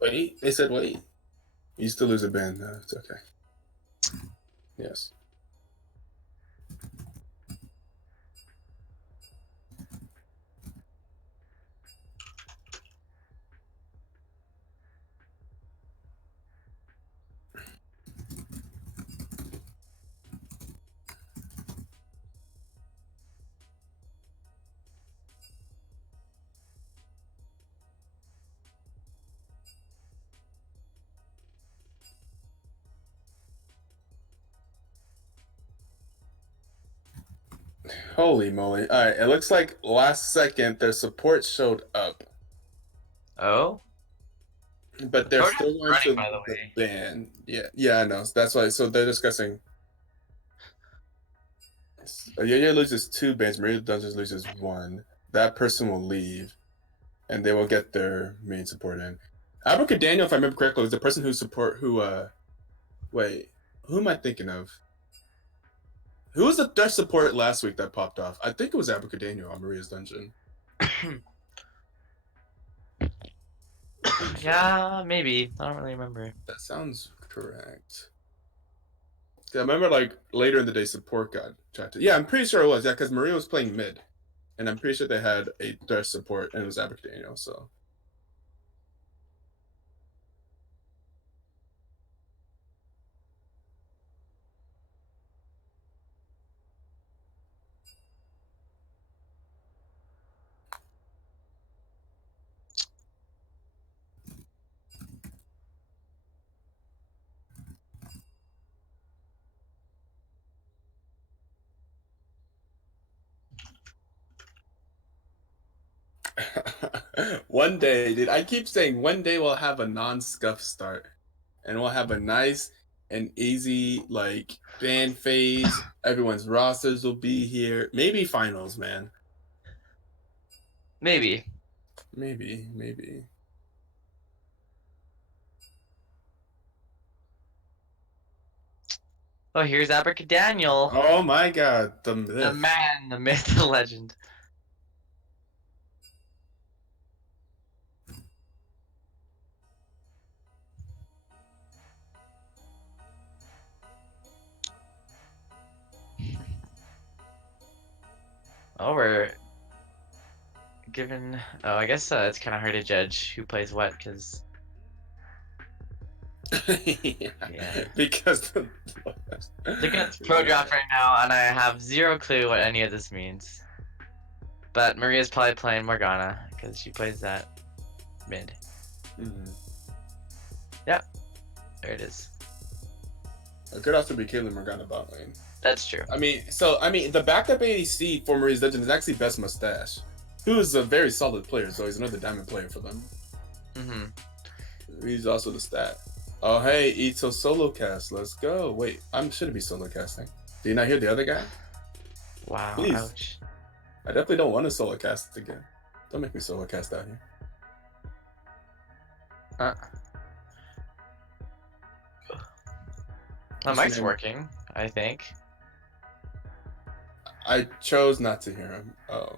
Wait, they said wait. You still lose a band. No, it's okay. Yes. Holy moly. All right, it looks like last second their support showed up, Oh? but The they're program's still going running, to by the lose the way. ban. Yeah, yeah, I know. That's why. So they're discussing. AYAYA loses 2 bans, Maria Dungeons loses 1. That person will leave, and they will get their main support in. Abracadaniel, if I remember correctly, was the person who support who. Wait, who am I thinking of? Who was the their support last week that popped off? I think it was Abracadaniel on Maria's Dungeon. Pretty sure. Yeah, maybe. I don't really remember. That sounds correct. I remember like later in the day support got chatted. Yeah, I'm pretty sure it was. Yeah, because Maria was playing mid, and I'm pretty sure they had a thresh support, and it was Abracadaniel. So one day, dude, I keep saying one day we'll have a non-scuff start, and we'll have a nice and easy like band phase. Everyone's rosters will be here. Maybe finals, man. Maybe. Maybe, maybe. Oh, here's Abracadaniel. Oh my God, the The myth. man, the myth, the legend. Oh, we're given. Oh, I guess it's kind of hard to judge who plays what, because Yeah, yeah. because Looking at the pro draft right now, and I have zero clue what any of this means. But Maria's probably playing Morgana because she plays that mid. Mhm. Yep, there it is. It could also be Caitlyn Morgana bot lane. That's true. I mean, the backup ADC for Marie's Dungeon is actually Best Mustache, who is a very solid player. So he's another diamond player for them. Mm-hmm. He's also the stat. Oh hey, Ito solo cast. Let's go. Wait, I shouldn't be solo casting. Do you not hear the other guy? Wow, Please. ouch. I definitely don't want to solo cast again. Don't make me solo cast out here. Uh, my What's your mic's name? working, I think. I chose not to hear him. Oh.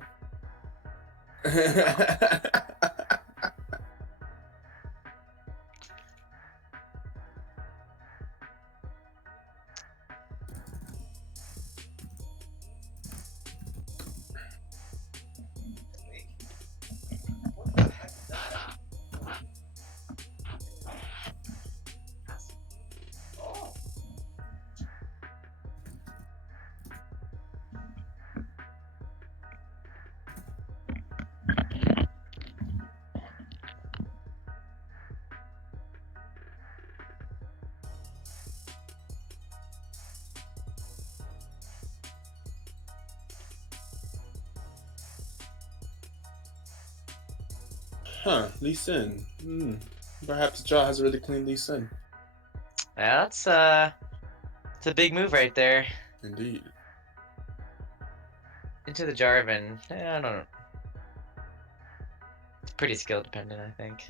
Huh, Lee Sin. Perhaps Jaw has a really clean Lee Sin. Yeah, it's a big move right there. Indeed. Into the Jarvan. I don't know. It's pretty skill dependent, I think.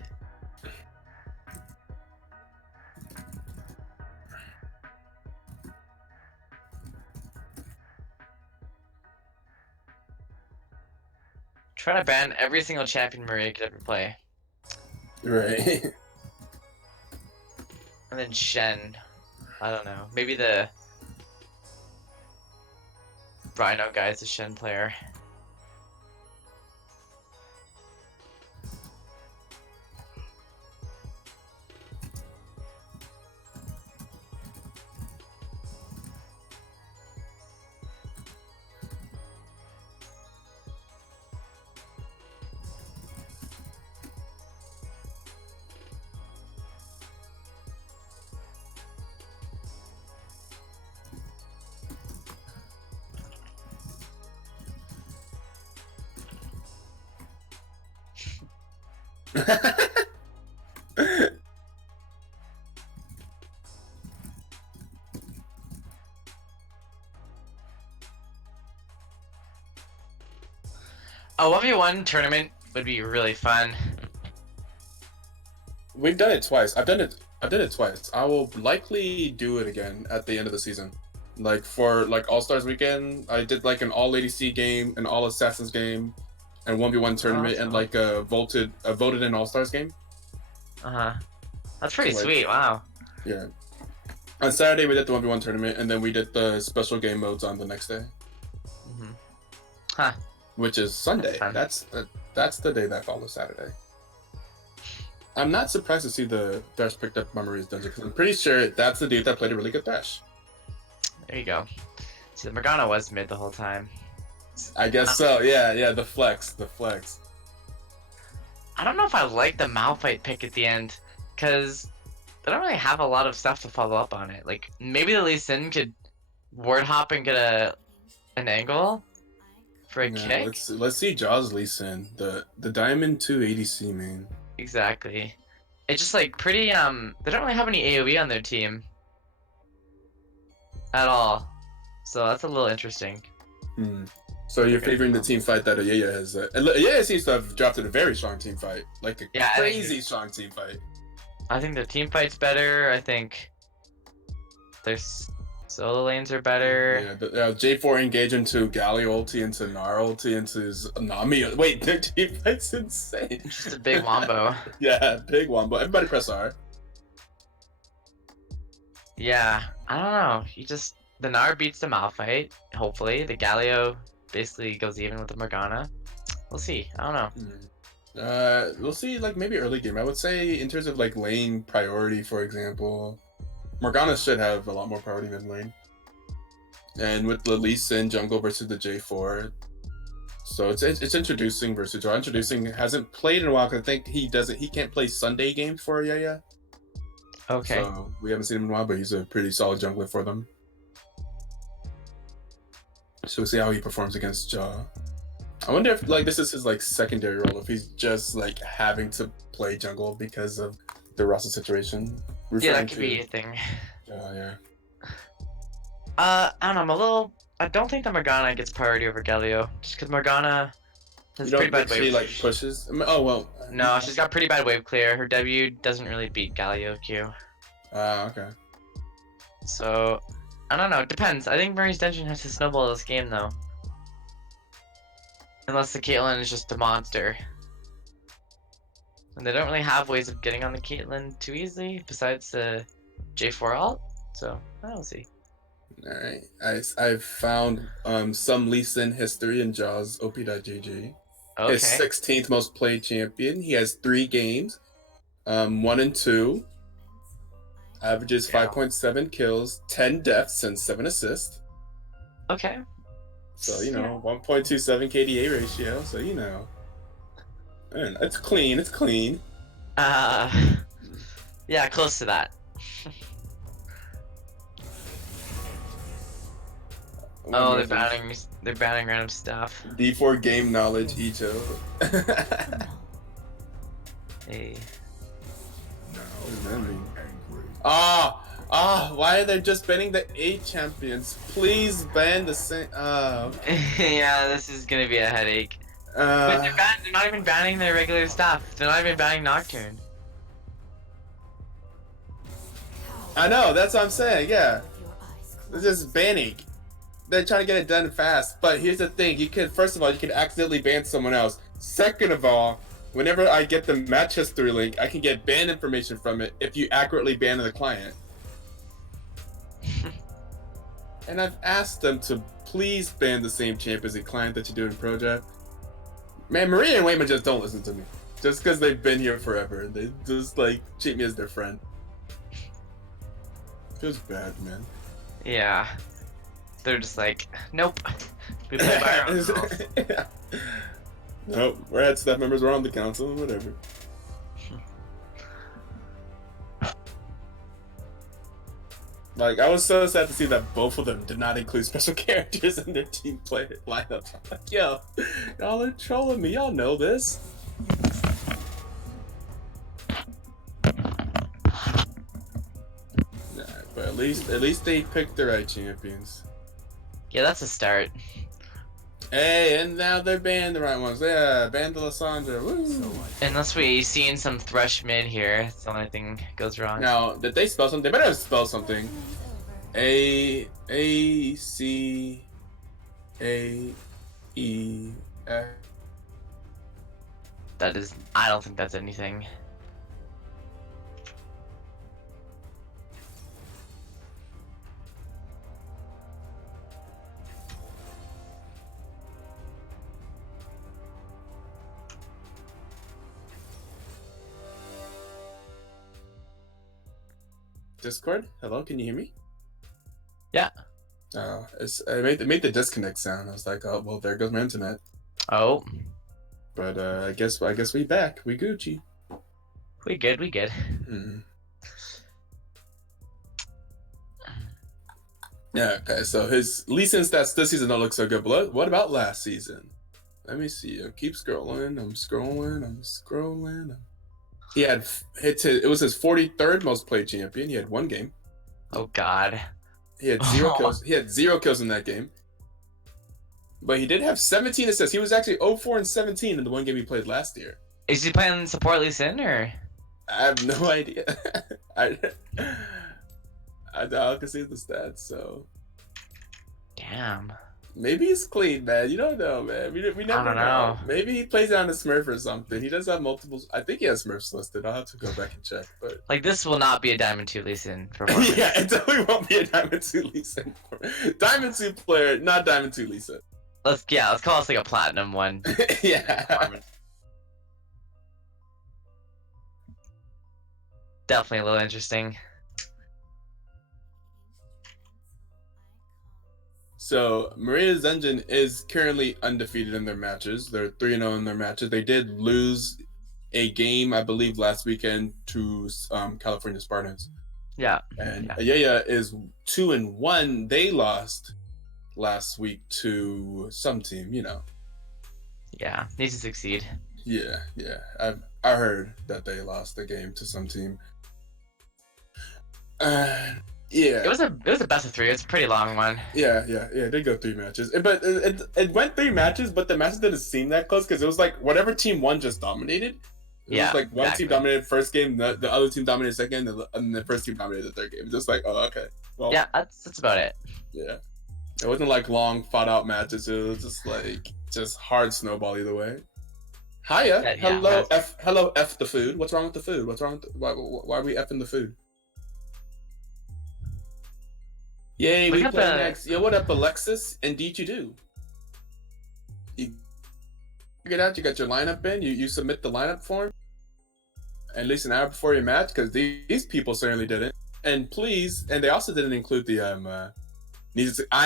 Trying to ban every single champion Maria could ever play. Right. And then Shen. I don't know. Maybe the Rhino guy is a Shen player. A 1v1 tournament would be really fun. We've done it twice. I've done it twice. I will likely do it again at the end of the season. Like for like All Stars weekend, I did like an all ADC game, an all Assassins game, and 1v1 tournament, Awesome. and like a voted in All Stars game. That's pretty So, like, sweet. Wow. Yeah. On Saturday we did the 1v1 tournament, and then we did the special game modes on the next day. Huh. Which is Sunday. That's That's the day that follows Saturday. I'm not surprised to see the Thresh picked up by Maria's Dungeon, because I'm pretty sure that's the dude that played a really good Thresh. There you go. So Morgana was mid the whole time. I guess so. Yeah. The flex. I don't know if I like the Malphite pick at the end, because they don't really have a lot of stuff to follow up on it. Like, maybe the Lee Sin could ward hop and get an angle for a kick? Let's see Jaws Lee Sin, the Diamond 2 ADC main. Exactly. It's just like pretty they don't really have any AoE on their team at all. So that's a little interesting. So you're favoring the team fight that AYAYA has. And AYAYA seems to have drafted a very strong team fight. Like a crazy strong team fight. I think their team fight's better. I think their solo lanes are better. Yeah, J4 engage into Galio ulti, into Gnar ulti, into Nami. Wait, their team fight's insane. It's just a big wombo. Yeah, big wombo. Everybody press R. Yeah, I don't know. The Gnar beats the Malphite, hopefully. The Galio basically goes even with the Morgana. We'll see. I don't know. We'll see, like, maybe early game. I would say in terms of like lane priority, for example, Morgana should have a lot more priority mid lane. And with the Lee Sin jungle versus the J4, so it's introducing versus Joe. Introducing hasn't played in a while because I think he can't play Sunday games for AYAYA. Okay. So we haven't seen him in a while, but he's a pretty solid jungler for them. So we'll see how he performs against Jaw. I wonder if like this is his like secondary role, if he's just like having to play jungle because of the roster situation. Yeah, that could be a thing. Yeah. I don't know. I don't think that Morgana gets priority over Galio, just because Morgana has pretty bad wave. She like pushes. Oh well. No, she's got pretty bad wave clear. Her W doesn't really beat Galio Q. Okay. So, I don't know. It depends. I think Marie's Dungeon has to snowball this game though. Unless the Caitlyn is just a monster. And they don't really have ways of getting on the Caitlyn too easily, besides the J4 ult. So, I'll see. Alright. I've found some Lee Sin history in Jaws op.gg. Okay. His 16th most played champion. He has 3 games. 1 and 2. Averages 5.7 kills, 10 deaths, and 7 assists. Okay. So, 1.27 KDA ratio. So, man, it's clean. Yeah, close to that. Oh, they're banning random stuff. D4 game knowledge, Icho. Hey. Why are they just banning the 8 champions? Please ban the same. Yeah, this is gonna be a headache. But they're not even banning their regular stuff. They're not even banning Nocturne. I know, that's what I'm saying, yeah. They're just banning. They're trying to get it done fast. But here's the thing, first of all, you can accidentally ban someone else. Second of all, whenever I get the match history link, I can get ban information from it if you accurately ban the client. And I've asked them to please ban the same champ as the client that you do in Pro Draft. Man, Maria and Wayman just don't listen to me. Just because they've been here forever. They just, like, treat me as their friend. Feels bad, man. Yeah. They're just like, nope. We play by our own rules. Yeah. Nope, we're at staff members, we're on the council, whatever. Like, I was so sad to see that both of them did not include special characters in their team play lineups. I'm like, yo, y'all are trolling me. Y'all know this. Nah, but at least they picked the right champions. Yeah, that's a start. Hey, and now they're banning the right ones. Yeah, ban the Lysandra. Woo. Unless we seen some thrush mid here, that's the only thing goes wrong. Now, did they spell something? They better have spelled something. A-C-A-E-F. That is, I don't think that's anything. Discord? Hello, can you hear me? Yeah. Oh, it made the disconnect sound. I was like, oh well, there goes my internet. Oh. But I guess we back. We Gucci. We good. Mm. Yeah. Okay. So his Lee Sin stats this season don't look so good. But what about last season? Let me see. I keep scrolling. I'm scrolling. He had it was his 43rd most played champion. He had 1 game. Oh God. He had 0 kills. He had 0 kills in that game. But he did have 17 assists. He was actually 0-4-17 in the 1 game he played last year. Is he playing support Lee Sin or? I have no idea. I can see the stats, so. Damn. Maybe he's clean, man. You don't know, man. We never I don't know. Maybe he plays on a Smurf or something. He does have multiple. I think he has Smurfs listed. I'll have to go back and check. But Like, this will not be a Diamond 2 Lee Sin performance. yeah, it definitely won't be a Diamond 2 Lisa. Diamond 2 player, not Diamond 2 Lisa. Let's call us like a Platinum 1. Yeah. performance. Definitely a little interesting. So Maria's Engine is currently undefeated in their matches. They're 3-0 in their matches. They did lose a game, I believe, last weekend to California Spartans. Yeah. And AYAYA is 2-1. They lost last week to some team, you know. Yeah, needs to succeed. Yeah. I heard that they lost the game to some team. Yeah. It was a best of 3. It's a pretty long one. Yeah. They go 3 matches, but it went 3 matches, but the matches didn't seem that close because it was like whatever team won just dominated. It was like one team dominated first game, the other team dominated second, and the first team dominated the third game. Just like, oh, okay. Well, yeah, that's about it. Yeah, it wasn't like long fought out matches. It was just hard snowball either way. Hiya, hello, F the food. What's wrong with the food? What's wrong with why are we effing the food? Yay, we play next. Yo, what up, Alexis? Indeed you do. You figured out, you got your lineup in, you submit the lineup form at least an hour before your match, because these people certainly didn't. And please, and they also didn't include the I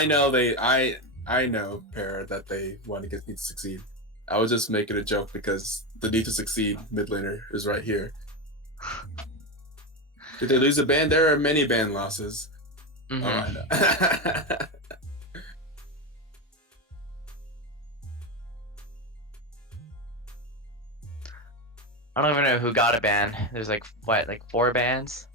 know, Para, that they want to need to succeed. I was just making a joke because the need to succeed mid laner is right here. Did they lose a ban? There are many ban losses. Mm-hmm. Oh, I know. I don't even know who got a ban. There's like what, like 4 bans?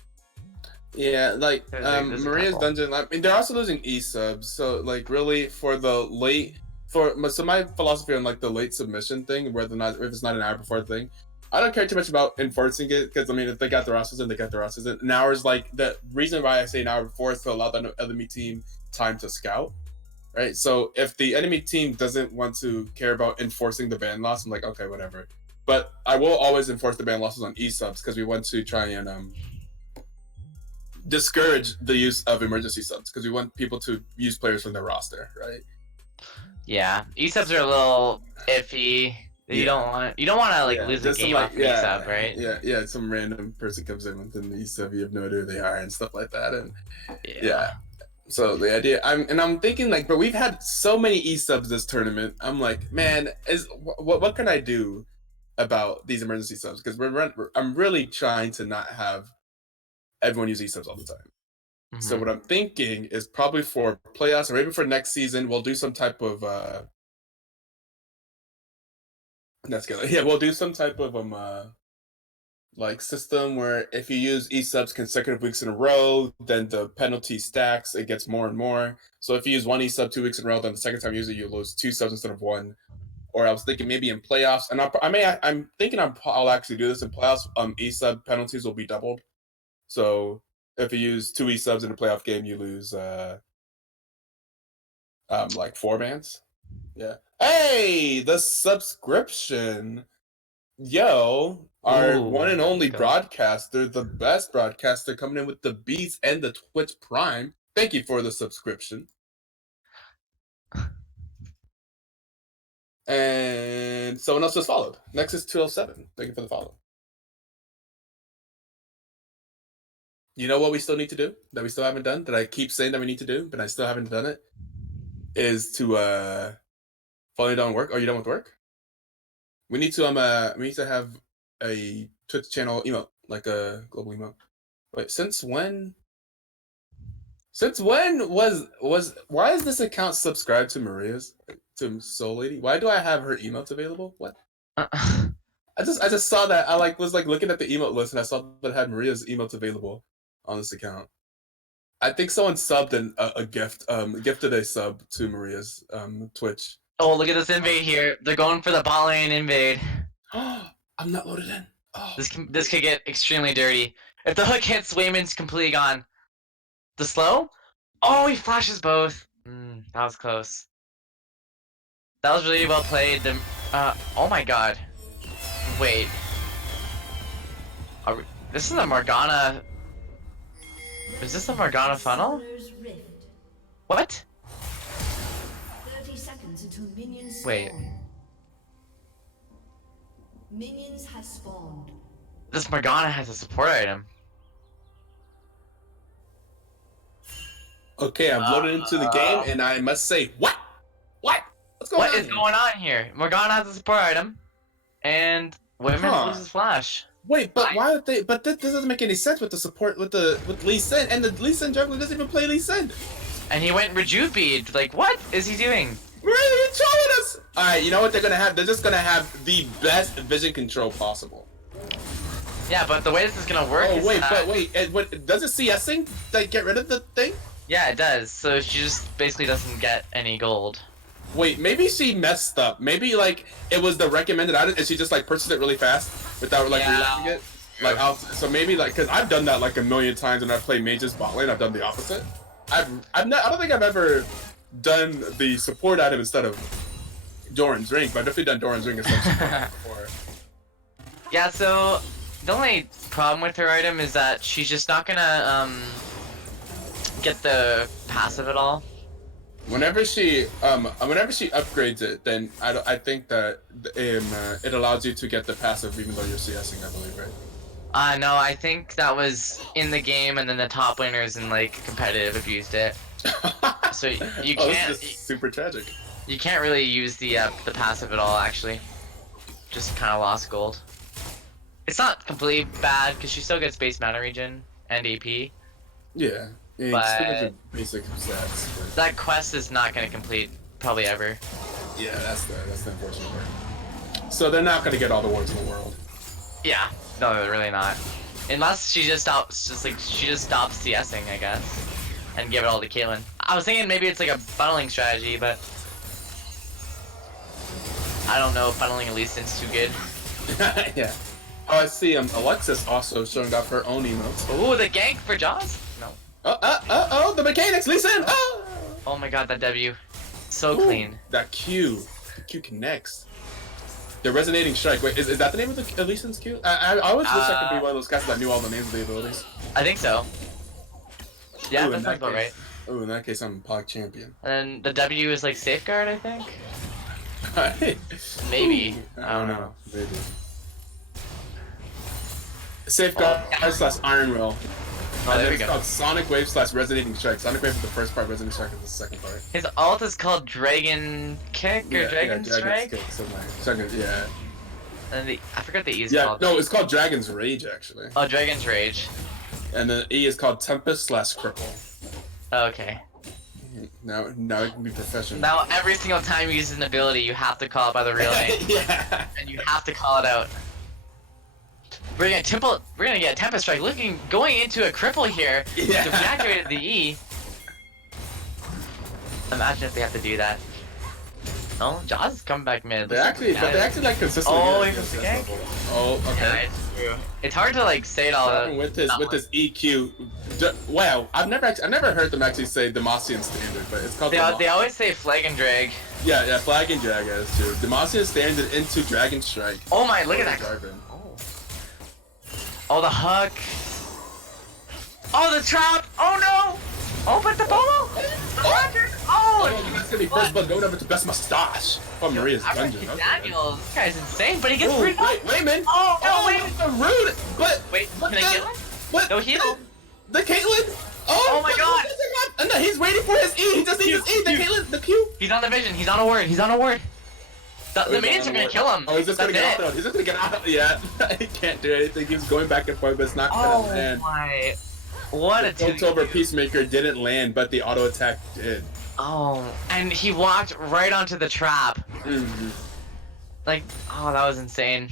Yeah, like there's Maria's Dungeon. I mean, they're also losing e-subs, so like really for the late so my philosophy on like the late submission thing, whether or not if it's not an hour before thing, I don't care too much about enforcing it because I mean if they got the rosters in, they got the rosters in. An hour is like the reason why I say an hour before is to allow the enemy team time to scout, right? So if the enemy team doesn't want to care about enforcing the ban loss, I'm like okay, whatever. But I will always enforce the ban losses on E-subs because we want to try and discourage the use of emergency subs because we want people to use players from their roster, right? Yeah, E-subs are a little iffy. You don't want to like lose a game off an E-sub, right? Yeah. Some random person comes in with an E-sub, you have no idea who they are and stuff like that, and yeah. So the idea, I'm thinking like, but we've had so many E-subs this tournament. I'm like, man, what can I do about these emergency subs? Because I'm really trying to not have everyone use E-subs all the time. Mm-hmm. So what I'm thinking is probably for playoffs or maybe for next season, we'll do some type of that's good. Yeah, we'll do some type of like system where if you use E-subs consecutive weeks in a row, then the penalty stacks. It gets more and more. So if you use one E-sub 2 weeks in a row, then the second time you use it, you lose 2 subs instead of 1. Or I was thinking maybe in playoffs, and I'm thinking I'll actually do this in playoffs. E-sub penalties will be doubled. So if you use 2 E-subs in a playoff game, you lose like 4 bans. Yeah. Hey, the subscription. Yo, our one and only broadcaster, the best broadcaster, coming in with the beats and the Twitch Prime. Thank you for the subscription. And someone else just followed. Next is 207. Thank you for the follow. You know what we still need to do that we still haven't done, that I keep saying that we need to do, but I still haven't done it, is to finally done work. Are you done with work? We need to have a Twitch channel emote, like a global emote. Wait, since when why is this account subscribed to Maria's, to Soul Lady? Why do I have her emotes available? What? I just saw that. I was looking at the emote list and I saw that it had Maria's emotes available on this account. I think someone subbed gifted a sub to Maria's Twitch. Oh, look at this invade here. They're going for the bot lane invade. I'm not loaded in. Oh. This could get extremely dirty. If the hook hits, Wayman's completely gone. The slow? Oh, he flashes both. That was close. That was really well played. Oh my god. Wait. This is a Morgana. Is this a Morgana funnel? What? 30 seconds until minions spawn. Wait. Minions have spawned. This Morgana has a support item. Okay, I'm loaded into the game, and I must say, what? What's going on? What is going on here? Morgana has a support item, and Women loses Flash. Wait, but why would they? But this doesn't make any sense with the support with Lee Sin, and the Lee Sin jungler doesn't even play Lee Sin. And he went Rejuvebead. Like, what is he doing? Really trolling us? All right, you know what they're gonna have? They're just gonna have the best vision control possible. Yeah, but the way this is gonna work. Oh wait, does it CSing like get rid of the thing? Yeah, it does. So she just basically doesn't get any gold. Wait, maybe she messed up. Maybe like it was the recommended item, and she just like purchased it really fast without like realizing it. Like, so maybe like, cause I've done that like a million times when I play mages bot lane. I've done the opposite. I don't think I've ever done the support item instead of Doran's Ring, but I've definitely done Doran's Ring instead of support before. Yeah, so the only problem with her item is that she's just not gonna get the passive at all. Whenever she upgrades it, then I think that it allows you to get the passive even though you're CSing, I believe, right? No, I think that was in the game, and then the top laners in like competitive abused it. So you can't. This is super tragic. You can't really use the passive at all, actually. Just kind of lost gold. It's not completely bad because she still gets base mana regen and AP. Yeah. But basic stats. But... that quest is not going to complete probably ever. Yeah, that's the unfortunate part. So they're not going to get all the wards in the world. Yeah, no, they're really not. Unless she just stops CSing, I guess, and give it all to Caitlyn. I was thinking maybe it's like a funneling strategy, but I don't know if funneling Lee Sin's too good. Yeah. Oh, I see. Alexis also showing off her own emotes. Ooh, the gank for Jaws? No. Oh, the mechanics, Lee Sin! Oh! Oh my god, that W. So clean. That Q. The Q connects. The Resonating Strike. Wait, is that the name of the Lee Sin's Q? I always wish I could be one of those guys that knew all the names of the abilities. I think so. Yeah, Ooh, that sounds about right. Oh, in that case, I'm Pog champion. And then the W is like Safeguard, I think. Maybe. I don't know. Maybe. Safeguard / Iron Will. Oh, there we it's go. called Sonic Wave / Resonating Strike. Sonic Wave is the first part, Resonating Strike is the second part. His ult is called Dragon Kick or Dragon Strike. Kick, second, yeah. And I forgot the E is Yeah, called. no, it's called Dragon's Rage, actually. Oh, Dragon's Rage. And the E is called Tempest / Cripple. Okay. Now it can be professional. Now every single time you use an ability, you have to call it by the real name. Yeah. And you have to call it out. We're gonna get a Tempest Strike. Going into a cripple here. Yeah. So we activated the E. Imagine if they have to do that. Oh, Jaws is coming back mid. They actually like consistently. Oh, get he was against gank? this level. Oh, Yeah, okay. it's true. It's hard to like say it all. With his EQ. Wow, I've never heard them actually say Demacian Standard, but it's called. They always say Flag and Drag. Yeah, Flag and Drag is too. Demacian Standard into Dragon Strike. Oh my, look at that. Jarvan. Oh, the hook. Oh, the trap. Oh no. Oh, but the bolo. Oh, that's gonna be first blood going over to best mustache from Maria's dungeon. Okay, Daniel, this guy's insane, but he gets oh, free. wait, man. Oh, no, wait. The rude. But Wait, what can I kill him? What? No heal. The Caitlyn. Oh my God. No, he's waiting for his E. He just needs his E. The Caitlyn. The Q. He's on the vision. He's on a word. He's on a word. The minions are gonna kill him. Oh, he's just gonna That's get out. He's just gonna get out. Yeah, he can't do anything. He's going back and forth, but it's not gonna land. My. What a October Peacemaker didn't land, but the auto attack did. Oh, and he walked right onto the trap. Mm-hmm. Like, oh, that was insane.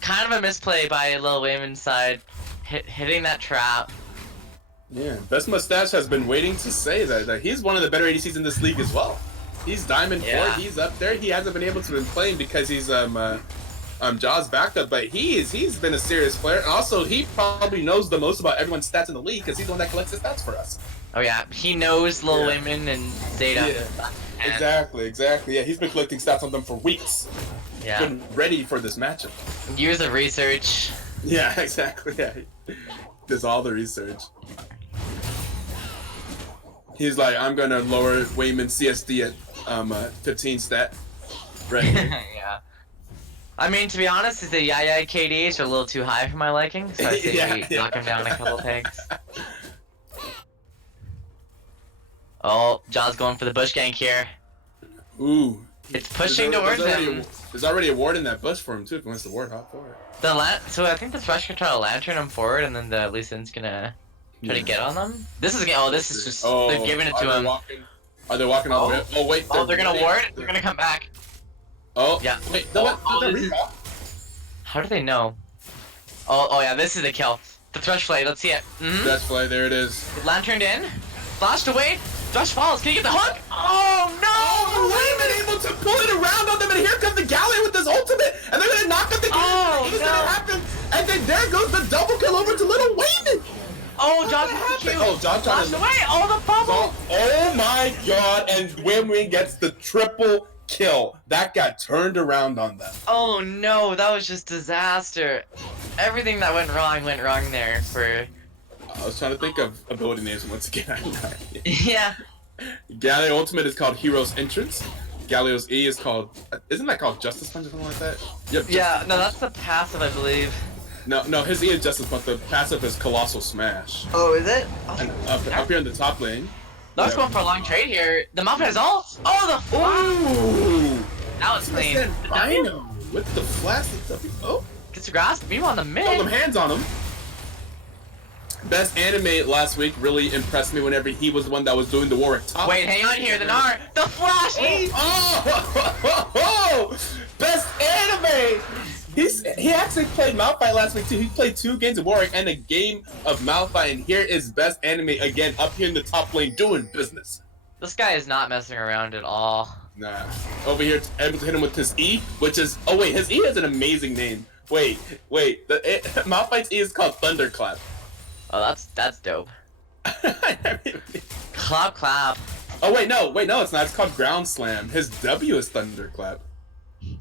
Kind of a misplay by Lil Wayman's side, hitting that trap. Yeah, Best Mustache has been waiting to say that he's one of the better ADCs in this league as well. He's Diamond 4, he's up there. He hasn't been able to been playing because he's Jaw's backup, but he's been a serious player. And also, he probably knows the most about everyone's stats in the league because he's the one that collects the stats for us. Oh yeah, he knows Lil Wayman and Zeta. Yeah, exactly. Yeah, he's been collecting stats on them for weeks. Yeah. Been ready for this matchup. Years of research. Yeah, exactly. Yeah, does all the research. He's like, I'm gonna lower Wayman's CSD at 15 stat. Right. Yeah. I mean, to be honest, the AYAYA KDs are a little too high for my liking, so I say we knock him down a couple pegs. Oh, Jaw's going for the bush gank here. Ooh. It's pushing towards him. There's already a ward in that bush for him too if he wants to ward hop forward. So I think the Thresh can try to lantern him forward, and then the Lee Sin's gonna try to get on them. This is just they're giving it to him. Are they walking all the way? Oh wait. They're gonna ward. They're gonna come back. Oh yeah. Wait. How do they know? Oh yeah. This is the kill. The Thresh Flay. Let's see it. Thresh Flay. There it is. Lanterned in. Flashed away. Thresh falls. Can you get the hook? Oh no! Oh, Wayman able to pull it around on them, and here comes the Galleon with his ultimate, and they're gonna knock up the game. Oh no! Gonna happen, and then there goes the double kill over to Little Wayman. Oh, John happened. Oh, John flashed away. Oh, the bubble. Oh my God! And Wayman gets the triple kill. That got turned around on them. Oh no, that was just disaster. Everything that went wrong there for. I was trying to think of ability names once again. Yeah. Galio ultimate is called Hero's Entrance. Galio's E is called, isn't that called Justice Punch or something like that? Yep. Yeah, no, that's the passive, I believe. No, his E is Justice Punch. The passive is Colossal Smash. Oh, is it? And up here in the top lane. That's going for a long trade here. The Muffin has ult. Oh, the flash. Ooh! That was clean. Dino with the flash. Oh. Gets the grasp. Meanwhile, on the mid. Hold them hands on him. Best anime last week really impressed me whenever he was the one that was doing the Warwick top. Wait, hang on here, the Gnar! The flash! Oh! Best anime! He actually played Malphite last week too. He played 2 games of Warwick and a game of Malphite, and here is Best Anime again up here in the top lane doing business. This guy is not messing around at all. Nah. Over here, able to hit him with his E, which is... Oh wait, his E has an amazing name. Wait. Malphite's E is called Thunderclap. Oh, that's dope. Clap. Oh wait, no, it's not. It's called Ground Slam. His W is Thunderclap.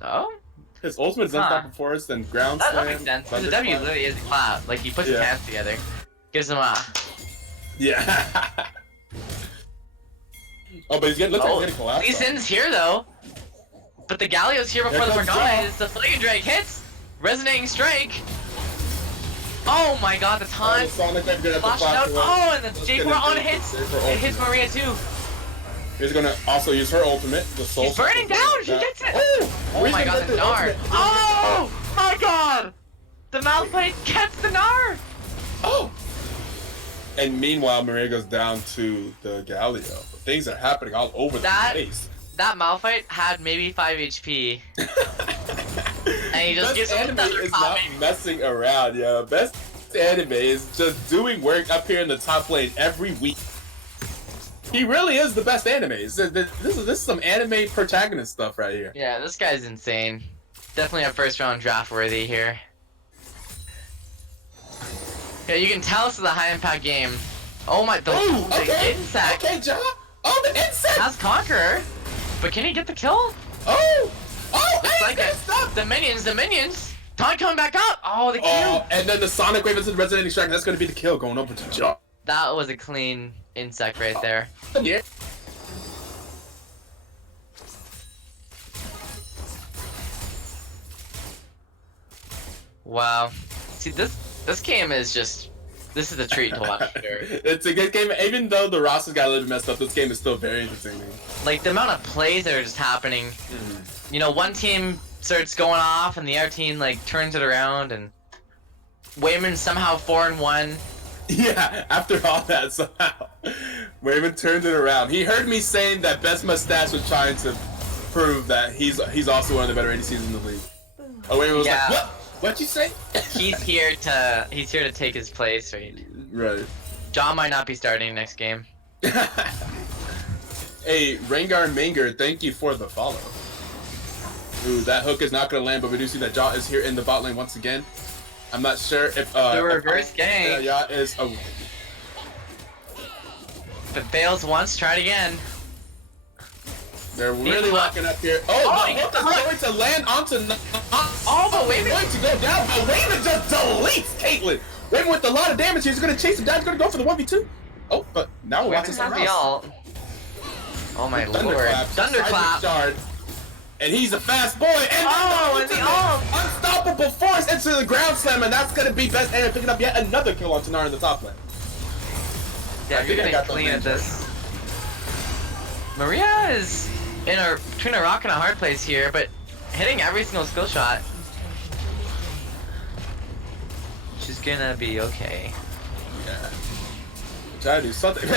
Oh? His ultimate is unstoppable force, then ground That slam. makes sense. Because the thunderclap. W literally is a clap. Like, he puts his Yeah. hands together, gives him a... Yeah. Oh, but he's getting, looks like he's getting collapsed. Lee Sin's here, though. But the Galio's here before the comes Morgana Jaw. is. The Flagon Drake hits. Resonating strike. Oh my god, the taunt. Sonic Wave gonna have to Flash flash out. away. Oh, and the Let's J4 get on it. hits. J4 It hits ultimate. Maria too. He's gonna also use her ultimate. The soul. He's burning down. She gets it. Oh Reason my god, gets the Gnar. ultimate. Oh my god. The Malphite gets the Gnar. Oh! And meanwhile, Maria goes down to the Galio. Things are happening all over the place. That Malphite had maybe 5 HP. And he just Best gives him anime another is not clapping. messing around, yo. Best anime is just doing work up here in the top lane every week. He really is the best anime. This is some anime protagonist stuff right here. Yeah, this guy's insane. Definitely a first round draft worthy here. Yeah, you can tell this is a high impact game. Oh my, the insect Okay, Ja. Oh, the insect. has Conqueror, but can he get the kill? Oh, Looks hey, like it. stop. The minions. Taunt coming back up. Oh, the kill. Oh, and then the Sonic Wave into the Resonating Strike. That's gonna be the kill going over to Ja. That was a clean insect right there. Yeah. Wow. See, this game is just. This is a treat to watch. Sure. It's a good game, even though the rosters got a little bit messed up. This game is still very entertaining. Like the amount of plays that are just happening. You know, one team starts going off, and the other team like turns it around, and Wayman somehow 4-1. Yeah, after all that, somehow Wayman turned it around. He heard me saying that Best Mustache was trying to prove that he's also one of the better ADCs in the league. Oh, Wayman was Yeah. like, "What? What'd you say?" He's here to take his place, right? Right. John might not be starting next game. Hey, Rengar Manger, thank you for the follow. Ooh, that hook is not gonna land, but we do see that Jaw is here in the bot lane once again. I'm not sure if The reverse gank. Yeah, is a. If it fails once, try it again. They're really hook. locking up here. Oh, Oh, the he gets hook the is hook. going to land onto. Oh, but Wayman Wayman. going to go down, but Wayman just deletes Caitlyn. Wayman with a lot of damage. He's going to chase him down. He's going to go for the 1v2. Oh, but now we're watching Wayman has something the else. ult. Oh my lord. Thunderclap. Thunderclap. Shard. And he's a fast boy. And Oh, and the ult. Unstoppable force into the ground slam, and that's going to be best anime picking up yet another kill on Tanar in the top lane. Yeah, I you're think I gonna got those clean at names this. Maria is between a rock and a hard place here, but hitting every single skill shot. She's gonna be okay. Yeah. Try to do something.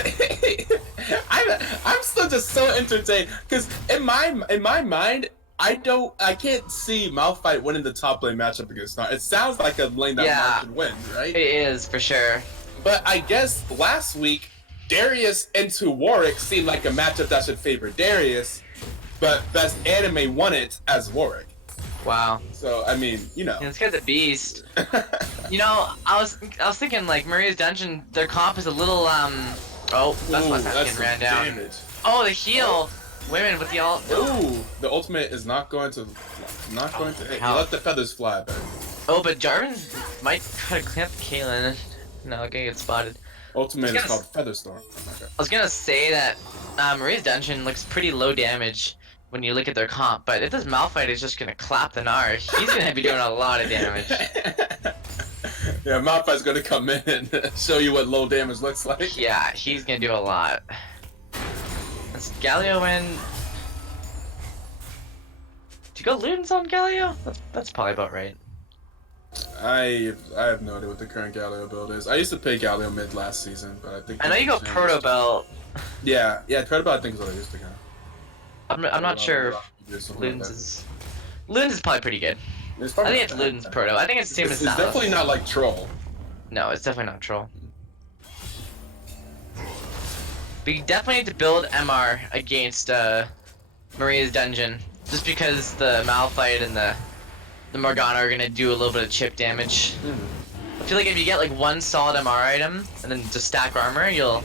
I'm still just so entertained because in my mind I can't see Malphite winning the top lane matchup against Snar. It sounds like a lane that Yeah. Mark should win, right? It is for sure. But I guess last week Darius into Warwick seemed like a matchup that should favor Darius, but Best Anime won it as Warwick. Wow. So I mean, you know. Yeah, this guy's a beast. You know, I was thinking like Maria's Dungeon, their comp is a little oh, that's why that's getting ran down. damage. Oh, the heal. Women with the ult. Ooh, the ultimate is not going to hit. He How? let the feathers fly, but Oh, but Jarvan might try to clamp Kaylin. No, gonna get spotted. ultimate is It's gonna called Featherstorm. Oh my god. I was gonna say that Maria's Dungeon looks pretty low damage when you look at their comp, but if this Malphite is just gonna clap the Gnar, he's gonna be doing a lot of damage. Yeah, Malphite's gonna come in and show you what low damage looks like. Yeah, he's gonna do a lot. Let's Galio win. Do you go Ludens on Galio? That's probably about right. I have no idea what the current Galio build is. I used to play Galio mid last season, but I think. I know you go changed. Proto Belt. Yeah, Proto Belt I think is what I used to go. I'm not sure if Something like Ludens that. is. Ludens is probably pretty good. It's I probably think it's not bad. Ludens Proto. I think it's the same It's as Nalos. definitely not like Troll. No, it's definitely not Troll. But you definitely need to build MR against Maria's Dungeon, just because the Malphite and the Morgana are gonna do a little bit of chip damage. I feel like if you get like one solid MR item and then just stack armor, you'll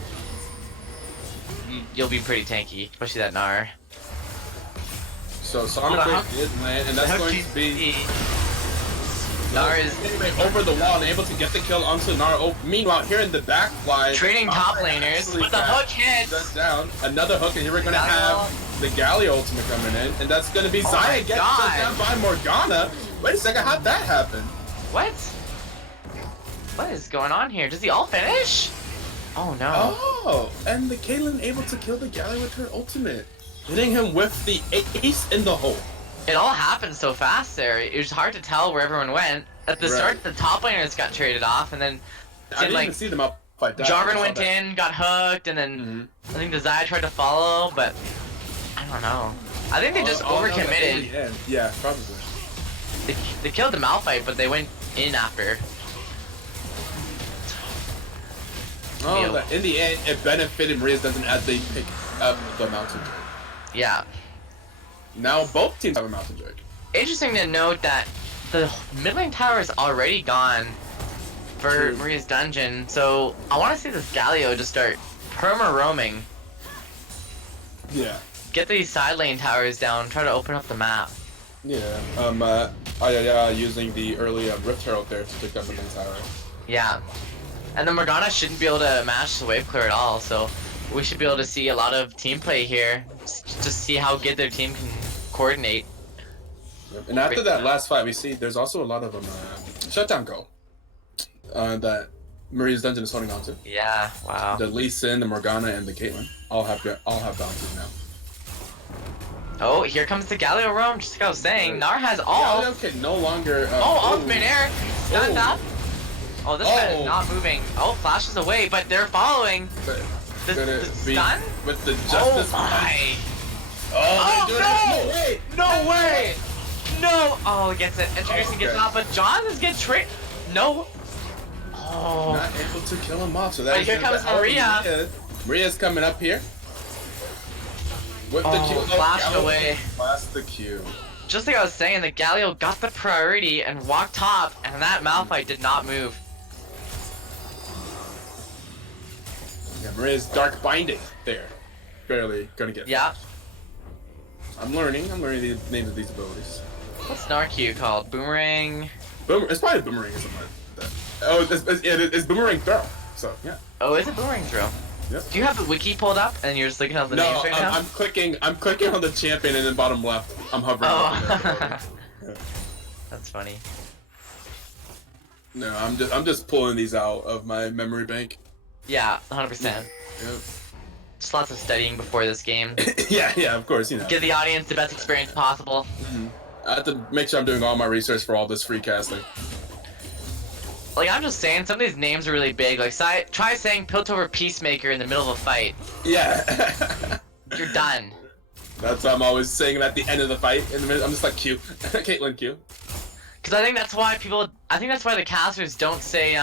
be pretty tanky, especially that Gnar. So Sonic the Break hook- did land, and that's going to be Nar is over the wall and able to get the kill onto Nar. Oh, meanwhile, here in the back line, trading top laners, but the hook hits. Down another hook, and here we're gonna have the Galio ultimate coming in, and that's gonna be Oh my Xayah getting God. shut down by Morgana. Wait a second, how'd that happen? What? What is going on here? Does he all finish? Oh no. Oh, and the Caitlyn able to kill the Galio with her ultimate, hitting him with the ace in the hole. It all happened so fast there. It was hard to tell where everyone went. At the start, the top laners got traded off, and then I didn't even see them out fight that. Jarvan went in, got hooked, and then I think the Xayah tried to follow, but I don't know. I think they just overcommitted. Yeah, probably. They killed the Malphite, but they went in after. Oh, in the end, it benefited Maria's Dungeon as they pick up the Mountain Drake. Yeah. Now both teams have a Mountain Drake. Interesting to note that the mid lane tower is already gone for Maria's Dungeon, so I want to see this Galio just start perma roaming. Yeah. Get these side lane towers down, try to open up the map. Yeah. AYAYA using the early Rift Herald there to pick up the main tower. Yeah. And then Morgana shouldn't be able to match the wave clear at all, so we should be able to see a lot of team play here. Just see how good their team can coordinate. Yep. And after that last fight, we see there's also a lot of shutdown go that Maria's Dungeon is holding on to. Yeah, wow. The Lee Sin, the Morgana, and the Caitlyn all have bounties now. Oh, here comes the Galio roam, just like I was saying. Nar has all. Galio can no longer. Ultimate air. Stunned up. Oh, this man is not moving. Oh, flashes away, but they're following. The stun? With the justice. Oh my. Oh, no way! No! Oh, he gets it. Introducing gets it off, but John is getting tricked. No. Oh. Not able to kill him off. So But here comes Maria. Maria's coming up here. With the Q. Flashed away. Flashed the Q. Just like I was saying, the Galio got the priority and walked top, and that Malphite did not move. Yeah, Maria's Dark Binding there. Barely gonna get. Yeah. I'm learning the names of these abilities. What's Narq called? Boomerang? It's probably Boomerang or something like that. Oh, it's Boomerang Throw. So, yeah. Oh, is it Boomerang Throw? Yep. Do you have the wiki pulled up and you're just looking at the names right now? I'm clicking on the champion and then bottom left. I'm hovering. Oh. That's funny. No, I'm just pulling these out of my memory bank. Yeah, 100%. Yep. Just lots of studying before this game. yeah, of course, Give the audience the best experience possible. I have to make sure I'm doing all my research for all this free casting. Like, I'm just saying, some of these names are really big. Like, try saying Piltover Peacemaker in the middle of a fight. Yeah. You're done. That's what I'm always saying at the end of the fight. In the minute, I'm just like Q. Caitlyn Q. Because I think that's why the casters don't say,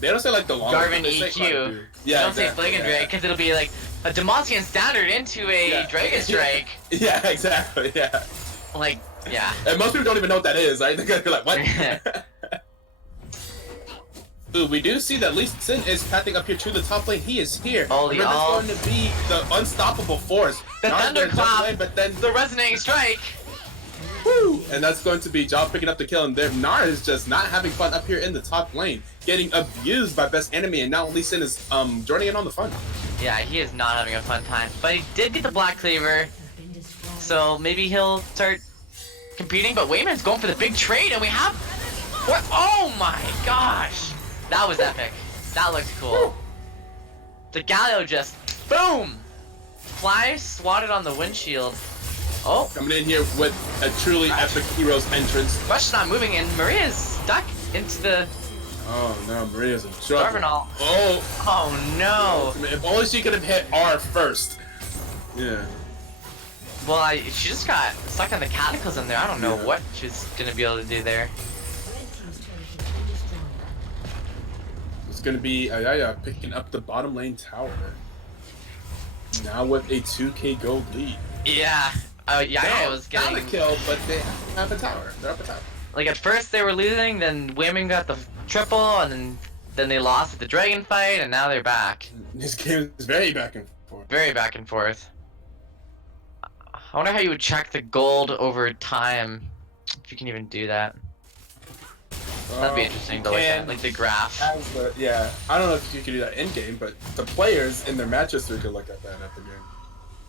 They don't say like the long Garvin they say EQ. Yeah, They don't say Flagon Drake, because it'll be like a Demacian standard into a Dragon Strike. Yeah, exactly, yeah. Like, yeah. And most people don't even know what that is, right? They're gonna be like, what? Ooh, we do see that Lee Sin is pathing up here to the top lane. He is here. Holy Remember, that's going to be the unstoppable force. The thunderclap, lane, but then the resonating strike. Woo! And that's going to be Job picking up the kill, and there Nar is just not having fun up here in the top lane, getting abused by best enemy, and now Lee Sin is joining in on the fun. Yeah, he is not having a fun time, but he did get the Black Cleaver, so maybe he'll start competing. But Wayman's going for the big trade, and we have what? Oh my gosh, that was epic. That looks cool. The Galio just boom, fly swatted on the windshield. Oh, Coming in here with a truly epic hero's entrance. Question not moving in. Maria's stuck into the Oh no, Maria's in trouble. Darvinal. Oh no. If only she could have hit R first. Yeah. Well, she just got stuck on the Cataclysm there. I don't know Yeah. what she's gonna be able to do there. It's gonna be AYAYA picking up the bottom lane tower. Now with a 2k gold lead. Yeah. Yeah, was Not getting a kill, but they have a tower. They're up a tower. like at first they were losing, then Women got the triple, and then they lost at the dragon fight, and now they're back. This game is very back and forth. Very back and forth. I wonder how you would check the gold over time. If you can even do that. That'd be interesting to look at, like the graph. Yeah, I don't know if you could do that in game, but the players in their matches could look at that at the game.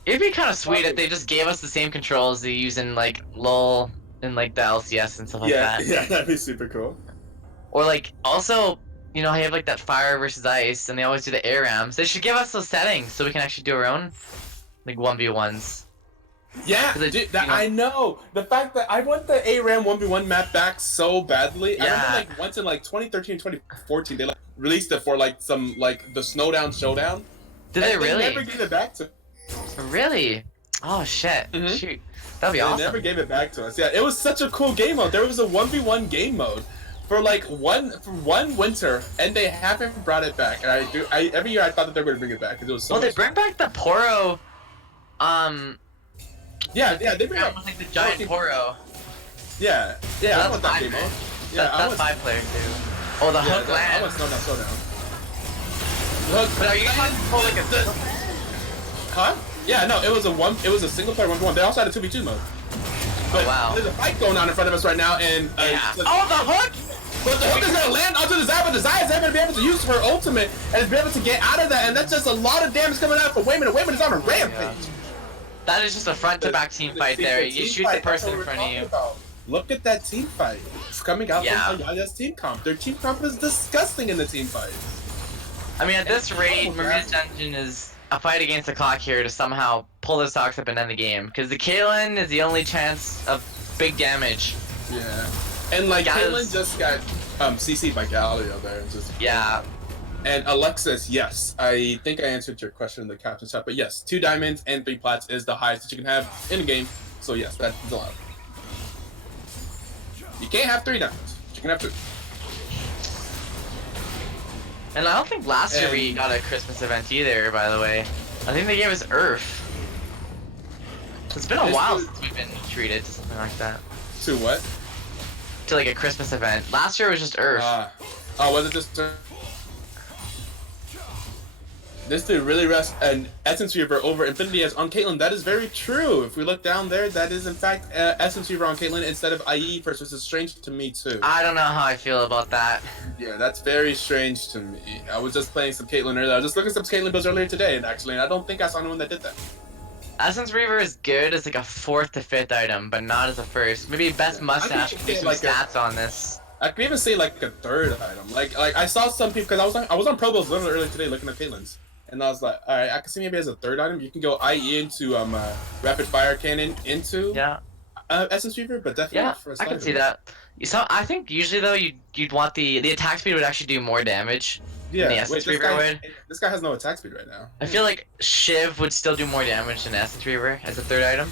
It'd be kind of sweet if they just gave us the same controls they use in like LOL and like the LCS and stuff like that. Yeah, that'd be super cool. Or like also, you know, you have like that fire versus ice, and they always do the air rams. They should give us those settings so we can actually do our own, like 1v1s. Yeah, dude, I know. The fact that I want the ARAM 1v1 map back so badly. Yeah. I remember like once in like 2013, 2014, they like released it for like some like the Snowdown Showdown. Did they really? They never gave it back to. Really? Oh shit! Shoot, that'd be awesome. They never gave it back to us. Yeah, it was such a cool game mode. There was a 1v1 game mode for like one winter, and they haven't brought it back. And every year I thought that they were going to bring it back because it was so. Well, they bring back the Poro. Yeah, they bring back like the giant Poro. Yeah, So I want that game mode. Yeah, that's 5-player too. Oh, the hook land. I want Snowdown Showdown. But are you talking about like a? Huh? Yeah, no, it was a single player 1v1. They also had a 2v2 mode. But wow. There's a fight going on in front of us right now, and oh, the hook! But the hook is gonna land onto the Zaya, but the Zaya is never gonna be able to use her ultimate and be able to get out of that, and that's just a lot of damage coming out for Wayman. And Wayman is on a rampage. Yeah. That is just a front-to-back team fight there. You shoot the person in front of you. Look at that team fight. It's coming out from AYAYA's team comp. Their team comp is disgusting in the team fight. I mean, at this rate, Maria's Dungeon is a fight against the clock here to somehow pull the stocks up and end the game. Because the Caitlyn is the only chance of big damage. Yeah. And like Caitlyn just got CC'd by Galio there. Yeah. And Alexis, yes, I think I answered your question in the captain chat, but yes, 2 diamonds and 3 plats is the highest that you can have in a game. So yes, that's allowed. You can't have 3 diamonds. You can have 2. And I don't think last year we got a Christmas event either, by the way. I think they gave us Earth. It's been a while since we've been treated to something like that. To what? To like a Christmas event. Last year was just Earth. Oh, was it just this dude really rests an Essence Reaver over Infinity as on Caitlyn. That is very true. If we look down there, that is in fact Essence Reaver on Caitlyn instead of IE first, which is strange to me too. I don't know how I feel about that. Yeah, that's very strange to me. I was just playing some Caitlyn earlier. I was just looking at some Caitlyn builds earlier today, and actually, I don't think I saw anyone that did that. Essence Reaver is good as like a 4th to 5th item, but not as a 1st. Maybe best mustache can do some stats on this. I could even say like a 3rd item. Like I saw some people because I was on Pro Bowls literally earlier today looking at Caitlyn's. And I was like, all right, I can see maybe as a 3rd item. You can go IE into Rapid Fire Cannon into Essence Reaver, but definitely not for a I can see that. So I think usually though you'd want the attack speed would actually do more damage. Yeah, than the Essence Reaver would. This guy has no attack speed right now. I feel like Shiv would still do more damage than Essence Reaver as a 3rd item.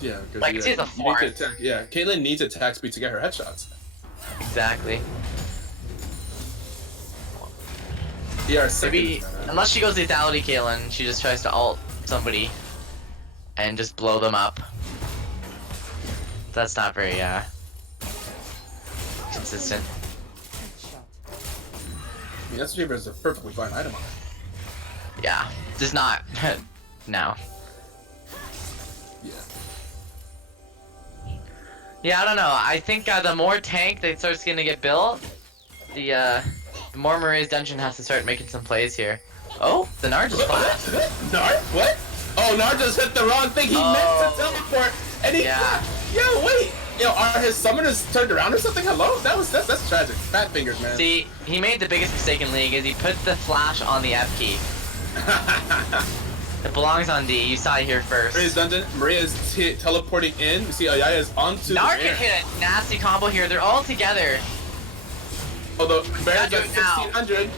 Yeah, because like it's a 4th. Yeah, Caitlyn needs attack speed to get her headshots. Exactly. Yeah, maybe unless she goes lethality Caitlyn, she just tries to ult somebody and just blow them up. That's not very consistent. I mean, Essence Reaver is a perfectly fine item on it. Yeah, just not now. Yeah. Yeah, I don't know. I think the more tank that starts going to get built, the more Maria's Dungeon has to start making some plays here. Oh, the Nard just flashed. Nard? What? Oh, Nard just hit the wrong thing. He meant to teleport, and he. Yo, wait. Yo, are his summoners turned around or something? Hello? That's tragic. Fat fingers, man. See, he made the biggest mistake in League is he put the flash on the F key. It belongs on D. You saw it here first. Maria's Dungeon. Maria's teleporting in. You see, AYAYA is onto Nard the air. can hit a nasty combo here. They're all together. Although Baron's at 1600.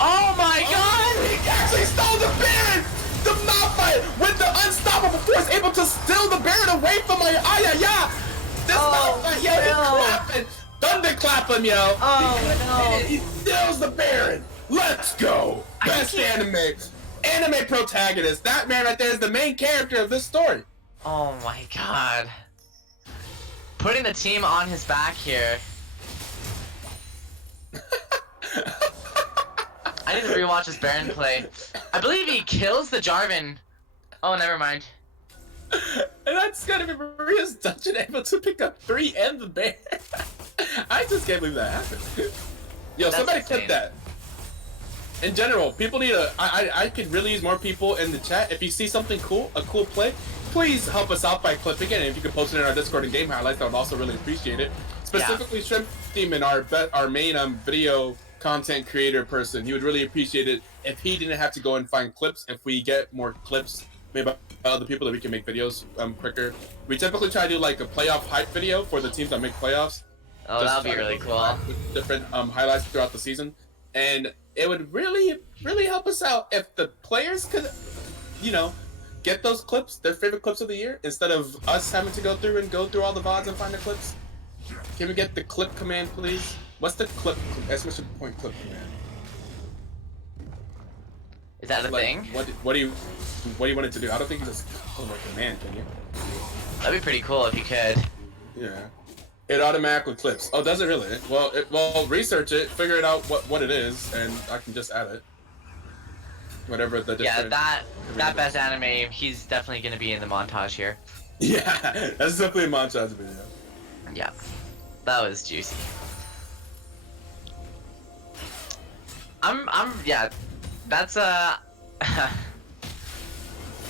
Oh my god! He actually stole the Baron! The Malphite with the unstoppable force able to steal the Baron away from my AYAYA! This Malphite, yo, he clapping! Thunderclap him, yo! Oh no! He steals the Baron! Let's go! Best anime protagonist. That man right there is the main character of this story. Oh my god. Putting the team on his back here. I need to rewatch his Baron play. I believe he kills the Jarvan. Oh, never mind. And that's gonna be Maria's dungeon able to pick up 3 and the bear. I just can't believe that happened. Yo, That's somebody insane. clip that. In general, people need a. I could really use more people in the chat. If you see something cool, a cool play, please help us out by clipping it. And if you can post it in our Discord and game highlights, I would also really appreciate it. Specifically, Shrimp Demon, our main video content creator person, he would really appreciate it if he didn't have to go and find clips. If we get more clips, maybe by other people, that we can make videos quicker. We typically try to do like a playoff hype video for the teams that make playoffs. Oh, that would be really cool. With different highlights throughout the season, and it would really help us out if the players could, you know, get those clips, their favorite clips of the year, instead of us having to go through all the VODs and find the clips. Can we get the clip command, please? What's the clip? Exclamation point clip command. Is that a thing? What do you want it to do? I don't think you just call it a command, can you? That'd be pretty cool if you could. Yeah. It automatically clips. Oh, does it really? Well, research it, figure it out what it is, and I can just add it. Whatever the different. Yeah, that best anime, he's definitely gonna be in the montage here. Yeah, that's definitely a montage video. Yeah, that was juicy. Yeah, that's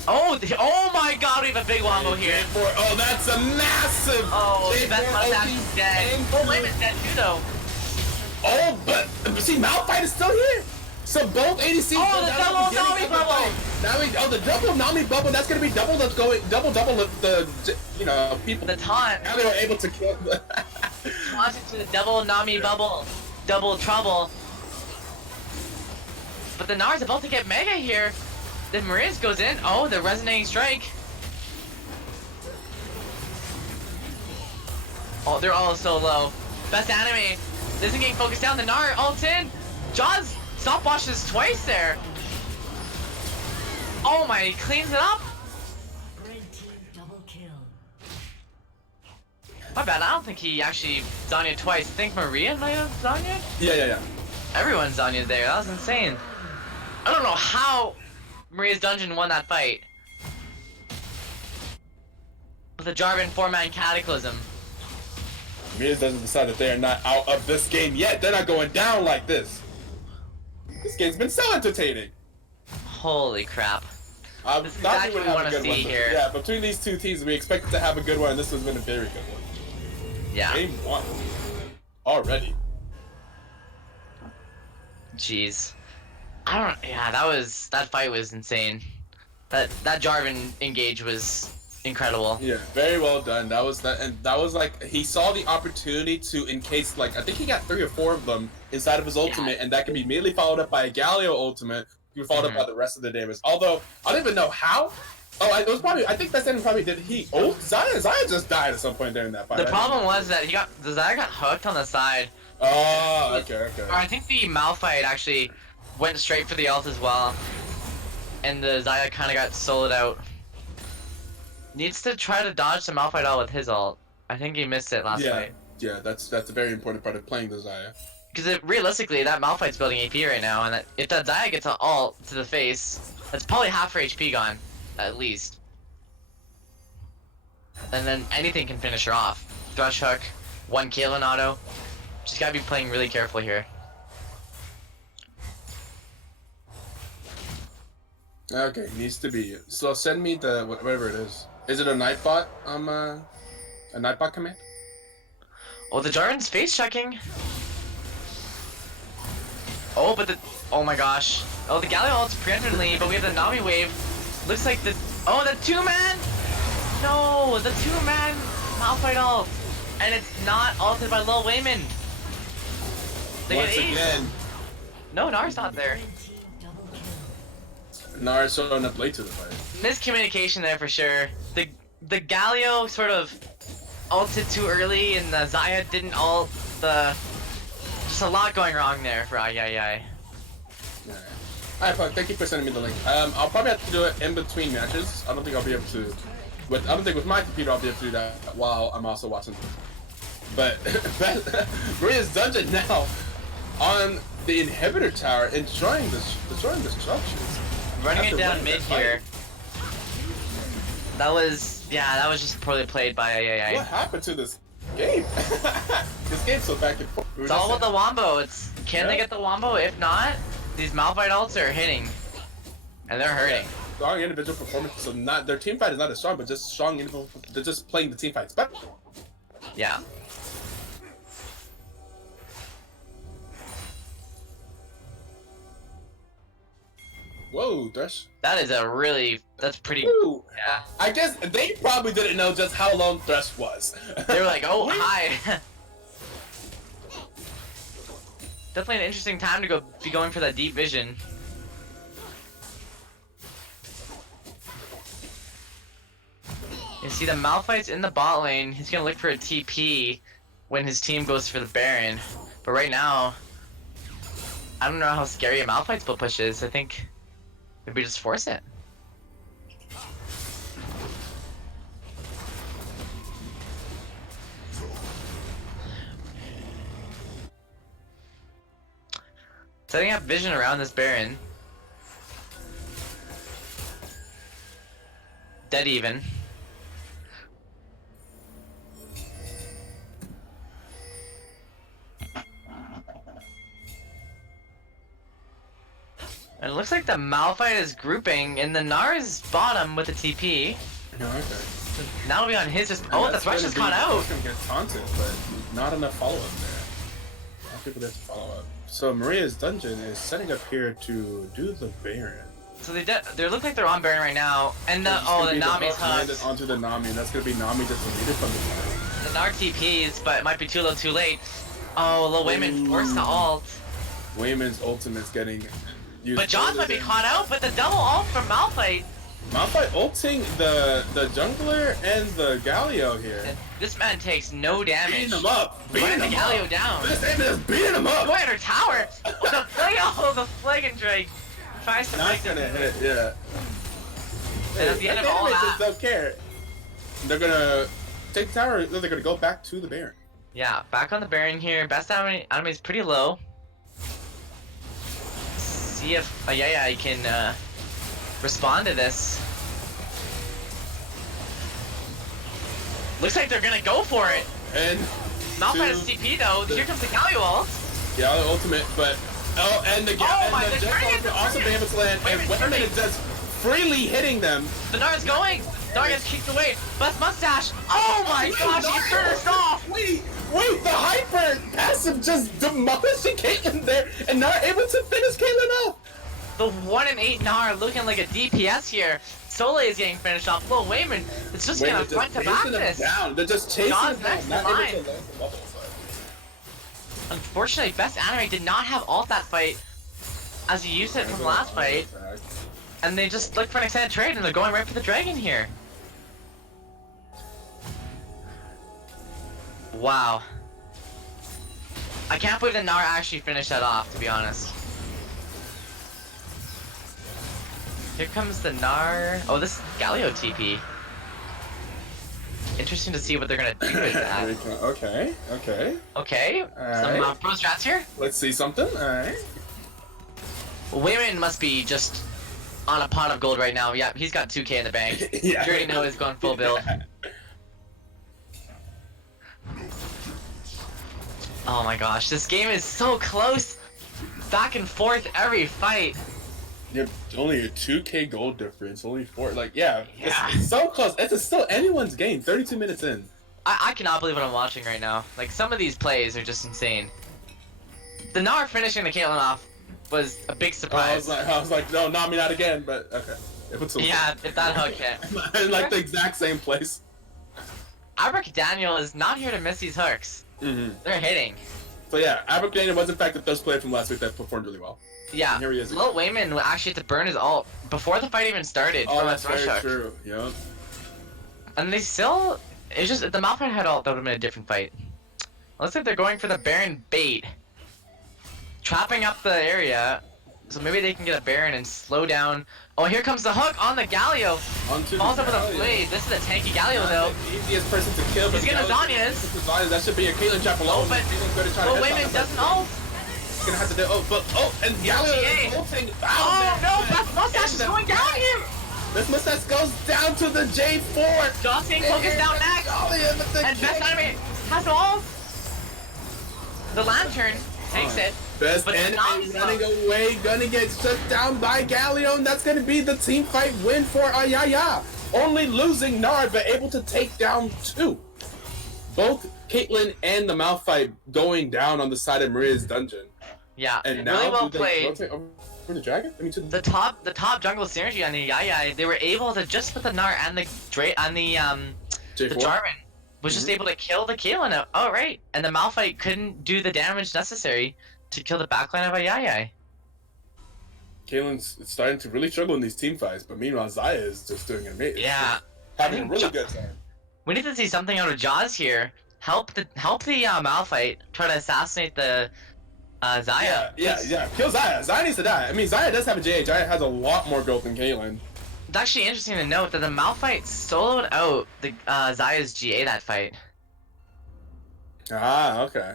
oh my God, we have a big wombo here. Oh, that's a massive. Oh, the best mustache is dead. Oh, Layman's dead too, though. Oh, but see, Malphite is still here. So both ADCs. Oh, the double Nami bubble. The double Nami bubble. That's gonna be double. That's going double the people. The taunt. Now they were able to kill. Taunted to the double Nami bubble, double trouble. But the Nar's about to get mega here. The Mariz goes in. Oh, the resonating strike. Oh, they're all so low. Best anime. This isn't getting focused down. The Nar ults in. Jaws stopwatches twice there. Oh my, he cleans it up. Red team double kill. My bad, I don't think he actually Zanya twice. I think Maria might have Zanya? Yeah. Everyone Zanya's there. That was insane. I don't know how Maria's Dungeon won that fight. With a Jarvan 4-man Cataclysm. Miz doesn't decide that they are not out of this game yet. They're not going down like this. This game's been so entertaining. Holy crap. This is exactly what we want to see here. Yeah, between these two teams, we expected to have a good one, and this has been a very good one. Yeah. Game 1. Already. Jeez. Yeah, that fight was insane. That Jarvan engage was incredible. Yeah, very well done. That was like, he saw the opportunity to encase, like, I think he got 3 or 4 of them inside of his ultimate, and that can be immediately followed up by a Galio ultimate, followed up by the rest of the damage. Although, I don't even know how. Oh, I think that's probably did he ult? Zaya just died at some point during that fight. The problem was that the Zaya got hooked on the side. Oh, okay. Or I think the Malphite actually went straight for the ult as well. And the Zaya kind of got soloed out. Needs to try to dodge the Malphite ult with his ult. I think he missed it last fight. Yeah, that's a very important part of playing the Zaya. Because realistically, that Malphite's building AP right now, and if that Zaya gets an ult to the face, that's probably half her HP gone, at least. And then anything can finish her off. Thrush hook, 1 kill in auto. Just gotta be playing really carefully here. Okay, needs to be. So send me the whatever it is. Is it a Nightbot? A Nightbot command? Oh, the Jarvan's face checking. Oh, but oh my gosh. Oh, the Galio ult's preemptively, but we have the Nami wave. Looks like the 2-man. No, the 2-man Malphite ult, and it's not ulted by Lil Wayman. They Once get ace. again, No, Nar's not there. Red team double kill. Nara's showing up late to the fight. Miscommunication there for sure. The Galio sort of ulted too early, and the Zaya didn't ult. Just a lot going wrong there for AYAYA. Alright, Puck, thank you for sending me the link. I'll probably have to do it in between matches. I don't think I'll be able to. I don't think with my computer I'll be able to do that while I'm also watching. But Maria's Dungeon now on the inhibitor tower, destroying the structures. Running it After down winning mid that fight. here. That was just poorly played by AYAYA. What happened to this game? This game's so back and forth. It's all with the wombo. It's can they get the wombo? If not, these Malphite ults are hitting, and they're hurting. Strong individual performance, so not their team fight is not as strong, but just strong individual. They're just playing the team fights better. Yeah. Whoa, Thresh. That is that's pretty. Ooh. Yeah. I guess they probably didn't know just how long Thresh was. They were like, oh, hi. Definitely an interesting time to be going for that deep vision. You see the Malphite's in the bot lane. He's gonna look for a TP when his team goes for the Baron. But right now, I don't know how scary a Malphite split push is. I think maybe just force it. Setting up vision around this Baron. Dead even. And it looks like the Malphite is grouping, and the Gnar is bottom with the TP. No, okay. So now it'll be on his. Oh, the Thresh is caught out. He's gonna get taunted, but not enough follow up there. A lot of people there to follow up. So Maria's dungeon is setting up here to do the Baron. So they look like they're on Baron right now, and the Nami's hooked. Onto the Nami, and that's gonna be Nami just deleted from the The Gnar TPs, but it might be too low, too late. Oh, Lil Wayman forced the ult. Wayman's ultimate's getting used. But John might be caught out, but the double ult from Malphite. Malphite ulting the jungler and the Galio here. And this man takes no damage. Beating him up. Beating the Galio down. This aim is beating him up. Going under tower. The flag, the Flagon Drake tries to Not break gonna the hit, yeah. And at the end of all Animators that, don't care. They're gonna take the tower. They're gonna go back to the Baron. yeah, back on the Baron here. Best enemy is pretty low. See if AYAYA can respond to this. Looks like they're gonna go for it. And Malphite has TP though. Here comes the Galio ult. yeah, the ultimate, but and the Jet will also be able to land. And Wayman is just freely hitting them. The Gnar is going. Gnar gets kicked away. Best mustache. Oh my gosh, he finished off. Wait, the hyper passive just demolishing Caitlyn there, and not able to finish Caitlyn off. The 1-in-8 Gnar looking like a DPS here. Soleil is getting finished off. Lil Wayman, it's just gonna front to back this. They're just chasing John's him next down, in not line. able to land the bubble, so. Unfortunately, Best Anime did not have ult that fight as he used it from last fight. And they just look for an extended trade and they're going right for the dragon here. Wow. I can't believe that Gnar actually finished that off, to be honest. Here comes the Gnar. Oh, this is Galio TP. Interesting to see what they're gonna do with that. Okay. Okay, some pro strats here. Let's see something. Alright. Wayman must be just on a pot of gold right now. Yeah, he's got 2K in the bank. Yeah. You already know he's going full build. Oh my gosh, this game is so close. Back and forth every fight. Yeah, only a 2K gold difference, only 4. Like, yeah. Yeah. It's so close. It's still anyone's game. 32 minutes in. I cannot believe what I'm watching right now. Like, some of these plays are just insane. The Gnar finishing the Caitlyn off was a big surprise. I was like, no, not me, not again. But okay, it was. Yeah, if that hook hit. In like the exact same place. Albert Daniel is not here to miss these hooks. They're hitting. So yeah, Albert Daniel was in fact the best player from last week that performed really well. Yeah, And here he is. Lil Wayman actually had to burn his ult before the fight even started from a that's thrush very hook. true. Yep. And they still, it's just, if the Malphite had ult, that would have been a different fight. Looks like they're going for the Baron bait. Trapping up the area, so maybe they can get a Baron and slow down. Oh, here comes the hook on the Galio. Falls up with a blade. This is a tanky Galio though. The easiest person to kill. He's getting Zanyas. That should be a Caitlyn trap alone. Oh, but Lil Wayman doesn't ult. Gonna have to do. And Galio is ulting. Oh no, Best Mustache is going down here. This mustache goes down to the J4. Joss being focused down next. And Best Enemy has all. The Lantern takes it. Best but Enemy not running away, gonna get shut down by Galio, and that's gonna be the team fight win for AYAYA. Only losing Nard, but able to take down 2. Both Caitlyn and the Malphite going down on the side of Maria's dungeon. Yeah, And really now well do they played. rotate over for the dragon? I mean, to The top jungle synergy on the AYAYA, they were able to just with the Gnar and the J4? the Jarvan was just able to kill the Caitlyn. Oh right, and the Malphite couldn't do the damage necessary to kill the backline of AYAYA. Caitlyn's starting to really struggle in these team fights, but meanwhile Xayah is just doing amazing. Yeah, Having a really good time. we need to see something out of Jaws here. Help the Malphite try to assassinate the Xayah. Yeah. Kill Xayah. Xayah needs to die. I mean, Xayah does have a JH. Xayah has a lot more growth than Caitlyn. It's actually interesting to note that the Malphite soloed out the Xayah's GA that fight. Ah, okay.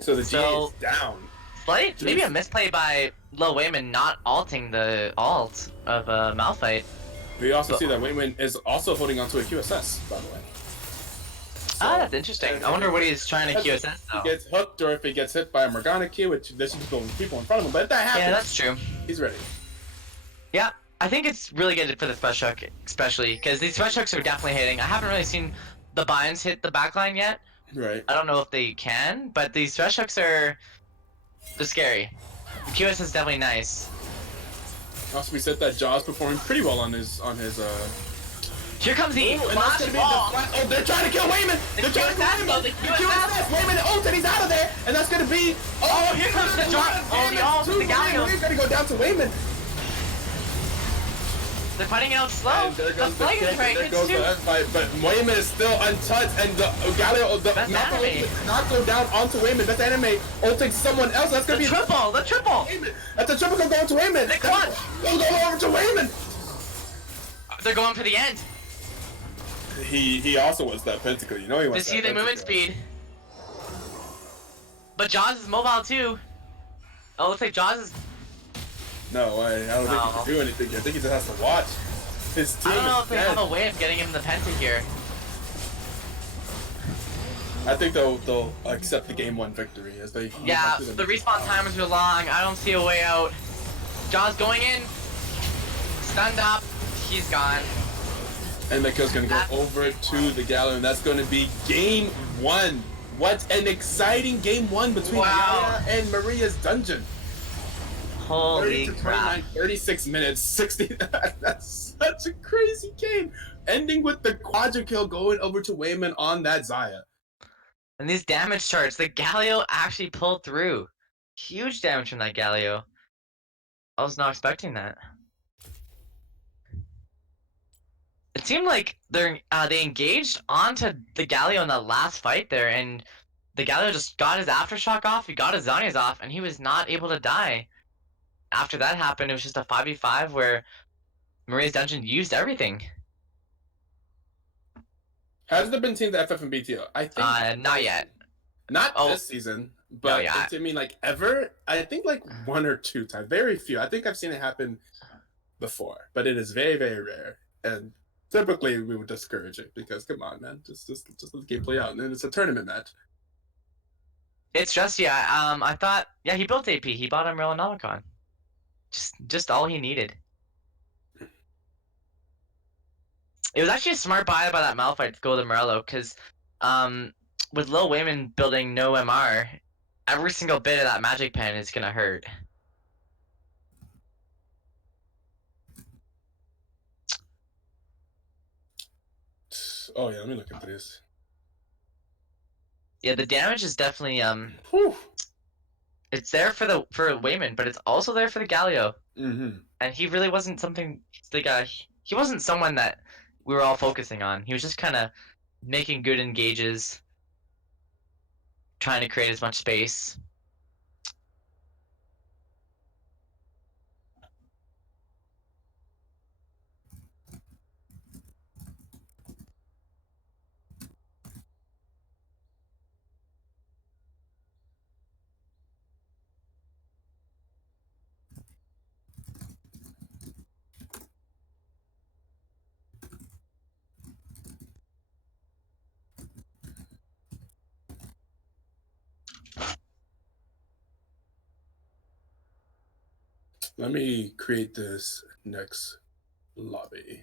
So the GA is down. Slight, maybe a misplay by Lil Wayman not alting the alt of Malphite. We also see that Wayman is also holding onto a QSS, by the way. That's interesting. I wonder what he's trying to QSS If though. he gets hooked or if he gets hit by a Morgana Q, which there's people in front of him, but if that happens, Yeah, that's true. he's ready. Yeah, I think it's really good for the special hook, especially because these special hooks are definitely hitting. I haven't really seen the binds hit the backline yet. Right. I don't know if they can, but these special hooks they're scary. The QS is definitely nice. Also, we said that Jaws performing pretty well on his Here comes the and that's flash gonna be ball. oh, they're trying to kill Wayman! They're trying to kill QSS Wayman! though, the QSS. Wayman ult and he's out of there! And that's gonna be Oh, here comes the drop. Oh, the ult, the Galio. He's gonna go down to Wayman. They're fighting out slow. And there The goes the flag is kick, right. there It's goes two. the fight, but Wayman is still untouched, and the Galio, the Best Malphite Enemy. did not go down onto Wayman. Best Anime ulting someone else. That's gonna The be triple. The triple. Wayman. That's the triple going to Wayman. The clutch. Go over to Wayman. They're going for the end. He also wants that pentacle. You know he To wants see that the movement pentacle. speed. But Jaws is mobile too. Oh, looks like Jaws is. No, I don't think he can do anything. I think he just has to watch. His team I don't know is if they dead. have a way of getting him the penta here. I think they'll accept the game 1 victory as they. Yeah, the respawn timers are long. I don't see a way out. Jaws going in. Stunned up. He's gone. And the kill's gonna go over to the Gallo, and that's gonna be game 1. What an exciting game 1 between Wow. Yaya and Maria's dungeon. 30 Holy to crap. 29, 36 minutes, 60. That's such a crazy game. Ending with the quadra kill going over to Wayman on that Xayah. And these damage charts, the Galio actually pulled through. Huge damage from that Galio. I was not expecting that. It seemed like they engaged onto the Galio in the last fight there, and the Galio just got his aftershock off, he got his Zanyas off, and he was not able to die. After that happened, it was just a 5v5 where Maria's Dungeon used everything. Has there been teams at FF and BTL? I think Not yet. Not this season, but yeah. I mean, like ever. I think like 1 or 2 times, very few. I think I've seen it happen before, but it is very, very rare. And typically, we would discourage it because, come on, man, just let the game play out, and then it's a tournament match. It's just I thought he built AP. He bought Umbrella Nomicon. Just all he needed. It was actually a smart buy by that Malphite to go with Morello, because with Lil Wayman building no MR, every single bit of that magic pen is gonna hurt. Oh yeah, let me look into this. Yeah, the damage is definitely Whew. it's there for Wayman, but it's also there for the Galio. Mm-hmm. And he really wasn't something he wasn't someone that we were all focusing on. He was just kind of making good engages, trying to create as much space. Let me create this next lobby.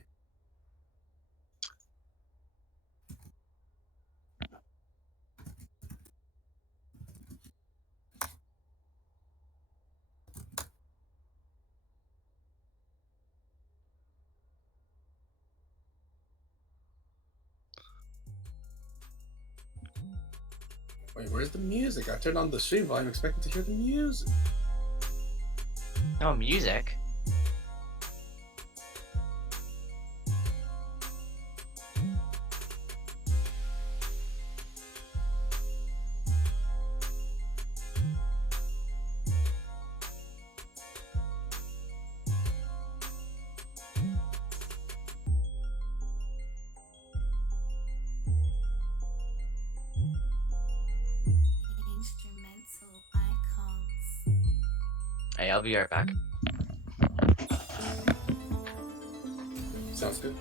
Wait, where's the music? I turned on the stream volume expecting to hear the music. Oh, music. Instrumental icons. Hey, I'll be right back. Sounds good.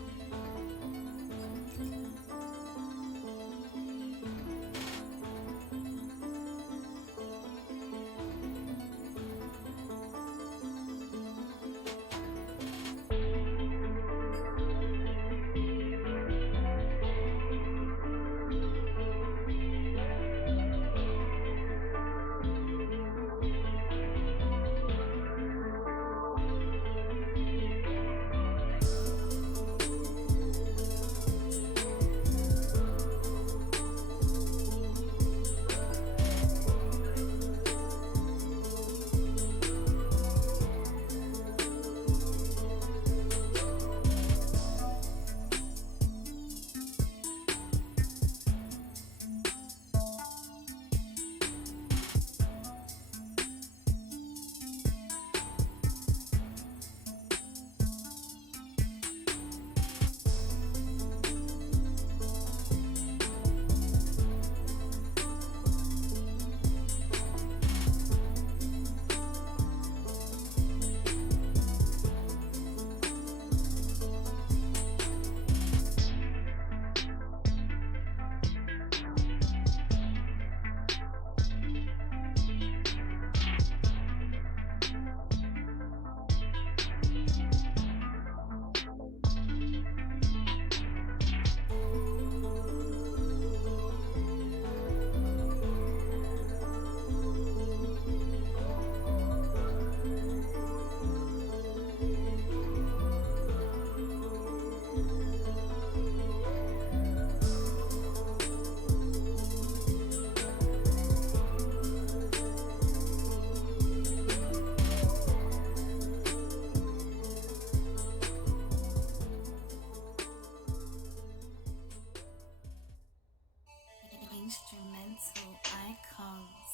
Instrumental icons.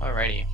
Alrighty.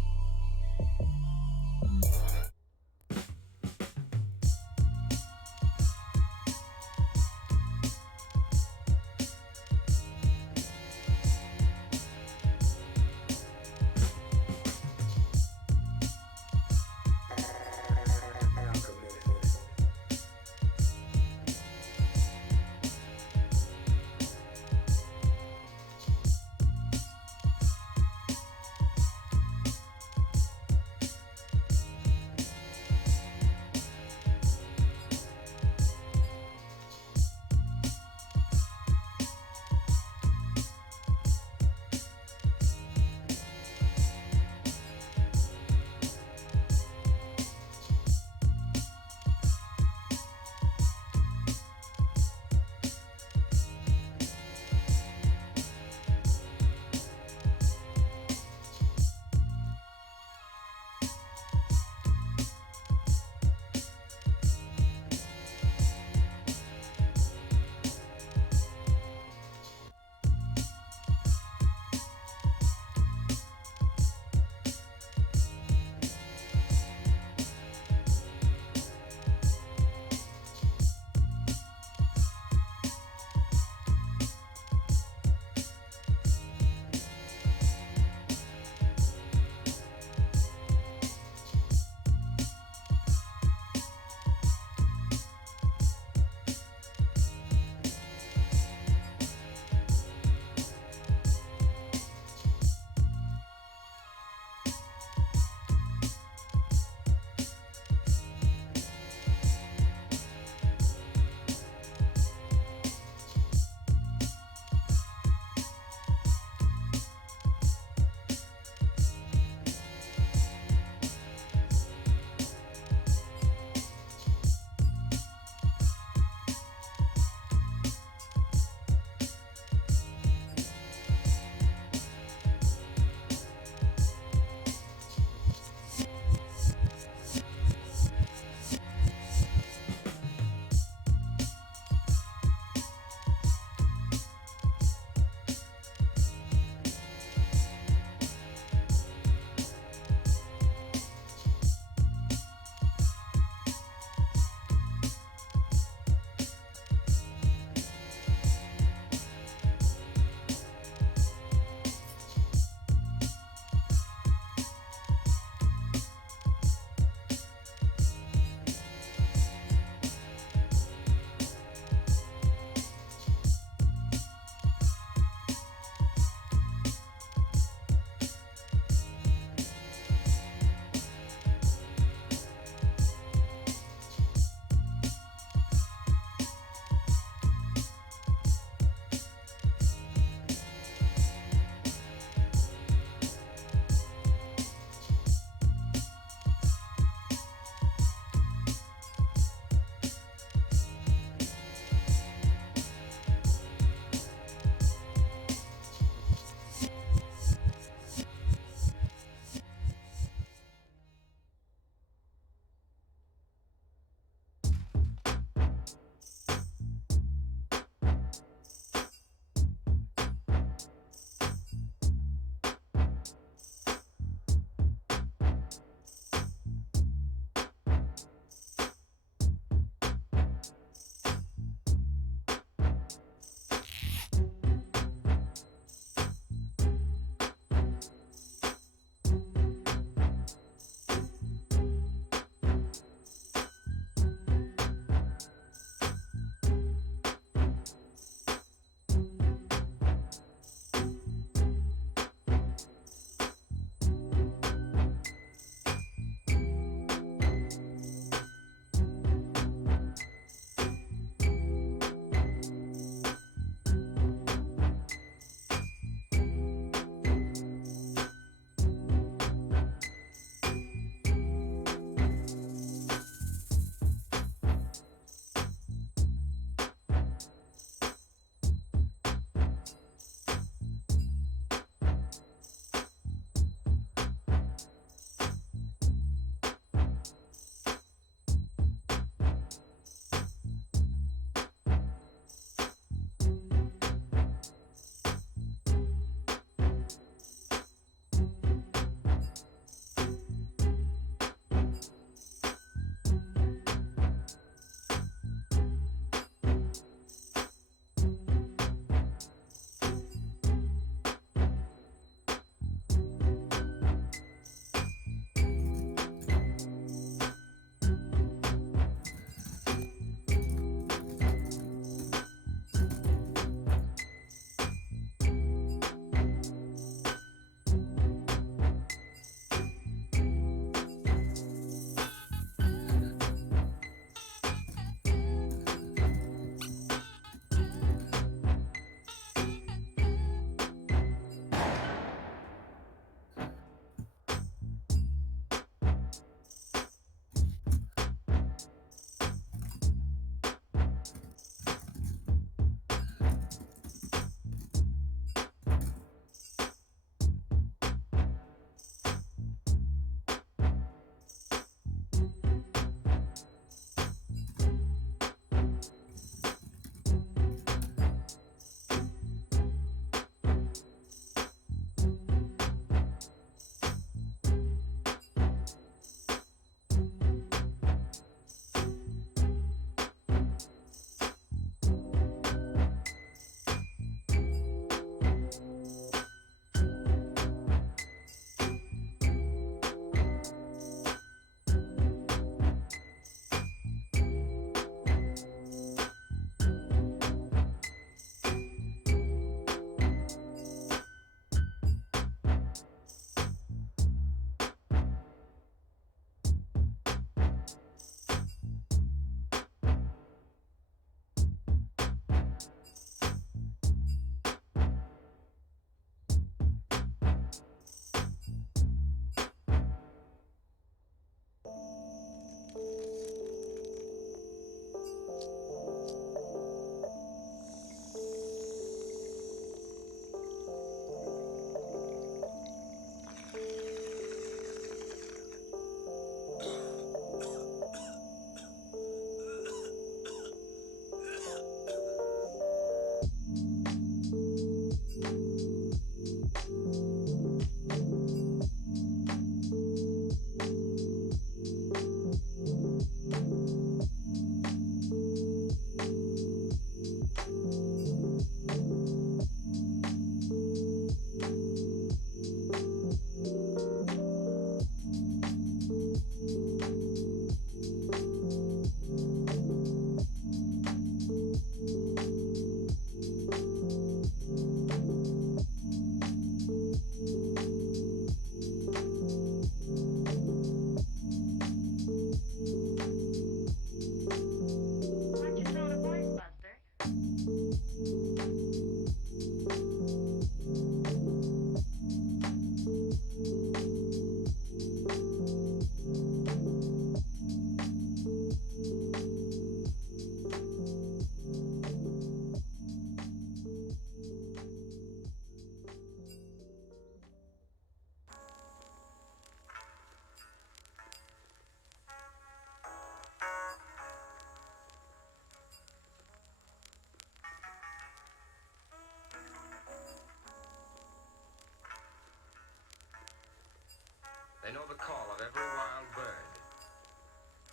They know the call of every wild bird.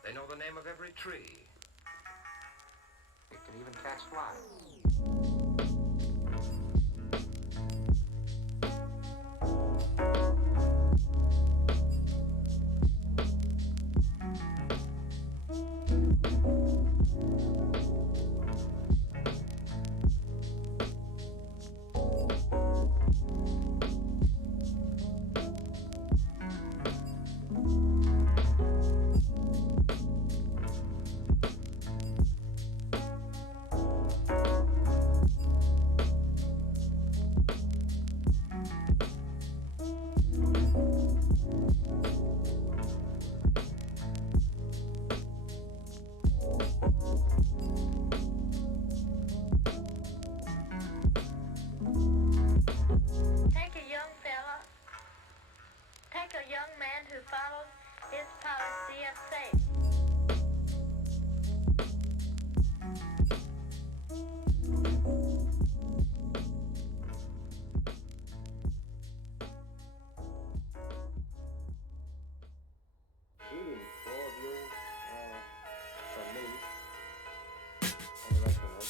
They know the name of every tree. It can even catch flies. Take a young fella, take a young man who follows his policy of faith. Greetings to all of you from me and the rest of us.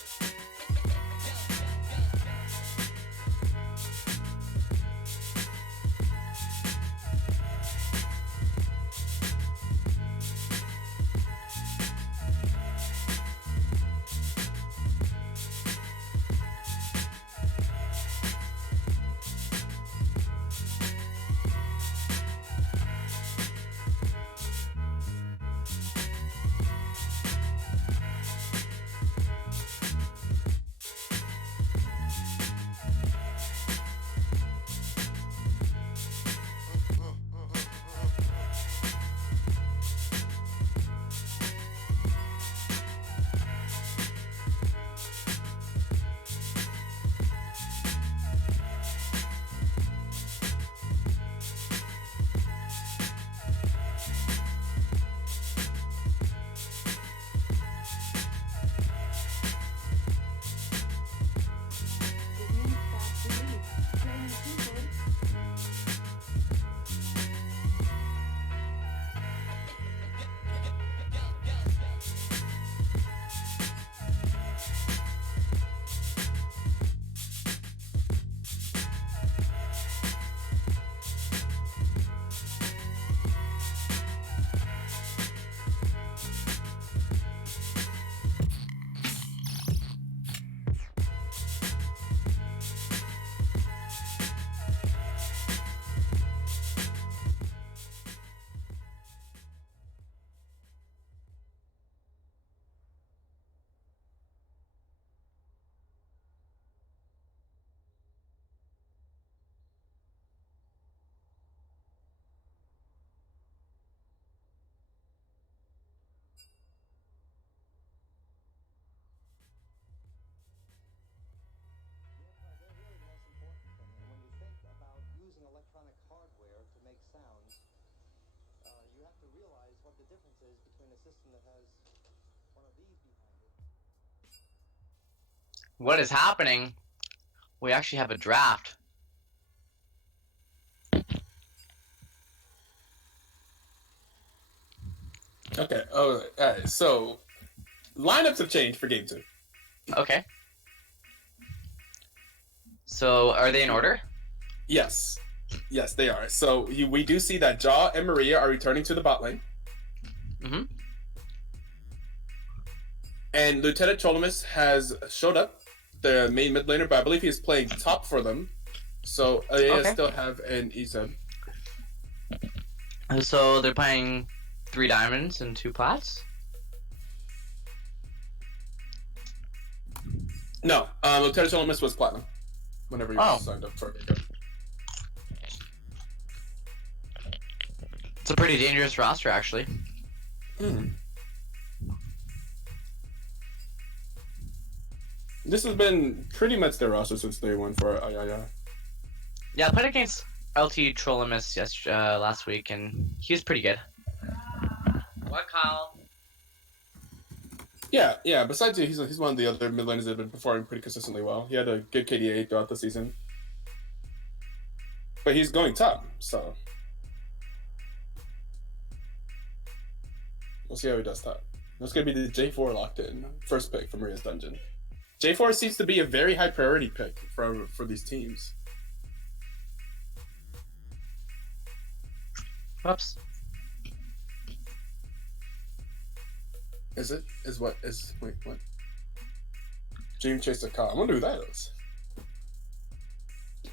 Electronic hardware to make sounds, you have to realize what the difference is between a system that has one of these behind it. What is happening? We actually have a draft. Okay. Oh, alright. So lineups have changed for game 2. Okay. So, are they in order? Yes. Yes, they are. So we do see that Jaw and Maria are returning to the bot lane. Mm-hmm. And Lieutenant Cholomus has showed up, the main mid laner, but I believe he's playing top for them. So AYAYA Okay. still have an E-sub. So, they're playing 3 diamonds and 2 plats? No, Lieutenant Solomus was platinum. Whenever you signed up for it. It's a pretty dangerous roster, actually. This has been pretty much their roster since day one for AYAYA. Yeah, I played against LT Trollemus last week, and he was pretty good. What, Kyle? Yeah. Besides, he's one of the other mid laners that have been performing pretty consistently well. He had a good KDA throughout the season, but he's going top, so we'll see how he does top. That's gonna be the J4 locked in first pick for Maria's Dungeon. J4 seems to be a very high priority pick for these teams. Whoops. Is it? Wait, what? Dream Chaser Kyle. I wonder who that is.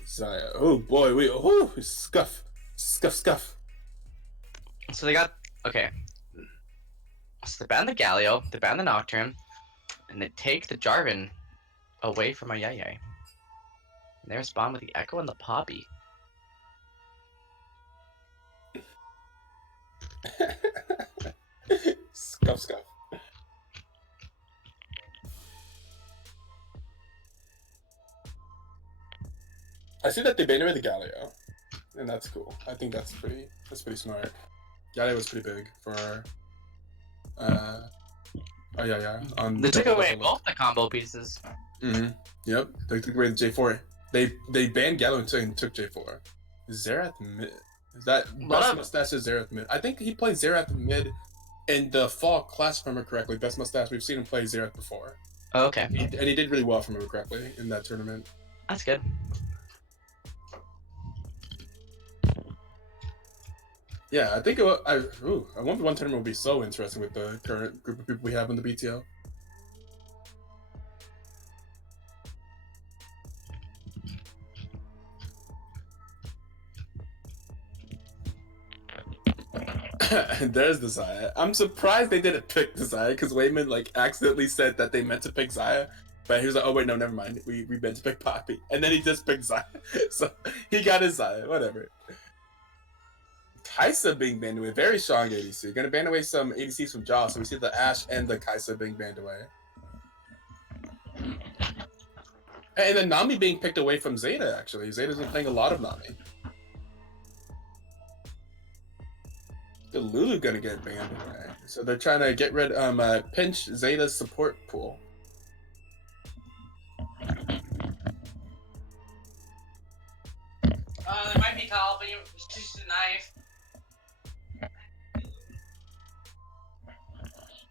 Zaya. Oh boy, scuff. So they got, okay. So they ban the Galio, they ban the Nocturne, and they take the Jarvan away from AYAYA. And they respond with the Echo and the Poppy. Scuff. I see that they banned away the Galio, and that's cool. I think that's pretty smart. Galio was pretty big for They took away both the combo pieces. Yep, they took away the J4. They banned Galio and took J4. Xerath mid. Is that Best Mustache is Xerath mid? I think he played Xerath mid in the fall class, if I remember correctly. Best Mustache, we've seen him play Xerath before. Oh, okay. And he did really well, if I remember correctly, in that tournament. That's good. Yeah, I think a 1v1 tournament would be so interesting with the current group of people we have in the BTL. And there's the Xayah. I'm surprised they didn't pick the Xayah because Wayman accidentally said that they meant to pick Xayah, but he was like, "Oh wait, no, never mind. We meant to pick Poppy," and then he just picked Xayah, so he got his Xayah. Whatever. Kaisa being banned away, very strong ADC. Gonna ban away some ADCs from Jaw, so we see the Ashe and the Kaisa being banned away. And then Nami being picked away from Zeta, actually. Zeta's been playing a lot of Nami. The Lulu gonna get banned away. So they're trying to get rid pinch Zeta's support pool. There might be Kyle, but it's just a knife.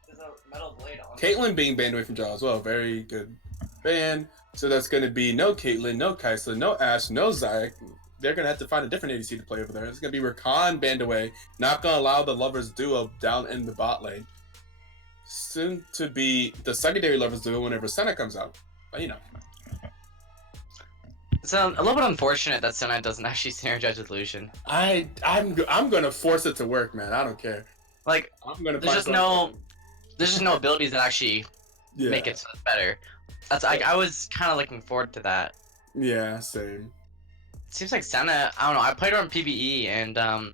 There's a metal blade on. Caitlyn being banned away from Jaw as well. Very good ban. So that's going to be no Caitlyn, no Kaisa, no Ashe, no Xayah. They're going to have to find a different ADC to play over there. It's going to be Rakan banned away. Not going to allow the Lovers duo down in the bot lane. Soon to be the secondary Lovers duo whenever Senna comes out. But you know. It's a little bit unfortunate that Senna doesn't actually synergize with Lucian. I'm going to force it to work, man. I don't care. Like, I'm going to there's just no abilities that actually make it so much better. That's I was kind of looking forward to that. Yeah, same. It seems like Senna, I don't know, I played her on PvE and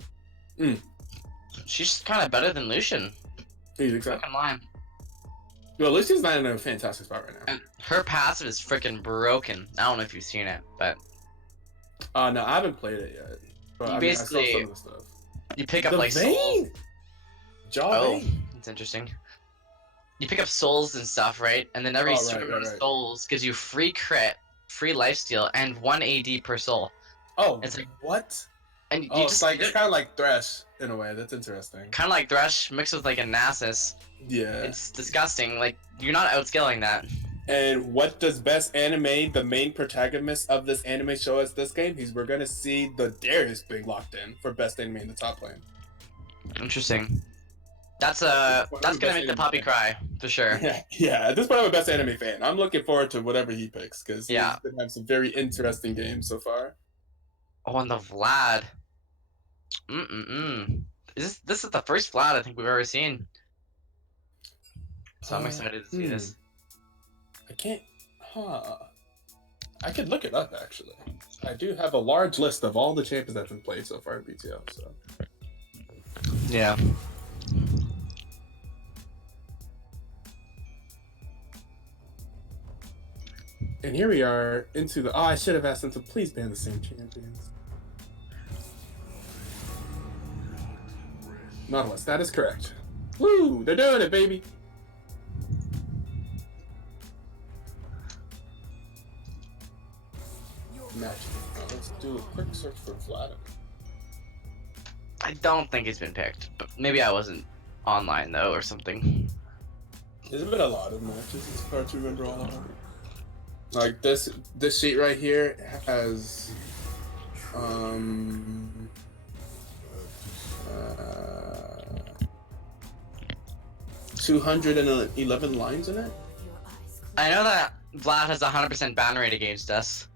she's just kind of better than Lucian. You think so? Fucking lying. Well, Lucian's not in a fantastic spot right now. And her passive is freaking broken. I don't know if you've seen it, but No, I haven't played it yet. But You I basically- saw some of the stuff. you pick up The like vein? souls. Jaw vein? That's interesting. You pick up souls and stuff, right? And then every Right, certain amount of right. souls gives you free crit, free lifesteal, and 1 AD per soul. Oh, It's like- what? And you Oh, just it's kind of like Thresh in a way. That's interesting. kind of like Thresh mixed with like a Nasus. Yeah. It's disgusting. Like, you're not outscaling that. And what does best anime, the main protagonist of this anime, show us this game? We're gonna see the Darius being locked in for best anime in the top lane. Interesting. That's gonna make the puppy cry for sure. Yeah. At this point, I'm a best anime fan. I'm looking forward to whatever he picks because Yeah. he's been having some very interesting games so far. Oh, and the Vlad. This is the first Vlad I think we've ever seen. So I'm excited to see this. I can't. Huh. I could look it up, actually. I do have a large list of all the champions that have been played so far in BTL, so... Yeah. And here we are into the... Oh, I should have asked them to please ban the same champions. Nautilus, that is correct. Woo! They're doing it, baby! Match. Let's do a quick search for Vladimir. I don't think he's been picked, but maybe I wasn't online though or something. There's been a lot of matches. It's hard to remember all of them. Like this sheet right here has 211 lines in it. I know that Vlad has a 100% ban rate against us.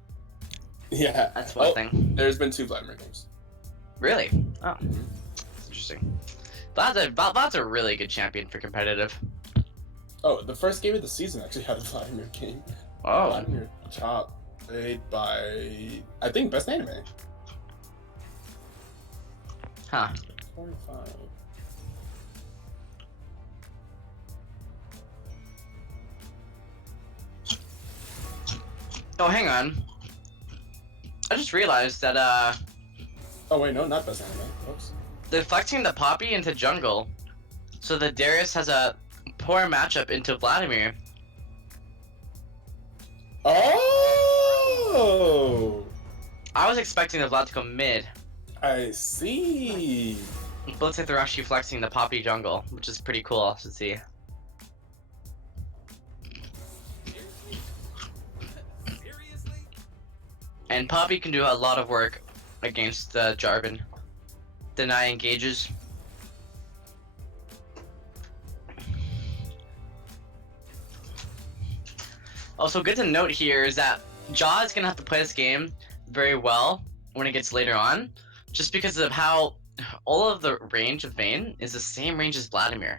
Yeah, That's one thing. There's been 2 Vladimir games. Really? Oh, that's interesting. Vlad's a really good champion for competitive. Oh, the first game of the season actually had a Vladimir game. Oh. Vladimir top played by, I think, Best Anime. Huh. 45. Oh, hang on. I just realized that Oh wait, no, not Best Anime. Oops. they're flexing the Poppy into jungle, so that Darius has a poor matchup into Vladimir. Oh! I was expecting the Vlad to go mid, I see. but looks like they're actually flexing the Poppy jungle, which is pretty cool to see. And Poppy can do a lot of work against Jarvan. Deny engages. Also, good to note here is that Jaw is going to have to play this game very well when it gets later on, just because of how all of the range of Vayne is the same range as Vladimir.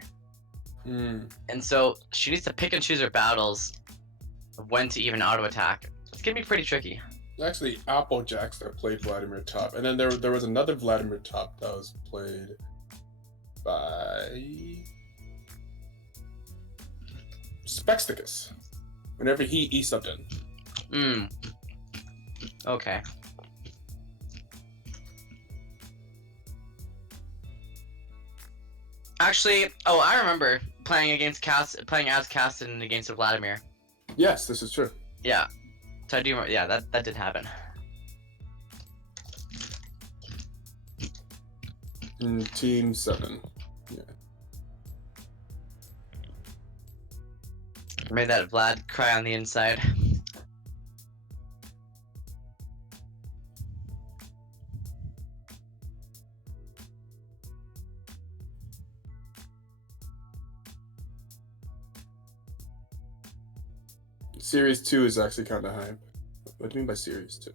And so she needs to pick and choose her battles of when to even auto attack. It's going to be pretty tricky. Actually, Applejacks that played Vladimir top, and then there was another Vladimir top that was played by Spexticus. Whenever he E-subbed in. Okay. Actually, oh, I remember playing as Caston against Vladimir. Yes, this is true. Yeah. So I do remember, yeah, that did happen. In Team 7. Yeah. Made that Vlad cry on the inside. Series 2 is actually kind of hype. What do you mean by Series 2?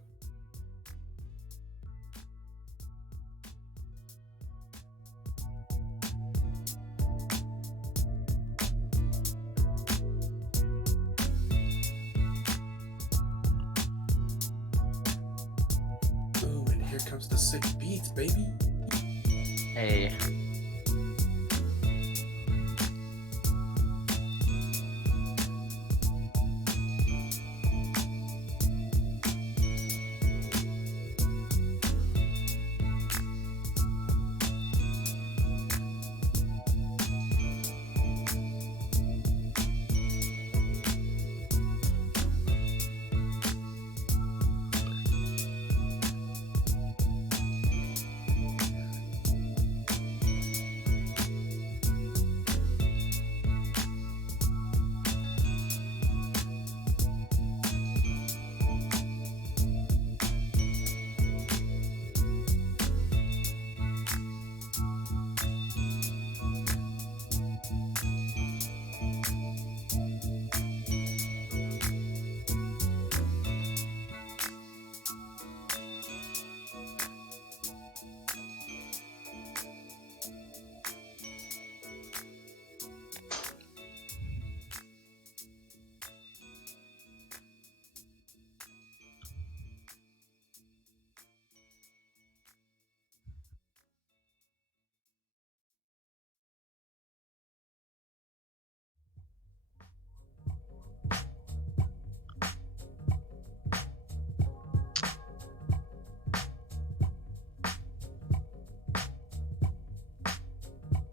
Ooh, and here comes the sick beats, baby. Hey.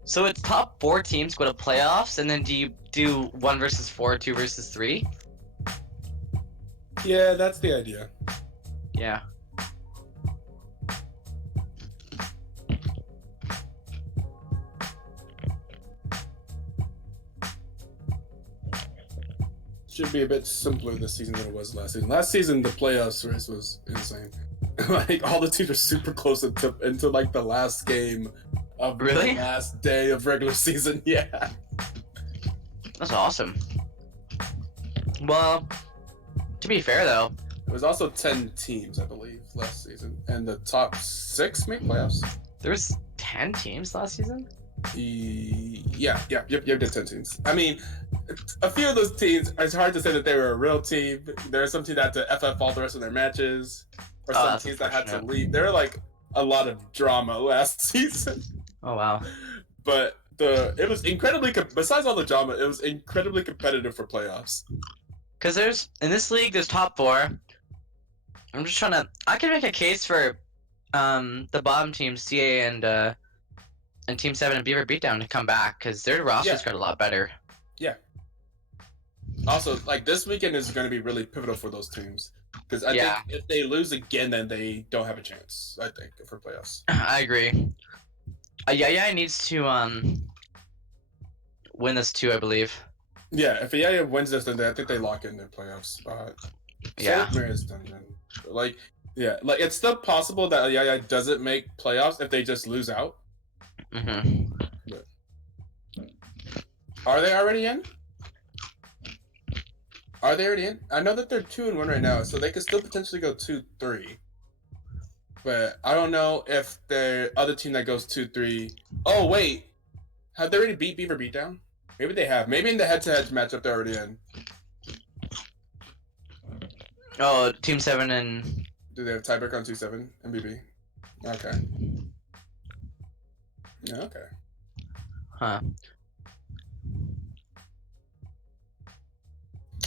So it's top 4 teams go to playoffs, and then do you do 1 versus 4, 2 versus 3? Yeah, that's the idea. Yeah. Should be a bit simpler this season than it was last season. Last season, the playoffs race was insane. Like all the teams are super close into like the last game of Really? the last day of regular season. Yeah. That's awesome. Well, to be fair though, It was also 10 teams, I believe, last season, and the top 6 make playoffs. there was 10 teams last season? Yeah, did 10 teams. I mean, a few of those teams, it's hard to say that they were a real team. There are some teams that had to FF all the rest of their matches, or some that's teams that had to unfortunate. leave. There were like a lot of drama last season, Oh wow. but it was incredibly, besides all the drama, it was incredibly competitive for playoffs. Cause there's in this league there's top 4. I'm just trying to. I can make a case for the bottom teams, CA and Team 7 and Beaver Beatdown to come back because their rosters got a lot better. Yeah. Also, like this weekend is going to be really pivotal for those teams because I think if they lose again, then they don't have a chance. I think for playoffs. I agree. AYAYA needs to win this too, I believe. Yeah, if AYAYA wins this, then I think they lock in their playoff spot. Yeah. Like, yeah, like it's still possible that AYAYA doesn't make playoffs if they just lose out. Mhm. Are they already in? Are they already in? I know that they're 2-1 right now, so they could still potentially go 2-3. But I don't know if the other team that goes 2-3. Oh wait, have they already beat Beaver Beatdown? Maybe they have. Maybe in the head-to-head matchup they're already in. Oh, Team 7 and. Do they have tiebreak on 2-7 MBB? Okay. Yeah, okay. Huh.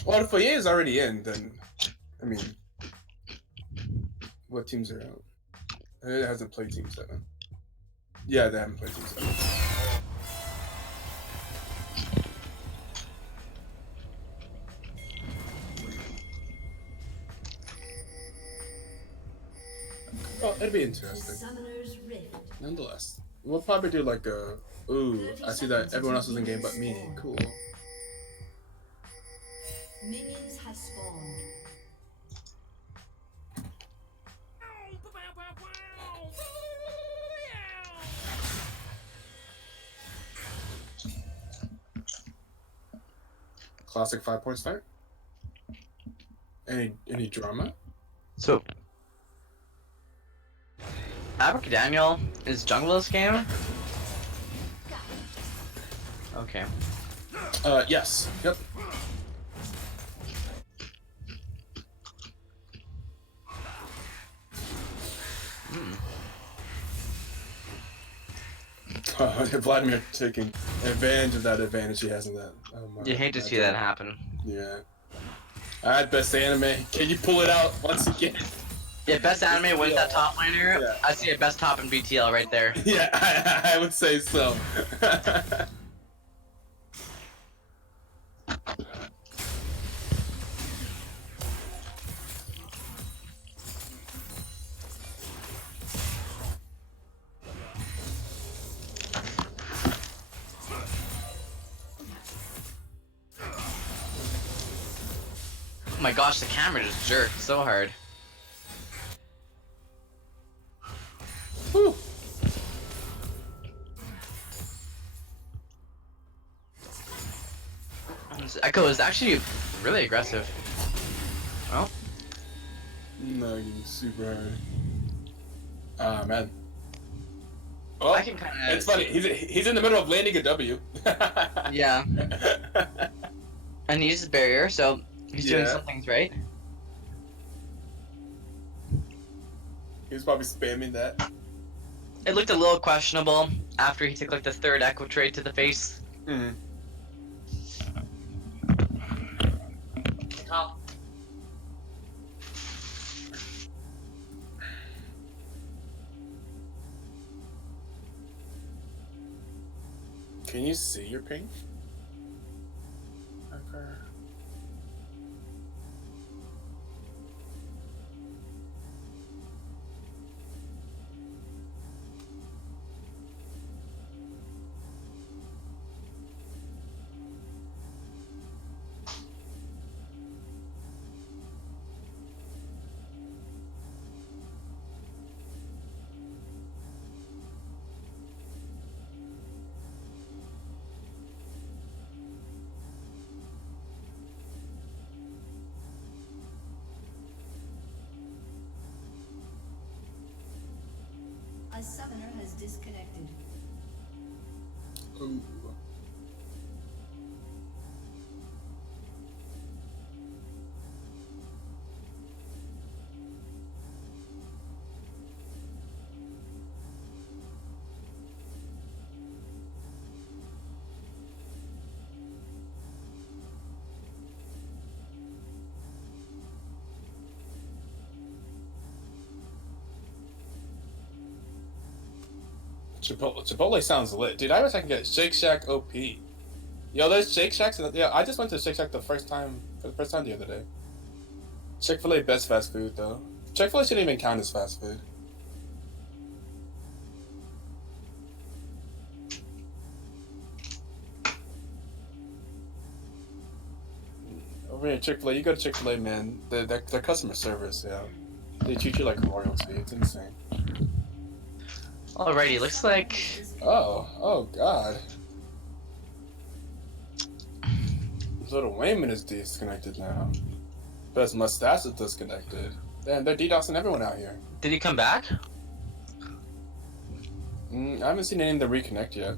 Well, if AYAYA is already in, then I mean, what teams are out? It hasn't played Team 7. Yeah, they haven't played Team 7. Well, it'd be The interesting. Summoner's Rift. Nonetheless, we'll probably do like a. Ooh, I see that everyone else is in game but me. Cool. Minions have spawned. Classic 5-point start. Any drama? So. Daniel is jungle this game? Okay. Yes. Yep. Vladimir taking advantage of that advantage he has in that. You hate to see that happen. Yeah. Alright, best anime. Can you pull it out once again? Yeah, best anime wins that top laner. Yeah. I see a best top in BTL right there. Yeah, I would say so. Oh my gosh, the camera just jerked so hard. Whew. This Echo is actually really aggressive. Well, No, super hard. Ah, man. Oh, I can kind of. it's funny. He's in the middle of landing a W. Yeah, and he uses barrier, so he's doing Yeah. some things right. He was probably spamming that. It looked a little questionable after he took like the third Echo trade to the face. Mm. Top. Can you see your ping? Okay. A summoner has disconnected. Ooh. Chipotle sounds lit. Dude, I wish I could get Shake Shack OP. Yo, there's Shake Shacks. Yeah, I just went to Shake Shack for the first time the other day. Chick-fil-A best fast food, though. Chick-fil-A shouldn't even count as fast food. Over here, Chick-fil-A, you go to Chick-fil-A, man. Their customer service, yeah. They treat you like royalty. It's insane. Alrighty, looks like Oh God. Little Wayman is disconnected now. But his mustache is disconnected. Damn, they're DDoSing everyone out here. did he come back? I haven't seen any of them reconnect yet.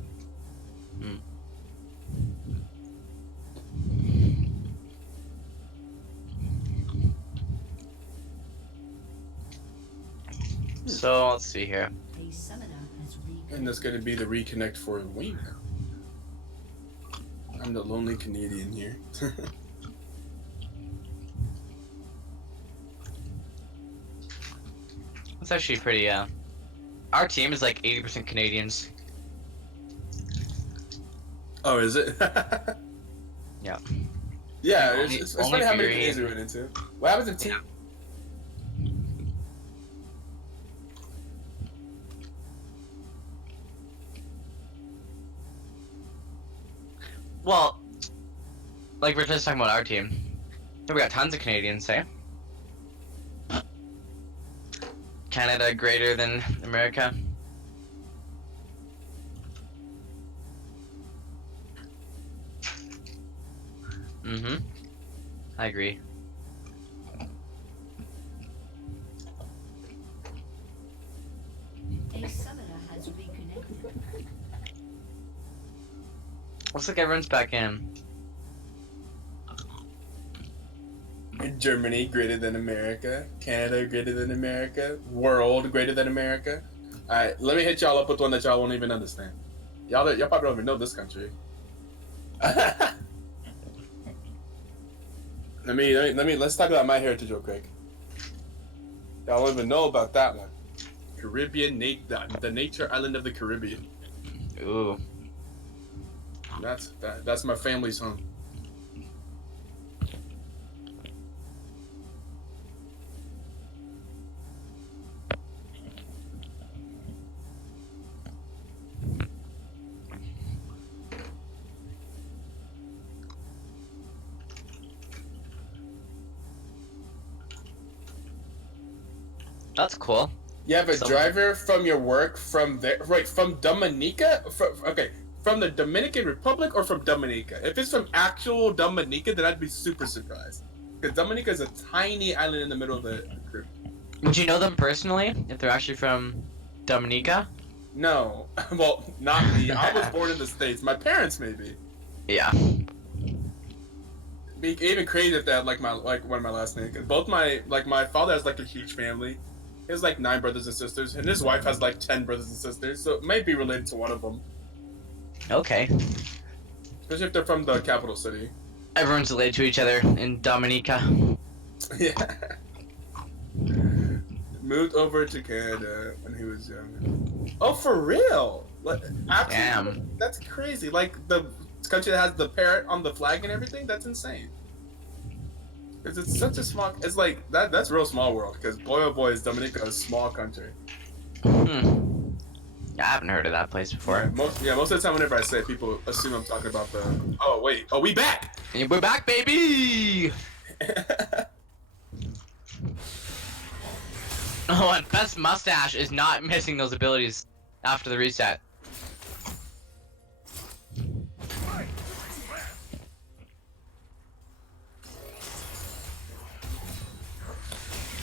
So let's see here. A summoner has reconnected. And that's gonna be the reconnect for Wayne. I'm the lonely Canadian here. It's actually pretty. Our team is like 80% Canadians. Oh, is it? Yeah. Yeah, Only- it's only funny how many Fury Canadians we and- run into. What happens in team? Well, like we're just talking about our team. We got tons of Canadians, say. Canada greater than America. Mm-hmm. I agree. A summoner has reconnected. Looks like everyone's back in. Germany greater than America. Canada greater than America. World greater than America. Alright, let me hit y'all up with one that y'all won't even understand. Y'all probably don't even know this country. Let's talk about My Heritage real quick. Y'all don't even know about that one. Caribbean, the nature island of the Caribbean. Ooh. That's my family's home. That's cool. You have a Someone- driver from your work from there, right? From Dominica? From the Dominican Republic or from Dominica? If it's from actual Dominica, then I'd be super surprised. Because Dominica is a tiny island in the middle of the Caribbean. Would you know them personally if they're actually from Dominica? No, well, not me. I was born in the States. My parents maybe. Yeah. Be even crazy if they had like one of my last names. Both my father has like a huge family. He has like 9 brothers and sisters, and his wife has like 10 brothers and sisters. So it might be related to one of them. Okay. Especially if they're from the capital city. Everyone's related to each other in Dominica. Yeah. Moved over to Canada when he was young. Oh, for real? Absolutely, that's crazy. Like the country that has the parrot on the flag and everything. That's insane. Because it's such a small. It's like that. That's real small world. Because boy oh boy is Dominica a small country. I haven't heard of that place before. Most of the time whenever I say it, people assume I'm talking about the. Oh wait. Oh, we back. And we're back, baby. Oh, and Best Mustache is not missing those abilities after the reset.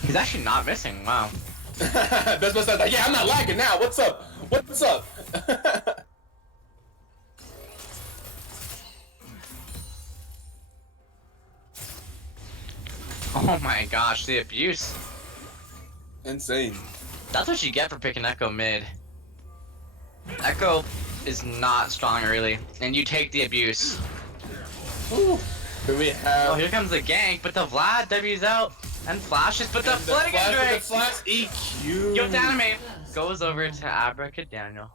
He's actually not missing. Wow. Best Mustache like, yeah, I'm not lagging now. What's up? What's up? Oh my gosh, the abuse. Insane. That's what you get for picking Echo mid. Echo is not strong early, and you take the abuse. Ooh. Then we have. Oh, here comes the gank, but the Vlad W's out and flashes, but the flooding the flash EQ. Yo, Dynamite goes over to Abracadabra.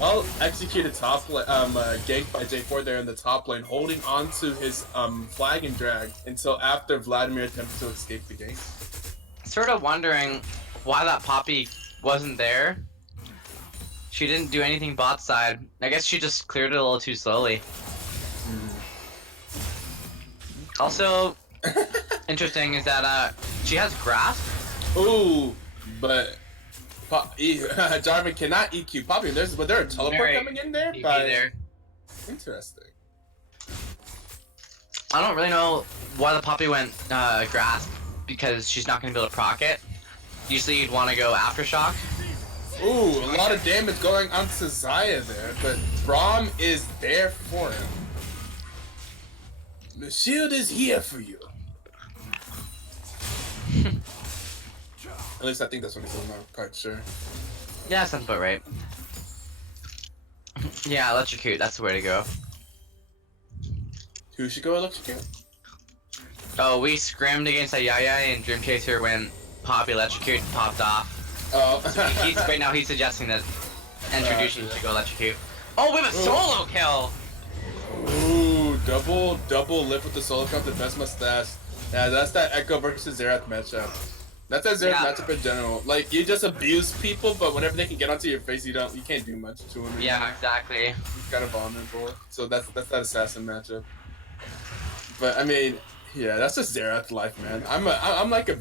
Well executed top gank by J4 there in the top lane, holding on to his flag and drag until after Vladimir attempted to escape the gank. Sort of wondering why that Poppy wasn't there. She didn't do anything bot side. I guess she just cleared it a little too slowly. Also, interesting is that she has grasp. Ooh, but Jarvan cannot EQ Poppy. Was there a teleport coming in there? There. Interesting. I don't really know why the Poppy went grasp, because she's not going to be able to proc it. Usually you'd want to go Aftershock. Ooh, a lot of damage going onto Xayah there, but Braum is there for him. The shield is here for you. At least I think that's what he said. I'm not quite sure. Yeah, sounds about right. Yeah, electrocute. That's the way to go. Who should go electrocute? Oh, we scrimmed against AYAYA and Dream Chaser when Poppy electrocute popped off. Oh. So right now he's suggesting that introducing to go electrocute. Oh, we have a solo kill! Ooh, double lift with the solo count, the Best Mustache. Yeah, that's that Echo versus Xerath matchup. That's that Xerath matchup in general. Like, you just abuse people, but whenever they can get onto your face, you can't do much to them. Yeah, exactly. He's kind of vulnerable. So that's that assassin matchup. But I mean, yeah, that's just Xerath life, man. I'm like a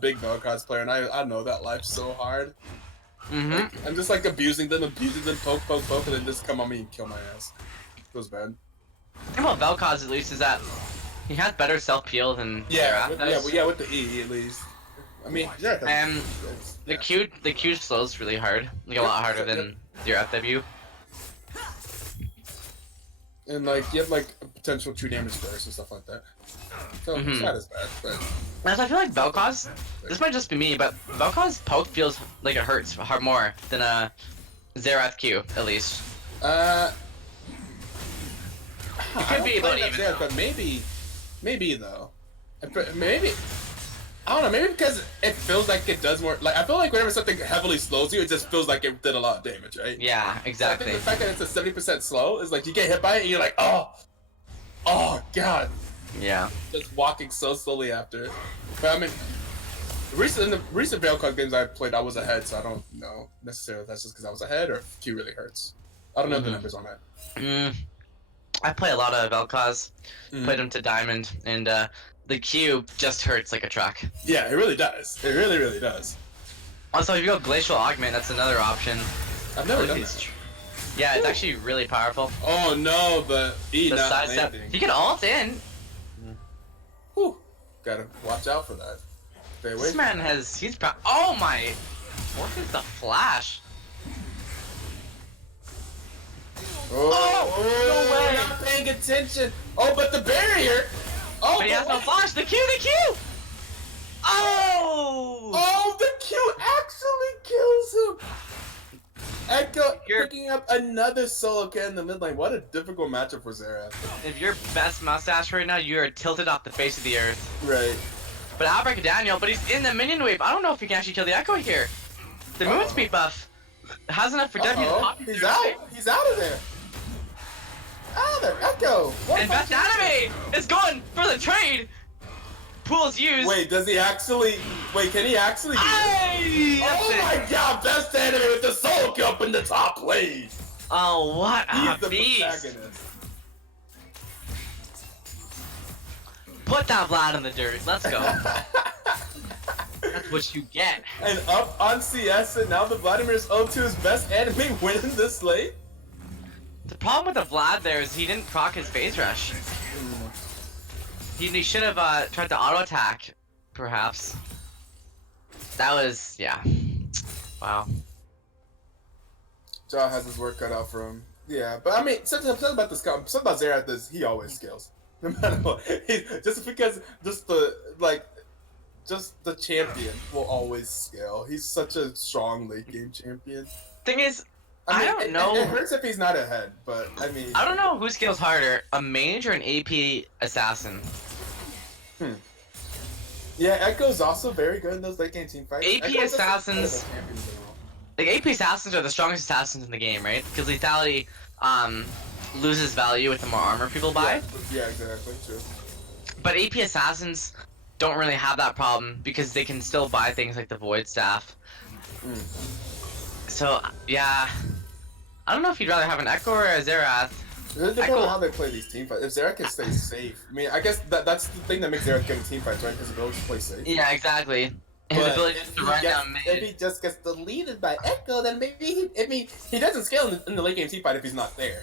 big Vel'Koz player, and I know that life so hard. Like, I'm just like abusing them, poke, and then just come on me and kill my ass. Feels bad. The thing about Vel'Koz at least is that he has better self peel than Xerath does. with the E at least. I mean, Xerath. And the Q slows really hard, like a lot harder than Xerath W. And like you have like a potential true damage burst and stuff like that. So it's not as bad, but. As I feel like Vel'Koz, this might just be me, but Vel'Koz's poke feels like it hurts more than a Xerath Q, at least. It could be about even. There, but maybe though. Maybe. I don't know, maybe because it feels like it does more. Like, I feel like whenever something heavily slows you, it just feels like it did a lot of damage, right? Yeah, exactly. So I think the fact that it's a 70% slow is like you get hit by it and you're like, oh god. Yeah. Just walking so slowly after it. But I mean, in the recent Vel'Koz games I played, I was ahead, so I don't know necessarily if that's just because I was ahead or if Q really hurts. I don't know the numbers on that. I play a lot of Vel'Koz. Played him to Diamond, and the Q just hurts like a truck. Yeah, it really does. It really, really does. Also, if you go Glacial Augment, that's another option. I've never done that. Yeah, it's actually really powerful. Oh no, but E The not side step. landing. You can ult in. Whew. Gotta watch out for that. Stay away. This man he's oh my! What is the flash? Oh, no way! Not paying attention. Oh, but the barrier. Oh, but he has no flash. The Q. Oh! Oh, the Q actually kills him. Echo picking up another solo kill in the mid lane. What a difficult matchup for Xerath. If you're Best Mustache right now, you are tilted off the face of the earth. Right. But Abracadabra, but he's in the minion wave. I don't know if he can actually kill the Echo here. The movement speed buff. Has enough for W. Uh-oh. He's out. He's out of there. Out of there. Echo. What And the Best fuck? Anime is going for the trade. Pool's used. Wait, does he actually? Wait, can he actually? Do it? Oh my God! Best Anime with the Soul Cup in the top lane. Oh, what He's a the beast! protagonist. Put that Vlad in the dirt. Let's go. That's what you get. And up on CS, and now the Vladimir's 0-2 is Best Anime winning this late. The problem with the Vlad there is he didn't proc his phase rush. He should have tried to auto attack, perhaps. That was, yeah. Wow. Jaw has his work cut out for him. Yeah, but I mean, something about this, something about Xerath is he always scales. No matter what. Just because, just the champion will always scale. He's such a strong late game champion. Thing is, I mean, don't know. It hurts if he's not ahead, but I mean. I don't know who scales harder, a mage or an AP assassin. Yeah, Echo's also very good in those late game team fights. AP Echo's just assassins- kind of a champion in general. Like AP assassins are the strongest assassins in the game, right? Because lethality loses value with the more armor people buy. Yeah, exactly. True. But AP assassins don't really have that problem because they can still buy things like the void staff. So yeah, I don't know if you'd rather have an Echo or a Xerath. It depends on how they play these team fights. If Xerath can stay safe, I mean, I guess that's the thing that makes Xerath good in team fights, right? Because he ability to play safe. Yeah, exactly. His But ability if to he run gets- down If mid. he just gets deleted by Echo, then maybe he doesn't scale in the late game team fight if he's not there.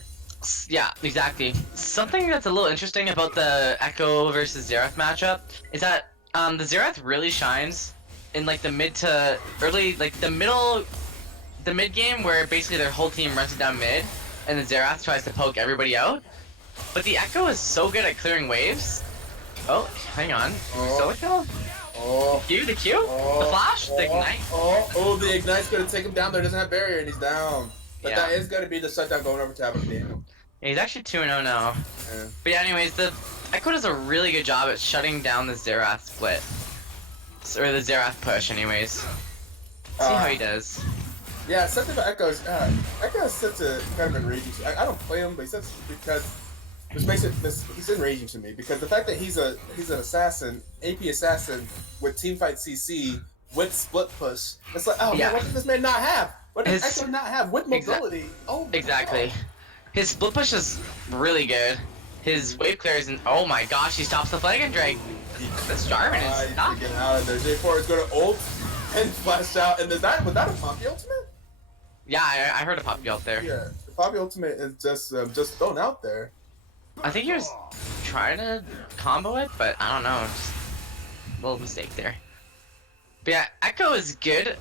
Yeah, exactly. Something that's a little interesting about the Echo versus Xerath matchup is that the Xerath really shines in like the mid to early, like the mid game where basically their whole team runs it down mid, and the Xerath tries to poke everybody out. But the Echo is so good at clearing waves. Oh, hang on. Still a kill? Oh. The Q? The flash? The ignite? The ignite's gonna take him down there. Doesn't have barrier and he's down. But Yeah. that is gonna be the shutdown going over to Abigail. Yeah, he's actually 2-0 now. Yeah. But yeah, anyways, the Echo does a really good job at shutting down the Xerath split. Or the Xerath push, anyways. See how he does. Yeah, something about Echo is such a kind of enraging. I don't play him, but he's such because which makes it he's enraging to me because the fact that he's an assassin, AP assassin with teamfight CC with split push. It's like, oh Yeah. man, what does this man not have? What does His- Echo not have with mobility? Oh my Exactly. God. His split push is really good. His wave clears and oh my gosh, he stops the flag and drag. This Jarvan is He's not. getting out of there. J4 is going to ult and flash out. And was that a Poppy ultimate? Yeah, I heard a pop out there. Yeah, the Poppy ultimate is just thrown out there. I think he was trying to combo it, but I don't know. Just a little mistake there. But yeah, Echo is good.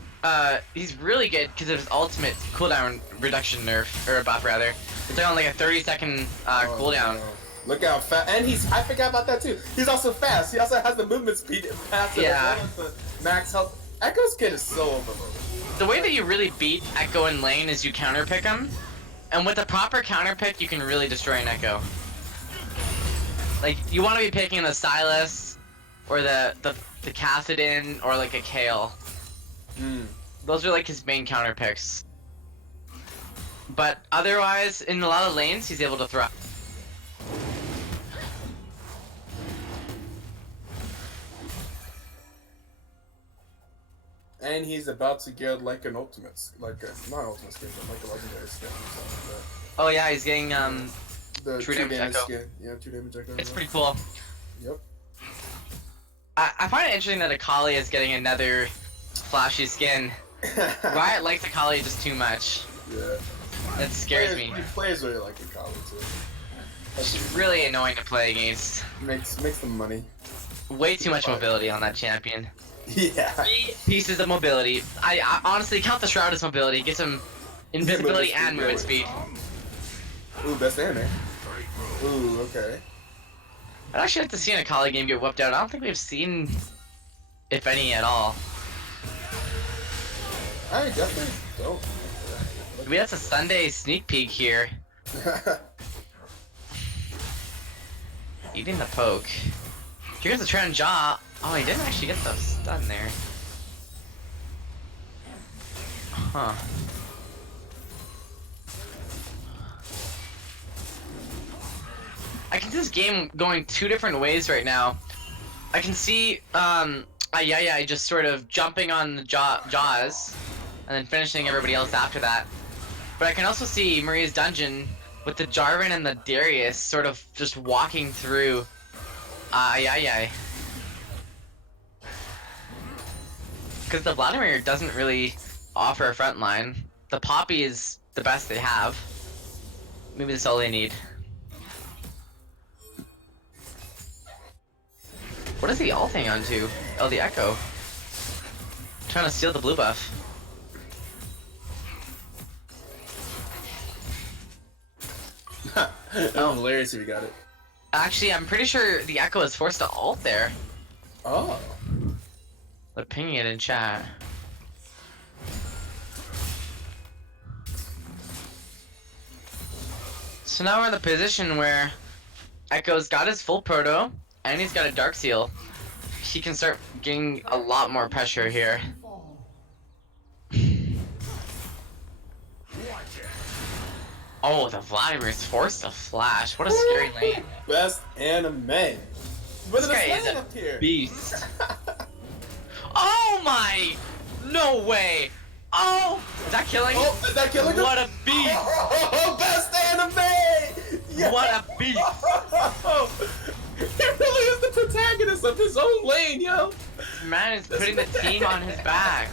He's really good because of his ultimate cooldown reduction nerf, or buff rather. It's like on like a 30-second cooldown. No. Look how fast, and I forgot about that too. He's also fast. He also has the movement speed faster Yeah. as well as the max health. Echo's kid is so overloaded. The way that you really beat Echo in lane is you counter pick him, and with a proper counter pick, you can really destroy an Echo. Like you want to be picking the Silas, or the Parascythen, or like a Kale. Those are like his main counter picks. But otherwise, in a lot of lanes, he's able to thrive. And he's about to get like an ultimate, not an ultimate skin, but like a legendary skin or something like Oh yeah, he's getting that. The True 2 damage damage echo. skin. Yeah, 2 damage echo. It's pretty cool. Yep. I find it interesting that Akali is getting another flashy skin. Riot likes Akali just too much. Yeah. It scares me. Players really like Akali too. It's really annoying to play against. Makes them money. Way too much mobility on that champion. Yeah. 3 pieces of mobility. I honestly count the Shroud as mobility. It gives him invisibility and movement speed. Ooh, best anime. Ooh, okay. I'd actually like to see an Akali game get whooped out. I don't think we've seen, if any, at all. I definitely don't. Maybe that's a Sunday sneak peek here. Eating the poke. Here's the trend jaw. Oh, he didn't actually get the stun there. Huh. I can see this game going two different ways right now. I can see AYAYA just sort of jumping on the jaws and then finishing everybody else after that. But I can also see Maria's dungeon with the Jarvan and the Darius sort of just walking through AYAYA. Because the Vladimir doesn't really offer a front line. The Poppy is the best they have. Maybe that's all they need. What is he ulting onto? Oh, the Echo. Trying to steal the blue buff. Oh, hilarious if you got it. Actually, I'm pretty sure the Echo is forced to ult there. Oh. They're pinging it in chat. So now we're in the position where Echo's got his full proto, and he's got a Dark Seal. He can start getting a lot more pressure here. Oh, the Vladimir's forced to flash. What a scary lane. Best anime. This guy is a up here. beast. Oh my! No way! Oh! Is that killing? Oh, is that killing him? What a beast! Oh, best anime! Yeah. What a beast! He really is the protagonist of his own lane, yo! This man is putting the team on his back.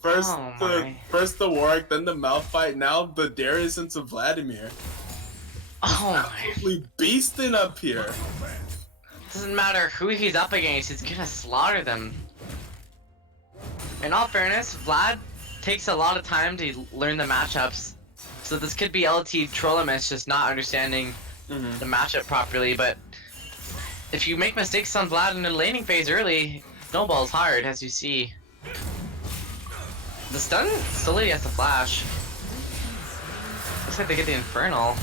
First, Oh first the Warwick, then the Malphite, now the Darius into Vladimir. Oh my. Absolutely beasting up here. Doesn't matter who he's up against, he's gonna slaughter them. In all fairness, Vlad takes a lot of time to learn the matchups. So this could be LT Trollomus just not understanding the matchup properly, but if you make mistakes on Vlad in the laning phase early, snowballs hard, as you see. The stun still has to flash. Looks like they get the Infernal.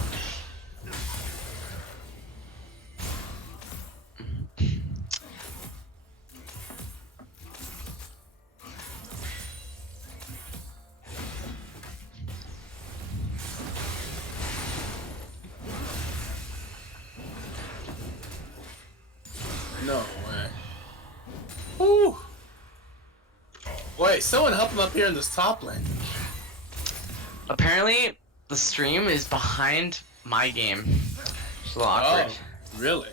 No way. Ooh. Wait, someone help him up here in this top lane. Apparently, the stream is behind my game. It's a little awkward. Oh, really?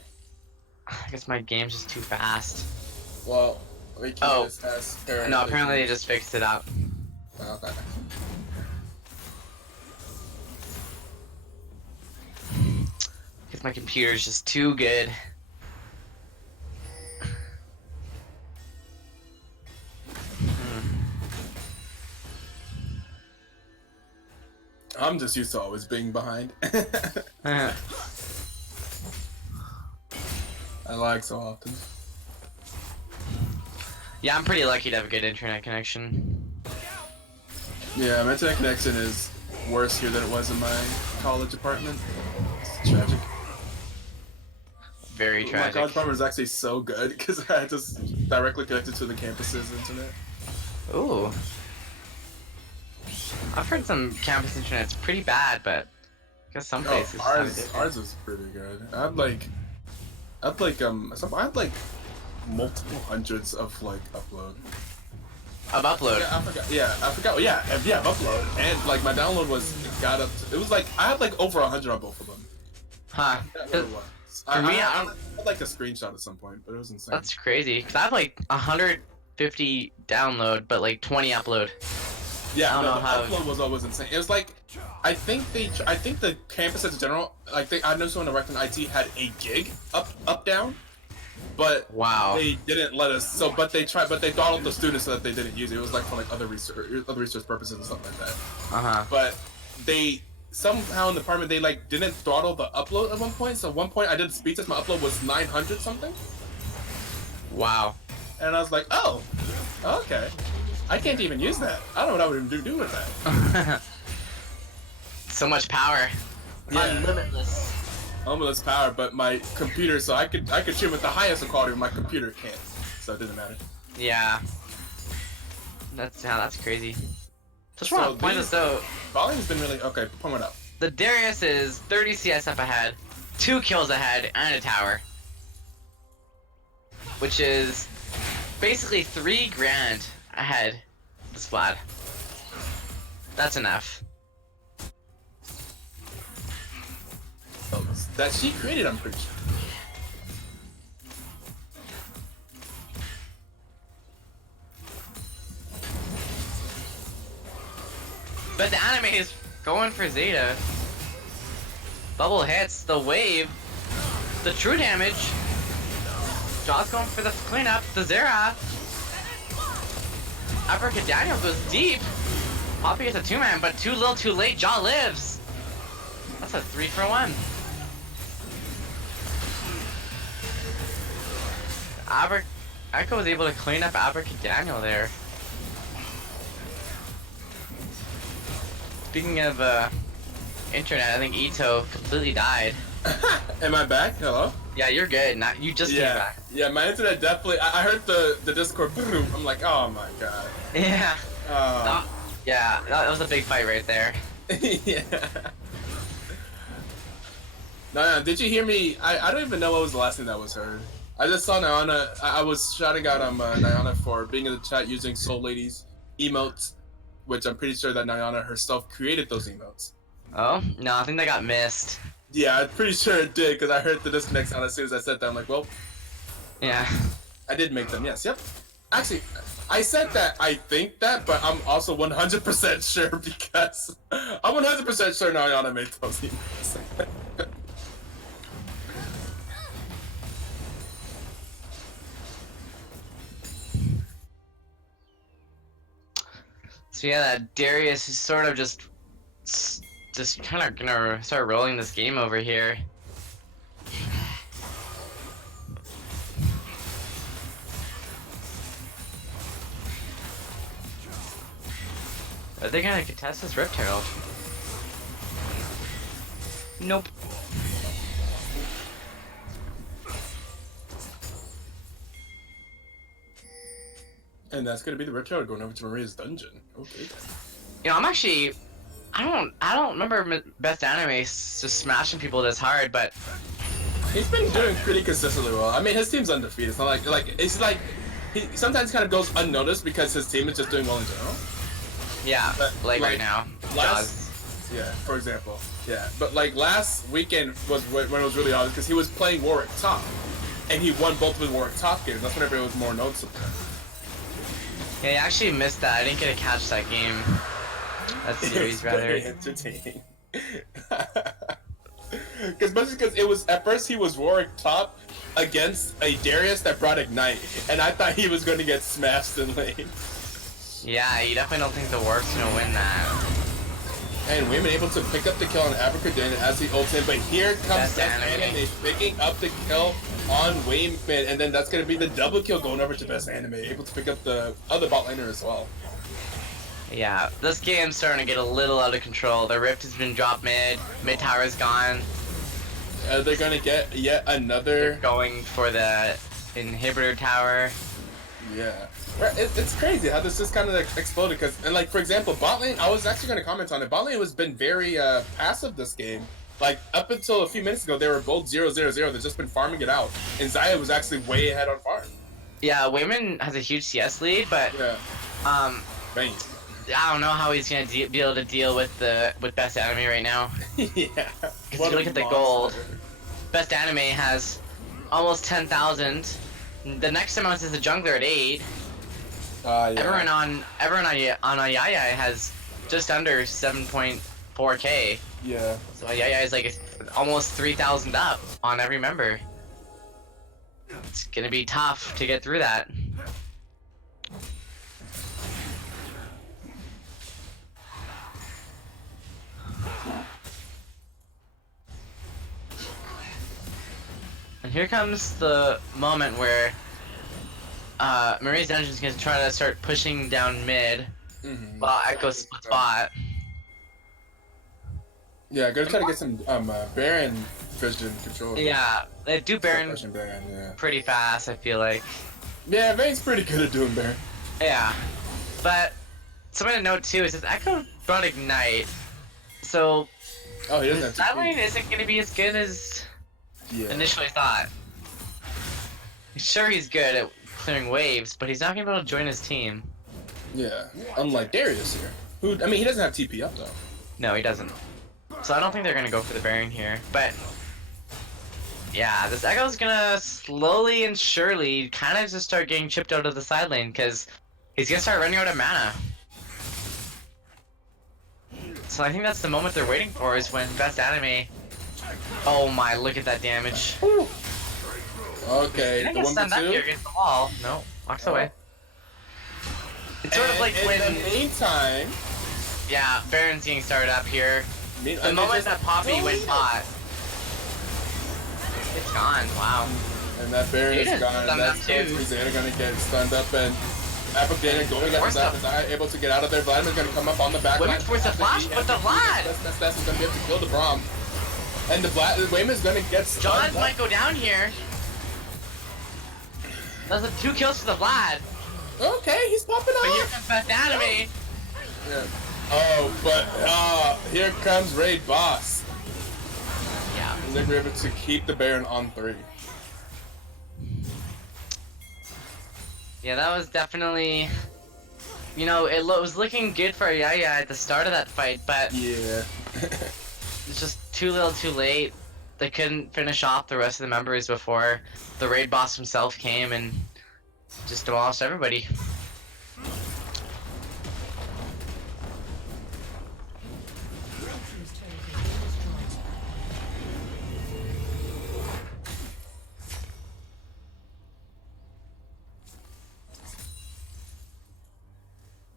I guess my game's just too fast. Well, we can just ask her. No, apparently they just fixed it up. Okay. Because my computer's just too good. I'm just used to always being behind. I lag so often. Yeah, I'm pretty lucky to have a good internet connection. Yeah, my internet connection is worse here than it was in my college apartment. It's tragic. Very My tragic. college apartment is actually so good because I just directly connected to the campus's internet. Ooh. I've heard some campus internet's pretty bad, but I guess some places have it different. Ours is pretty good. I had like multiple hundreds of like upload. Of upload. Yeah, I forgot. Yeah, upload. And like my download got up to, it was like I had like over 100 on both of them. Huh. That's what it was. For me, I had like a screenshot at some point, but it was insane. That's crazy. Cause I have like 150 download, but like 20 upload. Yeah, I don't know the how- upload was always insane. It was like, I think the campus in general, like I know someone in IT had a gig up down, but Wow. they didn't let us. So, but they throttled the students so that they didn't use it. It was like for like other research purposes and stuff like that. But they somehow in the department they like didn't throttle the upload at one point. So at one point I did speed test, my upload was 900 something, Wow. and I was like, oh, okay. I can't even use that. I don't know what I would do with that. So much power. Yeah. Limitless. Limitless power, but my computer, so I could stream with the highest quality, but my computer can't, so it didn't matter. Yeah. That's crazy. Just So want to point these- this out. Volume's been really okay. Point it up. the Darius is 30 CS up ahead, 2 kills ahead, and a tower. Which is basically 3 grand ahead of the squad. That's enough. That she created, I'm pretty sure. But the anime is going for Zeta. Bubble hits, the wave, the true damage. Jaw's going for the cleanup, the Zera. Daniel goes deep. Poppy gets a 2-man, but too little too late, Jaw lives. That's a 3-for-1. Echo was able to clean up Daniel there. Speaking of internet, I think Ito completely died. Am I back? Hello? Yeah, you're good. Not you just came back. Yeah, my internet definitely. I heard the Discord boom. I'm like, oh my god. Yeah. Oh. Yeah, that was a big fight right there. Yeah. No, did you hear me? I don't even know what was the last thing that was heard. I just saw Nyana. I was shouting out Nyana for being in the chat using Soul Ladies emotes, which I'm pretty sure that Nyana herself created those emotes. Oh no, I think they got missed. Yeah, I'm pretty sure it did because I heard the disconnect sound as soon as I said that. I'm like, well, Yeah. I did make them. Yes, yep. Actually, I said that I think that, but I'm also 100% sure because I'm 100% sure Nyana made those emotes. So yeah, that Darius is sort of just kind of gonna start rolling this game over here. Are they gonna contest this Rift Herald? Nope. And that's gonna be the Rift Herald going over to Maria's dungeon. Okay. You know, I don't remember Best Anime just smashing people this hard, but He's been doing pretty consistently well. I mean, his team's undefeated. It's not it's like he sometimes kind of goes unnoticed because his team is just doing well in general. yeah, But, like right now, Jaws. Yeah, for example. Yeah, but like last weekend was when it was really obvious because he was playing Warwick top, and he won both of his Warwick top games. That's whenever it was more noticeable. Yeah, I actually missed that. I didn't get to catch that game. That series, rather. Very entertaining. Because it was at first he was Warwick top against a Darius that brought Ignite, and I thought he was going to get smashed in lane. Yeah, you definitely don't think the Warp's gonna win that. And women able to pick up the kill on Abracadabra as he ults in, but here comes Best Best Anime. Anime picking up the kill on Wayman, and then that's going to be the double kill going over to Best Anime, able to pick up the other bot laner as well. Yeah, this game's starting to get a little out of control. The Rift has been dropped mid tower is gone. They're going to get yet another... Going for the inhibitor tower. Yeah. It's crazy how this just kind of like exploded because, and like for example, bot lane, I was actually going to comment on it. Bot lane has been very passive this game. Like up until a few minutes ago, they were both 0-0-0. They've just been farming it out, and Xayah was actually way ahead on farm. Yeah, Wayman has a huge CS lead, but Yeah. I don't know how he's gonna be able to deal with Best Anime right now. Yeah. Because if What you a look at the monster. gold, Best Anime has almost 10,000. The next amount is the jungler at 8. Yeah. Everyone on AYAYA has just under 7.4k. Yeah. So AYAYA is like almost 3,000 up on every member. It's gonna be tough to get through that. And here comes the moment where Maria's Dungeon is gonna try to start pushing down mid Mm-hmm. while Echo splits bot. Yeah, gotta try to get some Baron vision control. Yeah, they do Baron Baron, yeah. pretty fast, I feel like. Yeah, Baron's pretty good at doing Baron. Yeah, but something to note too is that Echo brought Ignite, so Oh, he His doesn't side have lane TP. isn't gonna be as good as Yeah. initially thought. Sure, he's good at clearing waves, but he's not gonna be able to join his team. Yeah. Unlike Darius here. Who, I mean, he doesn't have TP up though. No, he doesn't. So I don't think they're gonna go for the Baron here. But yeah, this Echo's gonna slowly and surely kind of just start getting chipped out of the side lane because he's gonna start running out of mana. So I think that's the moment they're waiting for is when Best Anime. Oh my! Look at that damage. Okay, I the think stand up here 1v2. against the wall. No, walks away. It's sort of like in when, the meantime, yeah, Baron's getting started up here. The moment that Poppy went bot, it's gone. Wow. and that Baron is Dude, gone, and stunned up that's too. Zeta gonna get stunned up, and Apogania going More after that stuff. is able to get out of there. Vladimir's gonna come up on the back line. Wait for the flash, but the Vlad! That's gonna be able to kill the Braum. And the Wayman's gonna get stunned. John might go down here. That's 2 kills for the Vlad. Okay, he's popping But here off. comes Best Anime. Yeah. Oh, but here comes Raid Boss. Yeah. And they were able to keep the Baron on 3. Yeah, that was definitely. You know, it was looking good for AYAYA at the start of that fight, but Yeah. it's just too little too late. They couldn't finish off the rest of the members before the raid boss himself came and just demolished everybody.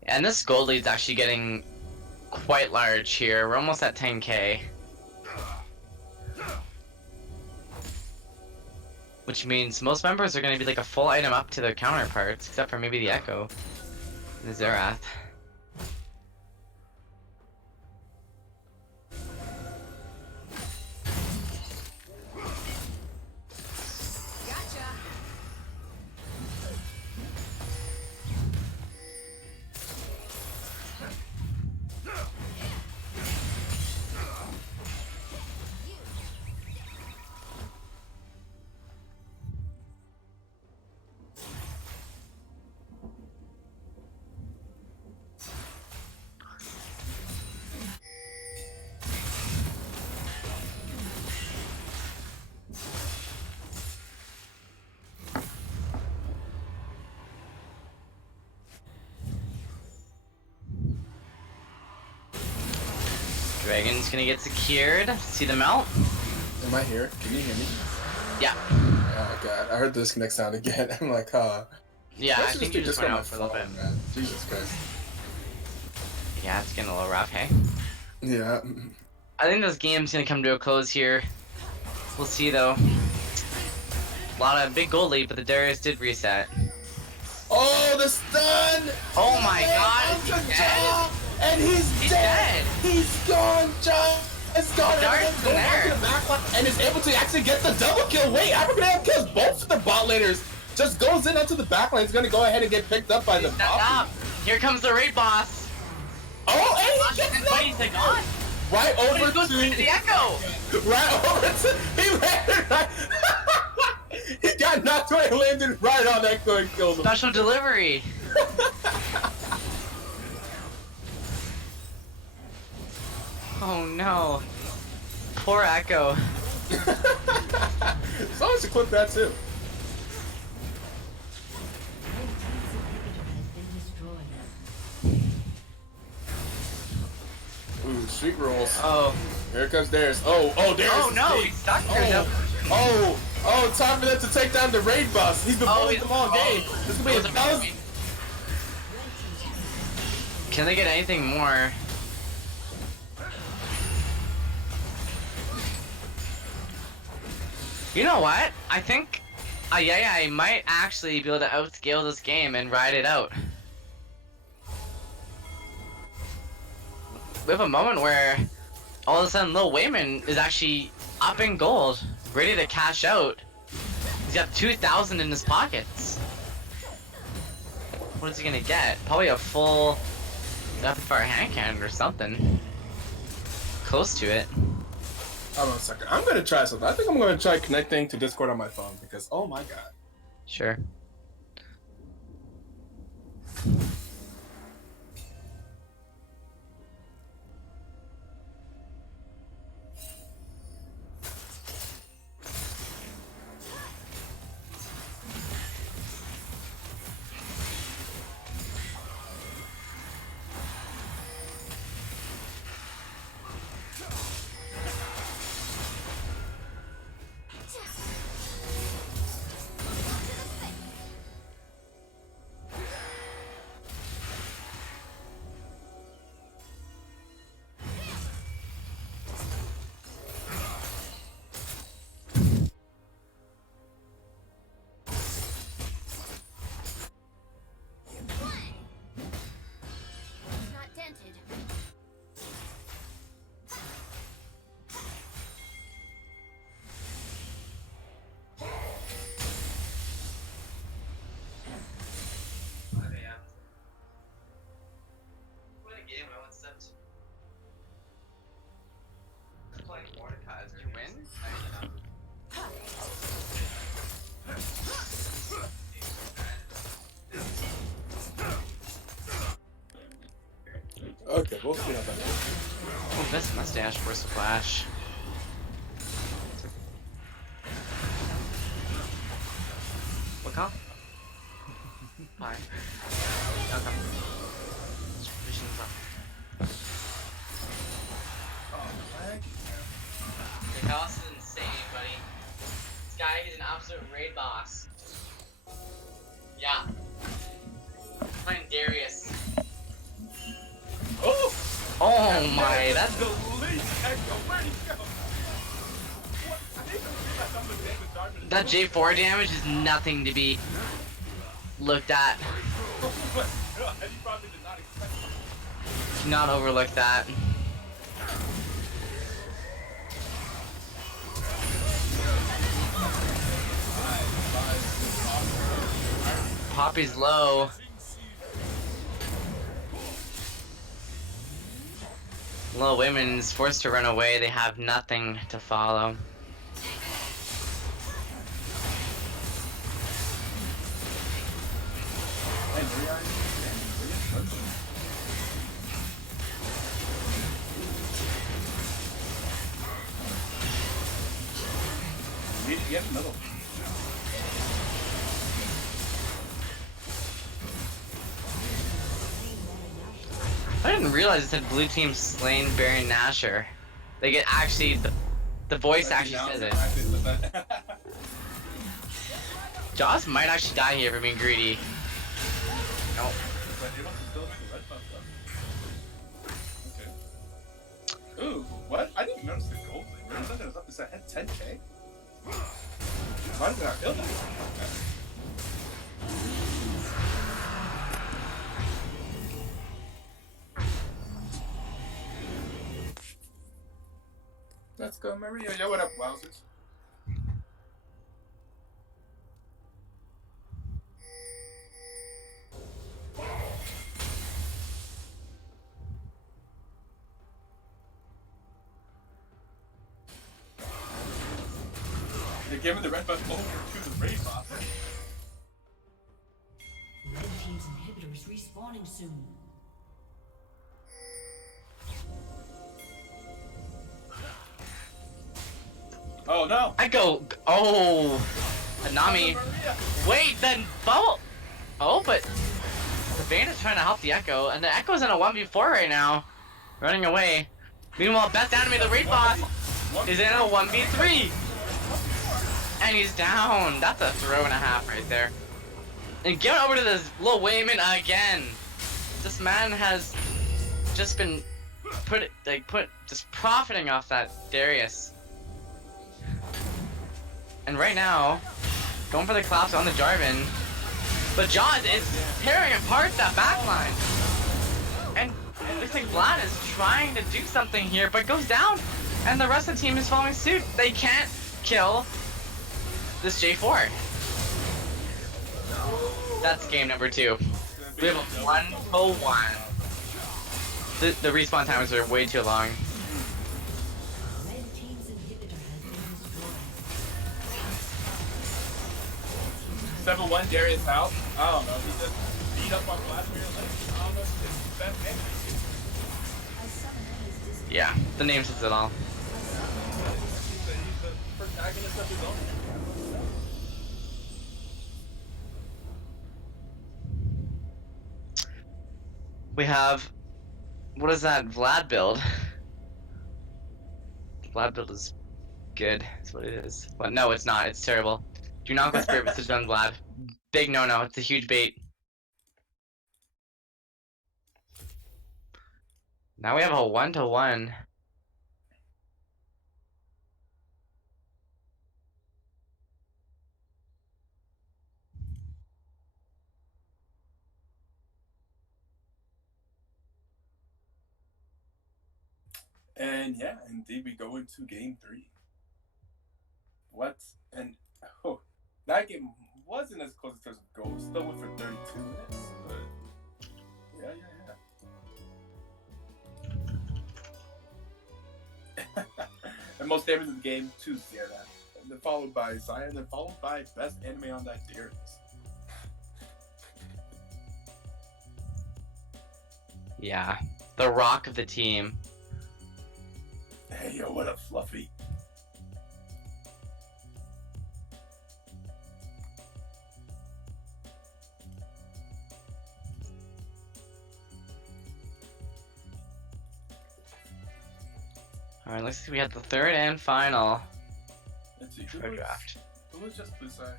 And this gold lead's actually getting quite large here. We're almost at 10k. Which means most members are going to be like a full item up to their counterparts, except for maybe the Echo and the Zerath. Dragon's gonna get secured. See the melt? Am I here? Can you hear me? Yeah. Oh god, I heard the disconnect sound again. I'm like, Yeah, I should think you be just on went my out for a little bit. phone, man. Jesus Christ. Yeah, it's getting a little rough, hey? Yeah. I think this game's gonna come to a close here. We'll see though. A lot of big goal lead, but the Darius did reset. Oh, the stun! Oh my god, Onto he's dead? Jaw, and he's dead. He's gone, John. It's gone. Dart's Going there. back to the back line and is able to actually get the double kill. Wait, Abracadabra kills both of the bot laners. Just goes in onto the back line. He's gonna go ahead and get picked up by the Step bot. up. Here comes the raid boss. Oh, and he gets Wait, he's like on. right But over he goes straight to the to Echo. right over to he landed right. He got knocked away, landed right on Echo and killed him. Special delivery. Oh no. Poor Echo. Someone should clip that too. Ooh, street rolls. Oh. Here comes Darius. Darius. Oh is no, big. he's stuck here. Time for them to take down the raid boss. He's been bullying them all game. This could be a thousand. Can they get anything more? You know what? I think AYAYA might actually be able to outscale this game and ride it out. We have a moment where all of a sudden Lil Wayman is actually up in gold, ready to cash out. He's got 2,000 in his pockets. What is he gonna get? Probably a full rapid fire hand cannon or something. Close to it. Hold on a second. I'm gonna try something. I think I'm gonna try connecting to Discord on my phone because oh my god. Sure. Not dented. Did you win? Okay, we'll see how that goes. Oh, this mustache versus Flash. What call? Hi. Okay. Vision's up. The house is insane, buddy. This guy is an absolute raid boss. Yeah. Playing Darius. Oh! Oh my, that's the least echo. Where'd he go? What? I didn't even see that number David Dartman. that J4 damage is nothing to be looked at. Oh my god, he probably did not expect that. Do not overlook that. Poppy's low. Little Women's forced to run away. They have nothing to follow. Yet another. I didn't realize it said blue team slain Baron Nashor. They get actually the voice actually says it. Jaws might actually die here for being greedy. Nope. Okay. Ooh, what? I didn't notice the gold thing. I thought it was up to 10K. Why did I feel that? Let's go, Maria. Yo, what up, wowzers? They're giving the red buff over to the raid boss. Red team's inhibitor is respawning soon. Oh no! Echo. Oh, Anami. Wait, then Bubble. Oh, but the Bandit's trying to help the Echo, and the Echo's in a 1v4 right now, running away. Meanwhile, Best Enemy, the raid boss, is in a 1v3, and he's down. That's a throw and a half right there. And give it over to this Lil Wayman again. This man has just been just profiting off that Darius. And right now, going for the collapse on the Jarvan. But Jaws is tearing apart that backline. And it looks like Vlad is trying to do something here, but goes down. And the rest of the team is following suit. They can't kill this J4. That's game number 2. We have a 1-1. The respawn times are way too long. Red team's inhibitor 7-1 Darius House. I don't know. He just beat up on Vladimir. Like, I don't know if it's his best enemy. Yeah, the name says it all. He's the protagonist of his own. We have, what is that Vlad build? Vlad build is good. That's what it is. But no, it's not. It's terrible. Do not go Spirit Visage on Vlad. Big no-no. It's a huge bait. Now we have a 1-1. And yeah, indeed, we go into game 3. What? And oh, that game wasn't as close in terms of goals. Still went for 32 minutes, but yeah. And most damage in the game to Sierra, and then followed by Zaya, and then followed by best anime on that Darius. Yeah, the rock of the team. Hey yo, what a fluffy. Alright, let's see. We have the third and final Let's see, draft. who was just blue side?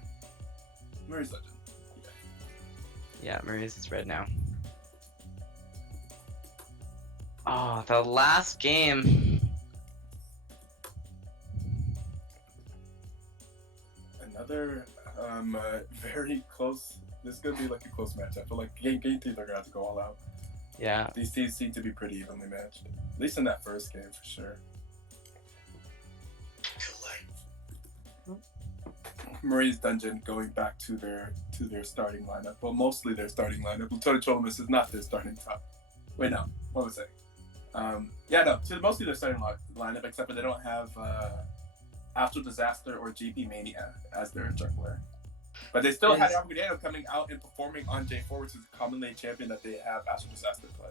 Murray's Legend. Yeah, Maria's is red now. Oh, the last game. Another very close. This is gonna be like a close match. I feel like game 3 they're gonna have to go all out. Yeah. These teams seem to be pretty evenly matched. At least in that first game for sure. Marie's Dungeon going back to their starting lineup. Well, mostly their starting lineup. Plutonic Cholomus is not their starting top. Wait, no. What was I? Yeah, no. So mostly their starting lineup, except for they don't have Astral Disaster or GP Mania as their juggler. But they still had Armageddon coming out and performing on J4, which is commonly a champion that they have Astral Disaster play.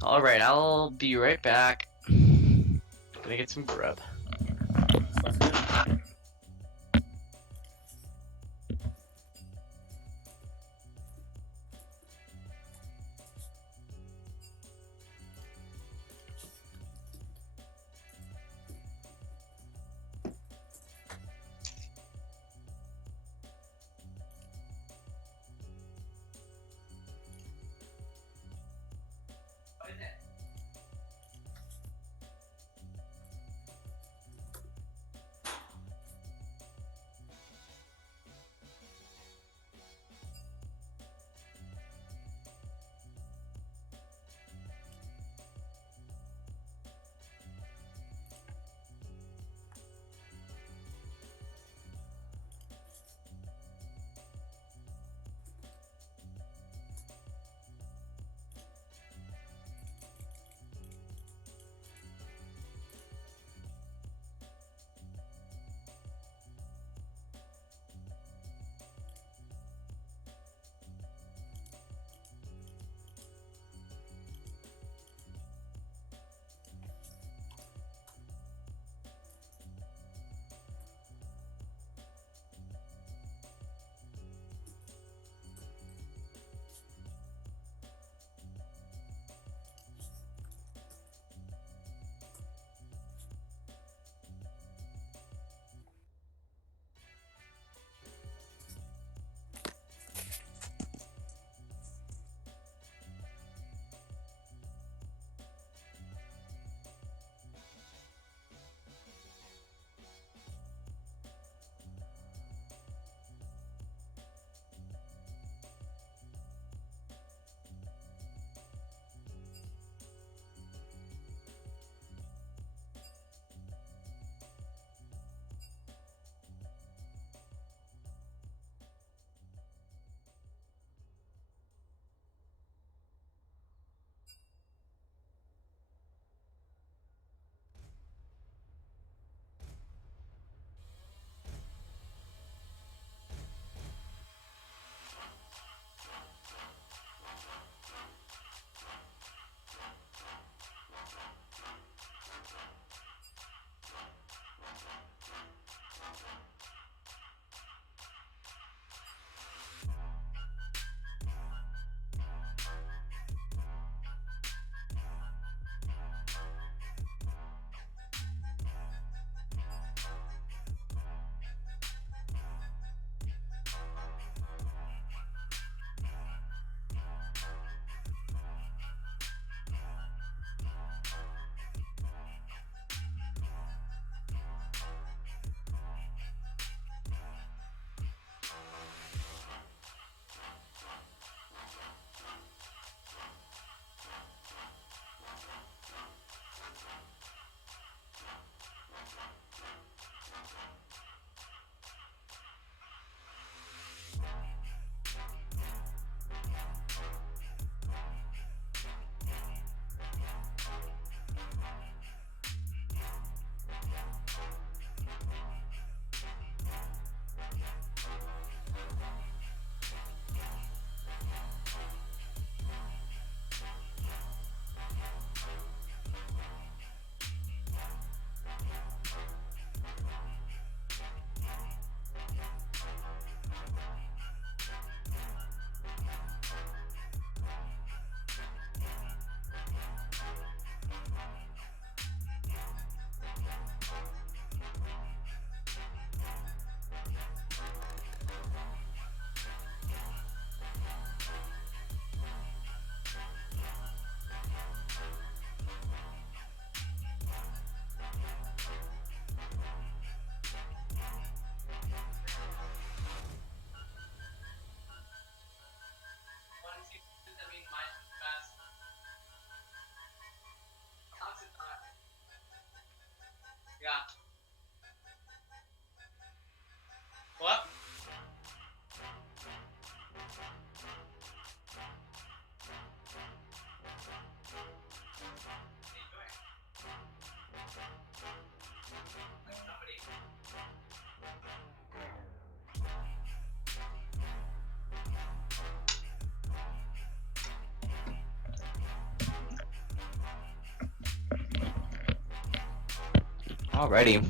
Alright, I'll be right back. Gonna get some grub. Sounds good. Alrighty.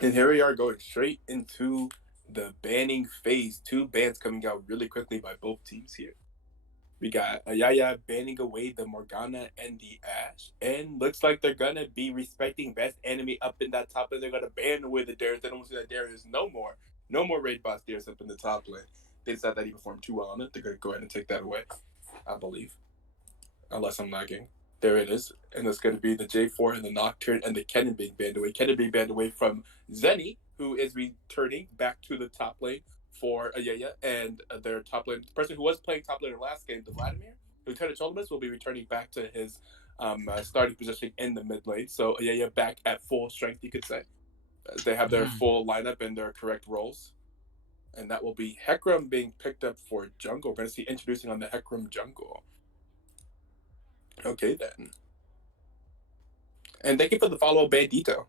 And here we are going straight into the banning phase. 2 bans coming out really quickly by both teams here. We got AYAYA banning away the Morgana and the Ashe. And looks like they're going to be respecting best enemy up in that top lane. They're going to ban away the Darius. They don't see that Darius no more. No more raid boss Darius up in the top lane. They decided that he performed too well on it. They're going to go ahead and take that away, I believe. Unless I'm lagging. There it is. And it's going to be the J4 and the Nocturne and the Kennen being banned away. Kennen being banned away from Zenny, who is returning back to the top lane for AYAYA. And their top lane, the person who was playing top lane last game, the Vladimir, Lieutenant Cholmus, will be returning back to his starting position in the mid lane. So AYAYA back at full strength, you could say. They have their full lineup and their correct roles. And that will be Hecarim being picked up for jungle. We're going to see introducing on the Hecarim jungle. Okay, then. And thank you for the follow, Bandito.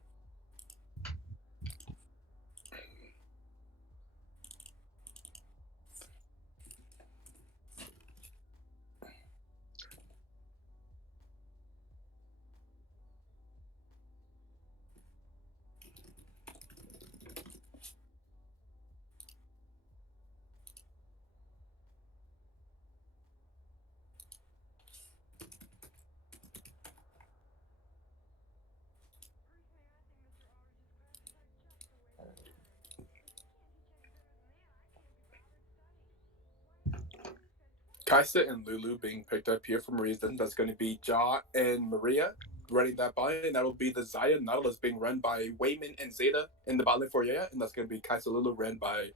Kaisa and Lulu being picked up here from reason. That's going to be Ja and Maria running that bot lane, and that'll be the Xayah Nautilus being run by Wayman and Zeta in the bot lane for AYAYA, and that's going to be Kaisa Lulu ran by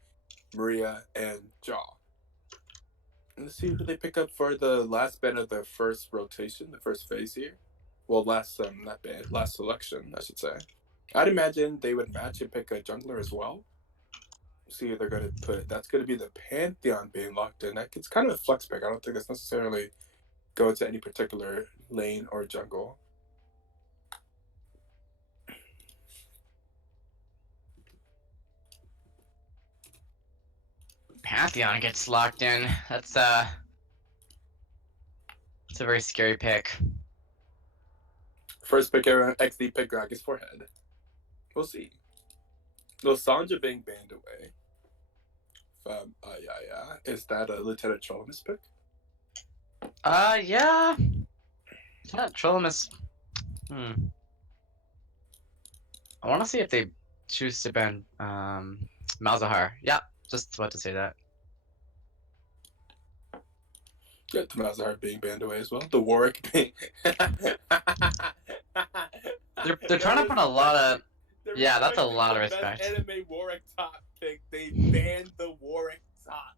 Maria and Ja. And let's see who they pick up for the last ban of the first rotation, the first phase here. Well, last not ban, last selection, I should say. I'd imagine they would match and pick a jungler as well. See if they're going to put, that's going to be the Pantheon being locked in. It's kind of a flex pick. I don't think it's necessarily go to any particular lane or jungle. Pantheon gets locked in. That's a very scary pick. First pick era, XD pick Gragas forehead. We'll see. Losanja being banned away. Yeah. Is that a Lieutenant Cholamus pick? Yeah. Lieutenant Trollomus. I want to see if they choose to ban Malzahar. Yeah, just about to say that. Yeah, the Malzahar being banned away as well. The Warwick being. They're trying to put a lot of. Yeah, that's a lot of respect. Anime Warwick top pick. They banned the Warwick top.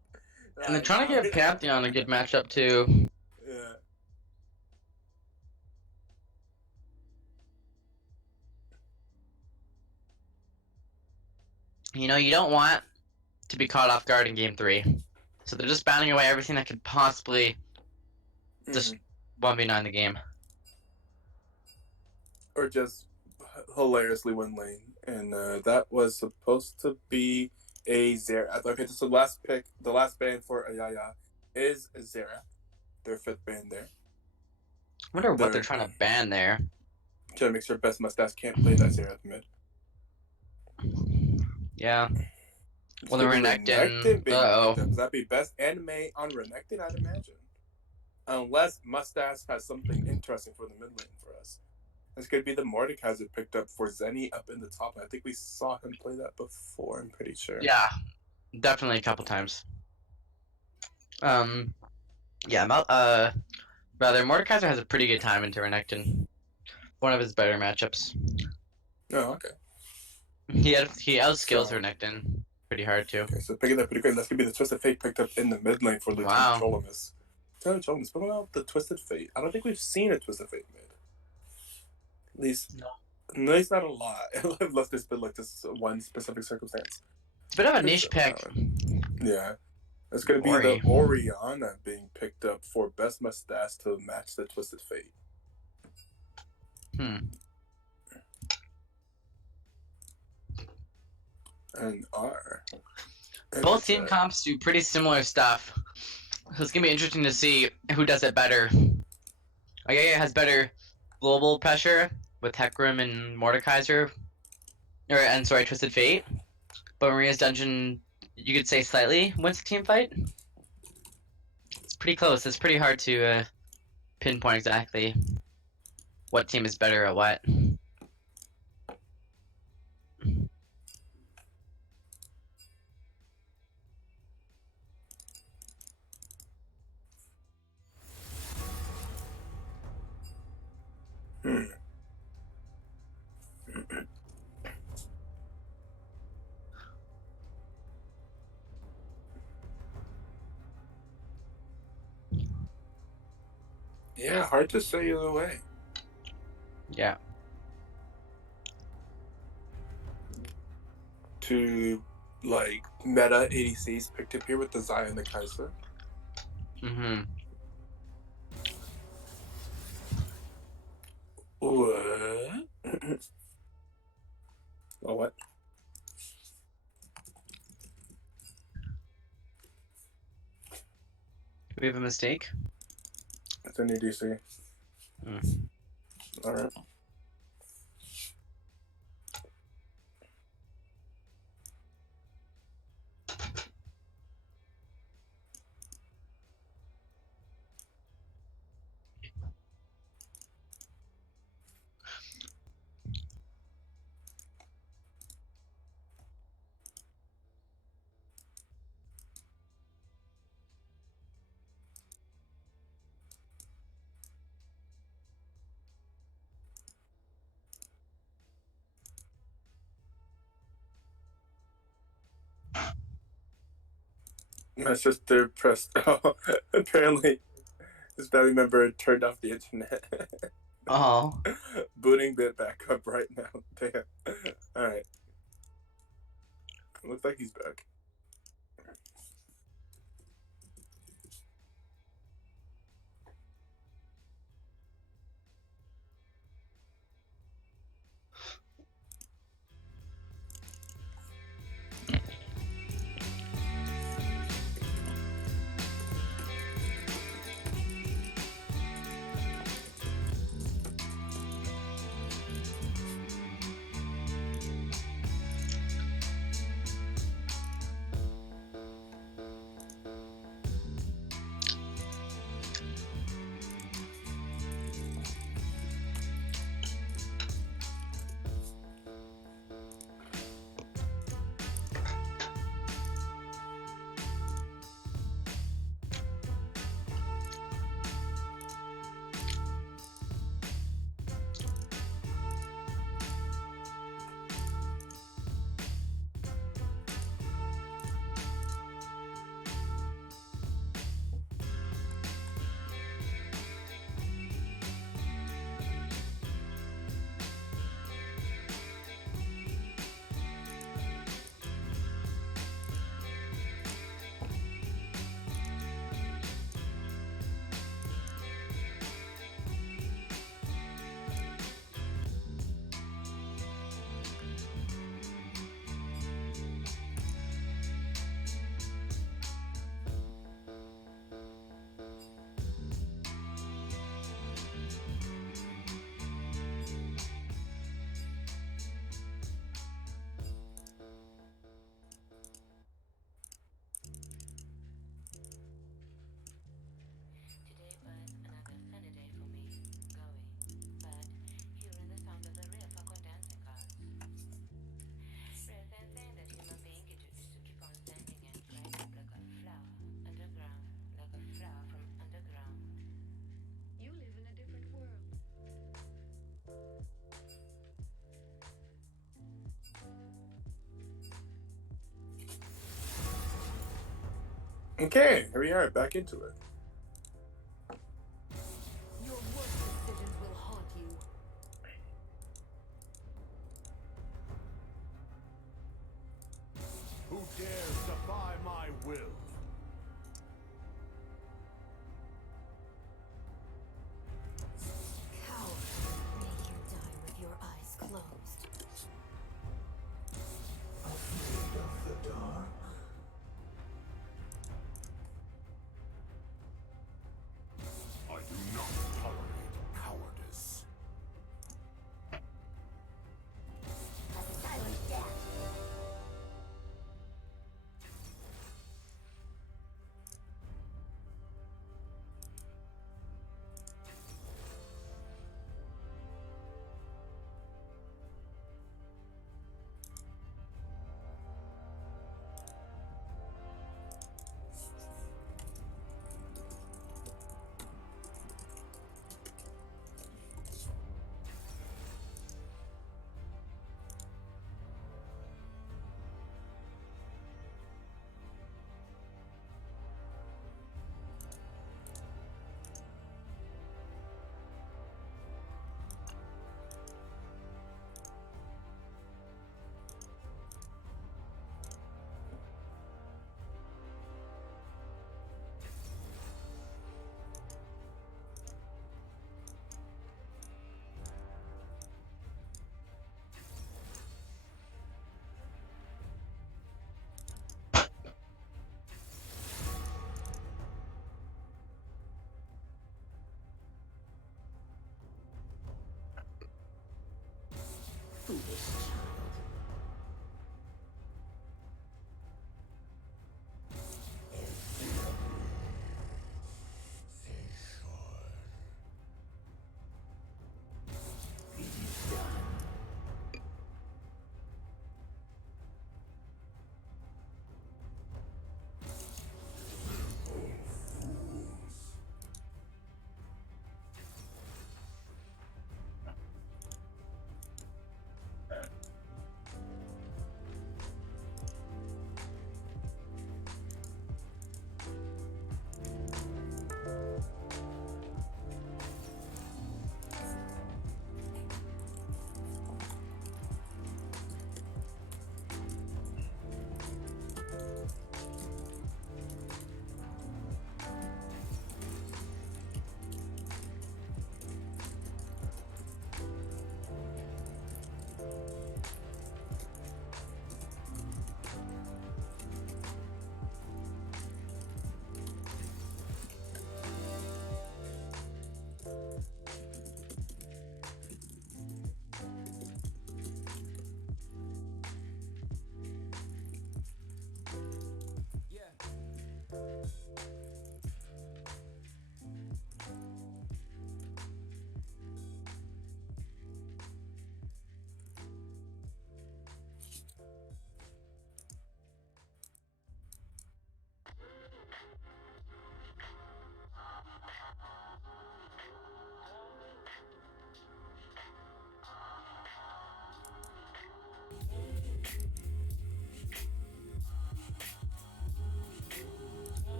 And they're trying to give Pantheon a good matchup too. Yeah. You know, you don't want to be caught off guard in game 3. So they're just banning away everything that could possibly just 1v9 the game. Or just hilariously win lane. And that was supposed to be a Zera. Okay, so the last pick, the last ban for AYAYA is Zera. their fifth ban there. I wonder what they're They're trying to ban there. trying to make sure Best Mustache can't play that Xerath mid. Yeah. It's Well, the gonna be Renekton. Renekton being Uh-oh. picked up. Does that be best anime on Renekton? I'd imagine. Unless Mustache has something interesting for the mid lane for us. This could be the Mordekaiser picked up for Zenny up in the top. I think we saw him play that before, I'm pretty sure. Yeah, definitely a couple times. Yeah, rather, Mordekaiser has a pretty good time into Renekton. One of his better matchups. Oh, okay. He outskills So- Renekton pretty hard too. Okay, so picking that pretty good. That's gonna be the Twisted Fate picked up in the mid lane for Lieutenant Wow. Trollemus. Lieutenant Trollemus, what about the Twisted Fate? I don't think we've seen a Twisted Fate mid. At least, no, it's not a lot. Unless there's been like this one specific circumstance. It's a bit of a niche pick. Yeah. It's gonna be Ori. the Orianna being picked up for Best Mustache to match the Twisted Fate. And R. Both team comps do pretty similar stuff. So it's gonna be interesting to see who does it better. AYAYA has better global pressure with Hecarim and Mordekaiser. Twisted Fate. But Maria's Dungeon, you could say slightly wins the team fight. It's pretty close. It's pretty hard to pinpoint exactly what team is better at what. Yeah, hard to say either way. Yeah. To like meta ADCs picked up here with the Xayah and the Kaiser. What? Oh, what? Do we have a mistake? It's an ADC. Alright. My sister pressed. Oh, apparently, his family member turned off the internet. Oh. Booting bit back up right now. Damn. Alright. Looks like he's back. Okay, here we are, back into it. Your worst decisions will haunt you. Who dares defy my will? Coward. Make you die with your eyes closed. Afraid of the dark. I do not tolerate cowardice. A silent death.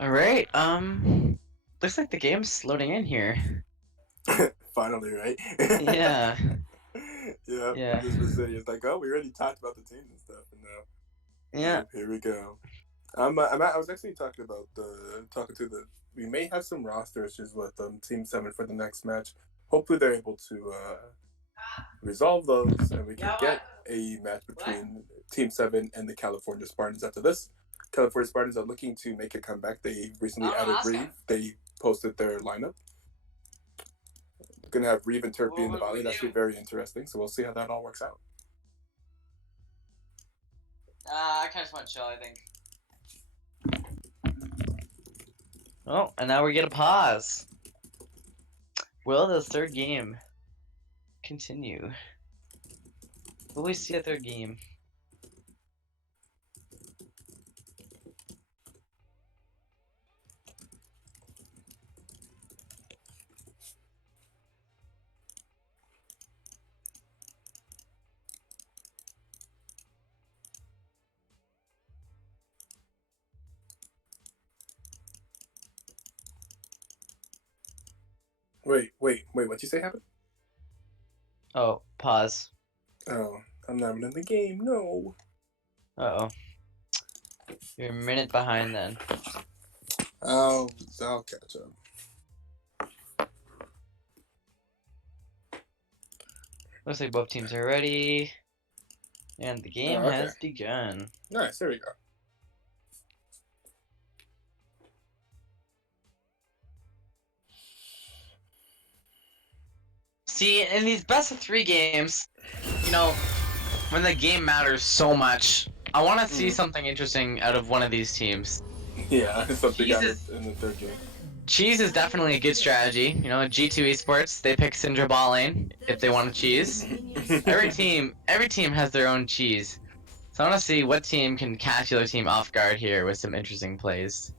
Alright, looks like the game's loading in here. Finally, right? Yeah. Yeah. Yeah. This was it's like, oh, we already talked about the teams and stuff, and now, Yeah. yep, here we go. I was actually talking to the. We may have some roster issues with Team 7 for the next match. Hopefully, they're able to resolve those, and we can get a match between Team 7 and the California Spartans after this. California Spartans are looking to make a comeback. They recently added Reeve. They posted their lineup. Going to have Reeve and Turk be in the valley. That should be very interesting. So we'll see how that all works out. I kind of just want to chill, I think. Oh, and now we get a pause. Will the third game continue? Will we see a third game? Wait. What'd you say happened? Oh, pause. Oh, I'm not in the game. No. Uh-oh. You're a minute behind then. I'll catch up. Looks like both teams are ready. And the game okay. has begun. Nice. There we go. See, in these best of 3 games, you know, when the game matters so much, I want to see something interesting out of one of these teams. Yeah, something out in the third game. Cheese is definitely a good strategy. You know, G2 Esports, they pick Syndra bot lane if they want to cheese. every team has their own cheese. So I want to see what team can catch the other team off guard here with some interesting plays.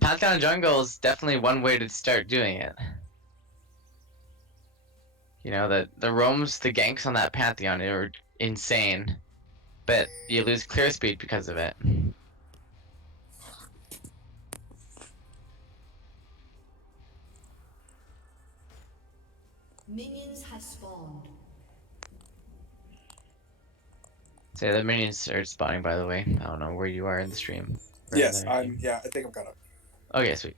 Pantheon Jungle is definitely one way to start doing it. You know, the roams, the ganks on that Pantheon are insane. But you lose clear speed because of it. Minions have spawned. So the minions are spawning, by the way. I don't know where you are in the stream. Yes, I think I'm caught up. Okay, sweet.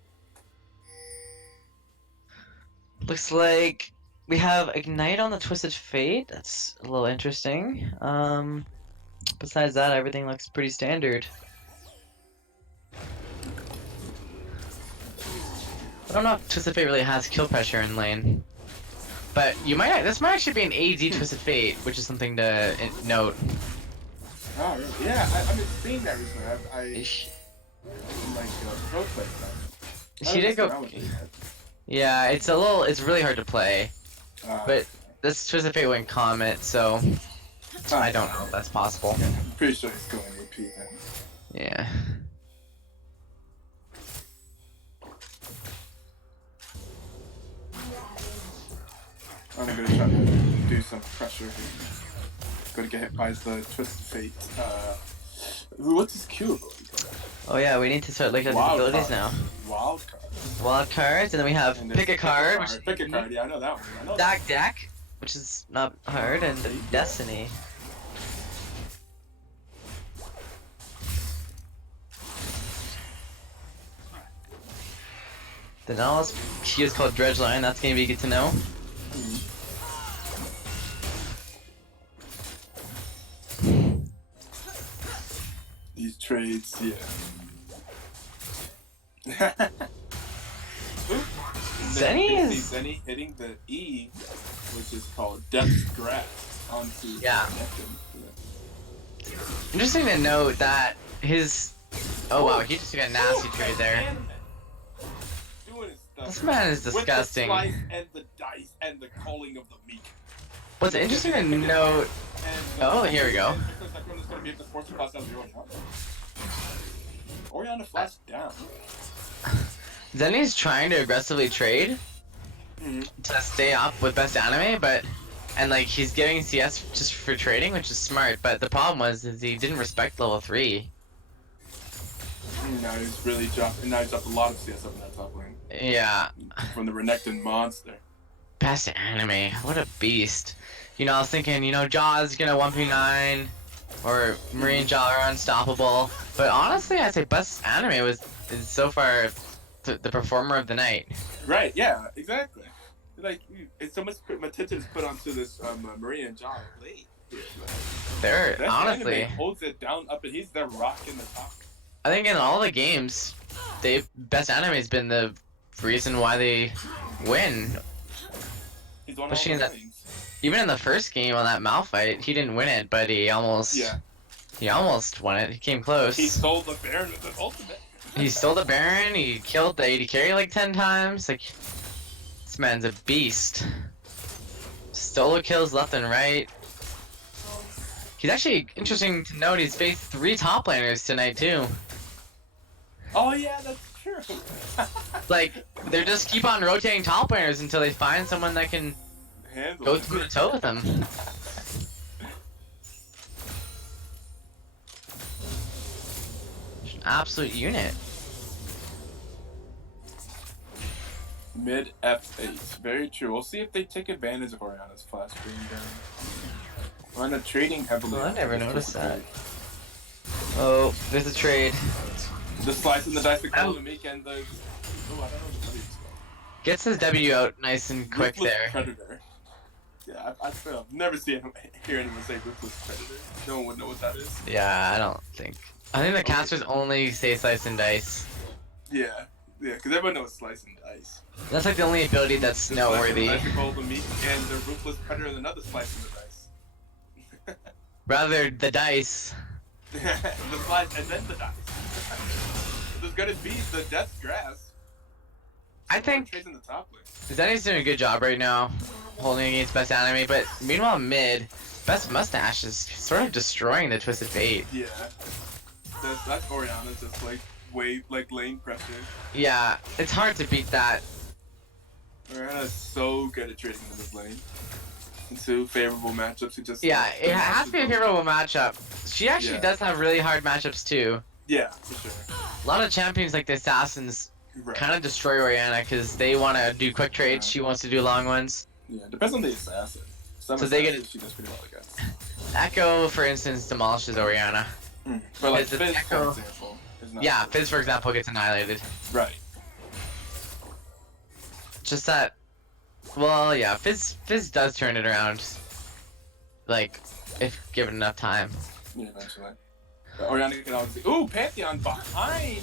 Looks like we have Ignite on the Twisted Fate. That's a little interesting. Besides that, everything looks pretty standard. I don't know if Twisted Fate really has kill pressure in lane. But this might actually be an AD Twisted Fate, which is something to note. Oh, really? Yeah, I've been seeing that recently. Pro play stuff. She did go. Yeah, it's really hard to play. But this Twisted Fate went Comet, so I don't know if that's possible. Yeah, I'm pretty sure it's going AP then. Yeah. I'm gonna try to do some pressure here. Gonna get hit by the Twisted Fate. What's his Q ability? Oh yeah, we need to start looking at these abilities now. Wild cards. Wild cards, and then we have pick a card. Pick a card, yeah, I know that one. Deck, which is not hard, and Destiny. The Nautilus Q is called Dredgeline, that's gonna be good to know. These trades, yeah. Zenny is... Zenny hitting the E, which is called Death's Grasp, onto Interesting to note that his... Oh wow, he just got a nasty trade there. This man is disgusting. With the slice and the dice and the calling of the meek. What's interesting to note... Oh, here we go. Oriana flash down. Zenny's trying to aggressively trade to stay up with best anime, and like he's giving CS just for trading, which is smart. But the problem is he didn't respect level 3. Now he's really dropped. And now he's dropped a lot of CS up in that top lane Yeah. from the Renekton monster. Best anime. What a beast. You know, I was thinking, you know, Jaw's gonna 1v9 or Marine Jaw are unstoppable. But honestly, I'd say best anime is so far the performer of the night. Right? Yeah. Exactly. Like, it's so much attention is put onto this Maria and John late. They're That honestly. anime holds it down up, and he's the rock in the top. I think in all the games, best anime's been the reason why they win. He's one of Especially all in the that- lanes. Even in the first game on that Mal fight, he didn't win it, but he almost won it. He came close. He stole the Baron with the ultimate. He stole the Baron. He killed the AD carry like 10 times. Like, this man's a beast. Solo kills left and right. He's actually interesting to note. He's faced 3 top laners tonight too. Oh yeah, that's true. Like, they just keep on rotating top laners until they find someone that can Handle go it. toe to toe with them. Just an absolute unit. Mid F8. Very true. We'll see if they take advantage of Oriana's flash being down. Oriana trading heavily. Well, I never noticed that. Oh, there's a trade. The slice and the dice to Ow. the meek and the. Oh, I don't know what the is. Gets his W out nice and quick Ruthless there. Predator. Yeah, I've never seen hear anyone say Ruthless Predator. No one would know what that is. Yeah, I don't think. I think the casters only say slice and dice. Yeah, because everyone knows slice and dice. That's like the only ability that's The noteworthy. Slice and dice to call the meek and the Ruthless Predator and another slice and the dice. Rather, the dice. The slice and then the dice. There's gonna be the death grass. I think Trades in the top lane. Zenny's doing a good job right now, holding against best anime, but meanwhile mid, best mustache is sort of destroying the Twisted Fate. Yeah. That's Oriana just like lane pressure. Yeah, it's hard to beat that. Oriana's so good at trading in this lane. Into favorable matchups, who just Yeah, it has to be a favorable matchup. She actually Yeah. does have really hard matchups too. Yeah, for sure. A lot of champions like the Assassins Right. kind of destroy Oriana because they want to do quick trades, she wants to do long ones. Yeah, depends on the assassin. Some So they assassins she does pretty well against. Echo, for instance, demolishes Oriana. But like Is it Fizz, for Echo? example, is not Yeah, good. Fizz, for example, gets annihilated. Right. Just that. Well, yeah, Fizz does turn it around. Like, if given enough time. Yeah, eventually. But Oriana can obviously. Ooh, Pantheon behind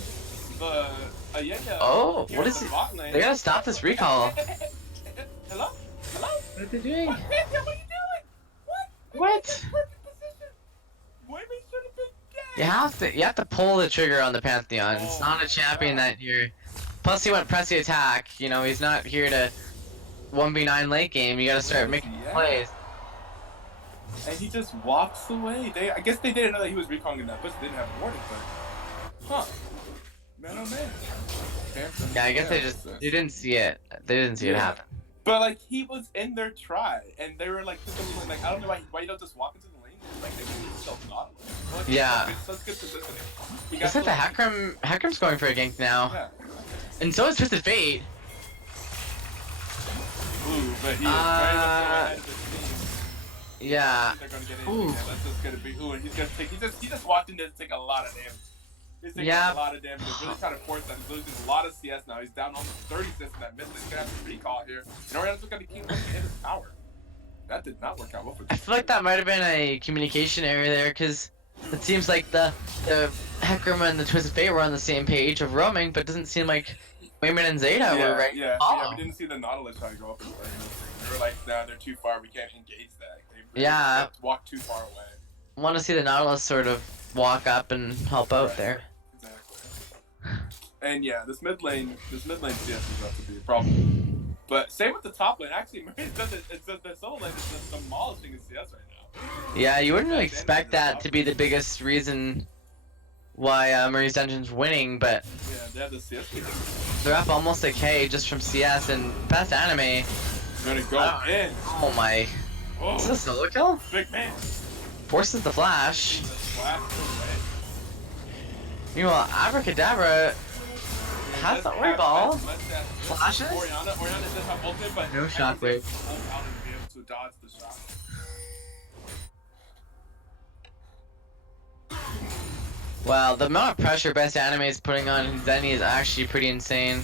the AYAYA. Oh, here what in is the it? bot lane. They gotta stop this recall. Hello? Hello? What are they doing? What? Pantheon, what are you doing? What? What? Perfect position. Women should have been dead. You have to pull the trigger on the Pantheon. It's Oh not a my champion God. that you're. Plus, he went press the attack. You know, he's not here to 1v9 late game. You gotta start making Yeah. plays. And he just walks away. I guess they didn't know that he was recalling in that push. They didn't have a warning, but huh? Man, oh man. Pantheon, Yeah, I guess they didn't see it. They didn't see it Yeah. happen. But like he was in their try, and they were like, like I don't know why you don't just walk into the lane. Like they were still not. Like, Yeah. It's such good positioning. We Looks like the the Heckram's going for a gank now. Yeah. And so is Twisted Fate. Ooh, but he is very much so ahead of his team. Yeah. They're gonna get Ooh. in. Yeah, that's just gonna be. Ooh, and he's gonna take. He just walked in to take a lot of damage. He's taking Yeah. a lot of damage. He's really trying to force that. He's losing a lot of CS now. He's down almost 30 CS in that mid lane. He's gonna have to recall here. And Oriana's just gonna keep pushing hit his power. That did not work out well for I feel like that might have been a communication error there, because it seems like the Heckram and the Twisted Fate were on the same page of roaming, but it doesn't seem like Wayman and Zeta were right. Yeah, we didn't see the Nautilus try to go up and play. They were like, nah, they're too far. We can't engage that. They Yeah. walked too far away. Want to see the Nautilus sort of walk up and help out Right. there. Exactly. And yeah, this mid lane CS is about to be a problem. But same with the top lane. Actually, Marie's done it. It's the solo lane is just demolishing his CS right now. Yeah, you wouldn't really That's expect ending the that top to be the biggest reason why Marie's Dungeon's winning, but Yeah, they have the CS lead. they're up almost a K just from CS, and best anime. Gonna go Oh. in. Oh my. Oh, Is this a solo kill? big man. Forces the flash. Flash away. Meanwhile, Abracadabra has the Ori Ball. Flashes? Oriana does have ultimate, but No shockwave. hold out and be able to dodge the shot. Wow, the amount of pressure Best Anime is putting on Zenny is actually pretty insane.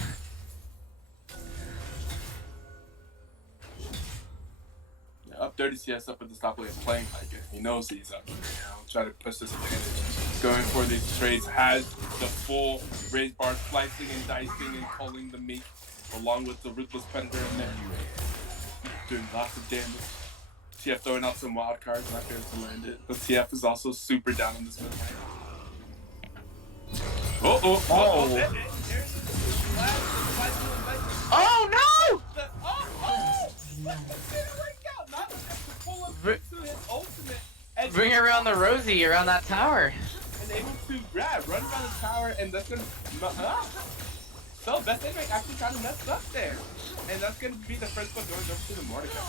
Yeah, up 30 CS up at the top lane playing like it. He knows he's up here, you know, try to push this advantage. Going for these trades, has the full raise bar slicing and dicing and pulling the meat along with the Ruthless Predator in there. Doing lots of damage. TF throwing out some wild cards, not able to land it. But TF is also super down in this mid lane. Oh no! Bring it around the Rosie, around that tower. And able to grab, run down the tower, and that's gonna. So Best Anime actually kind of messed up there, and that's gonna be the first one going over to the Mordecai.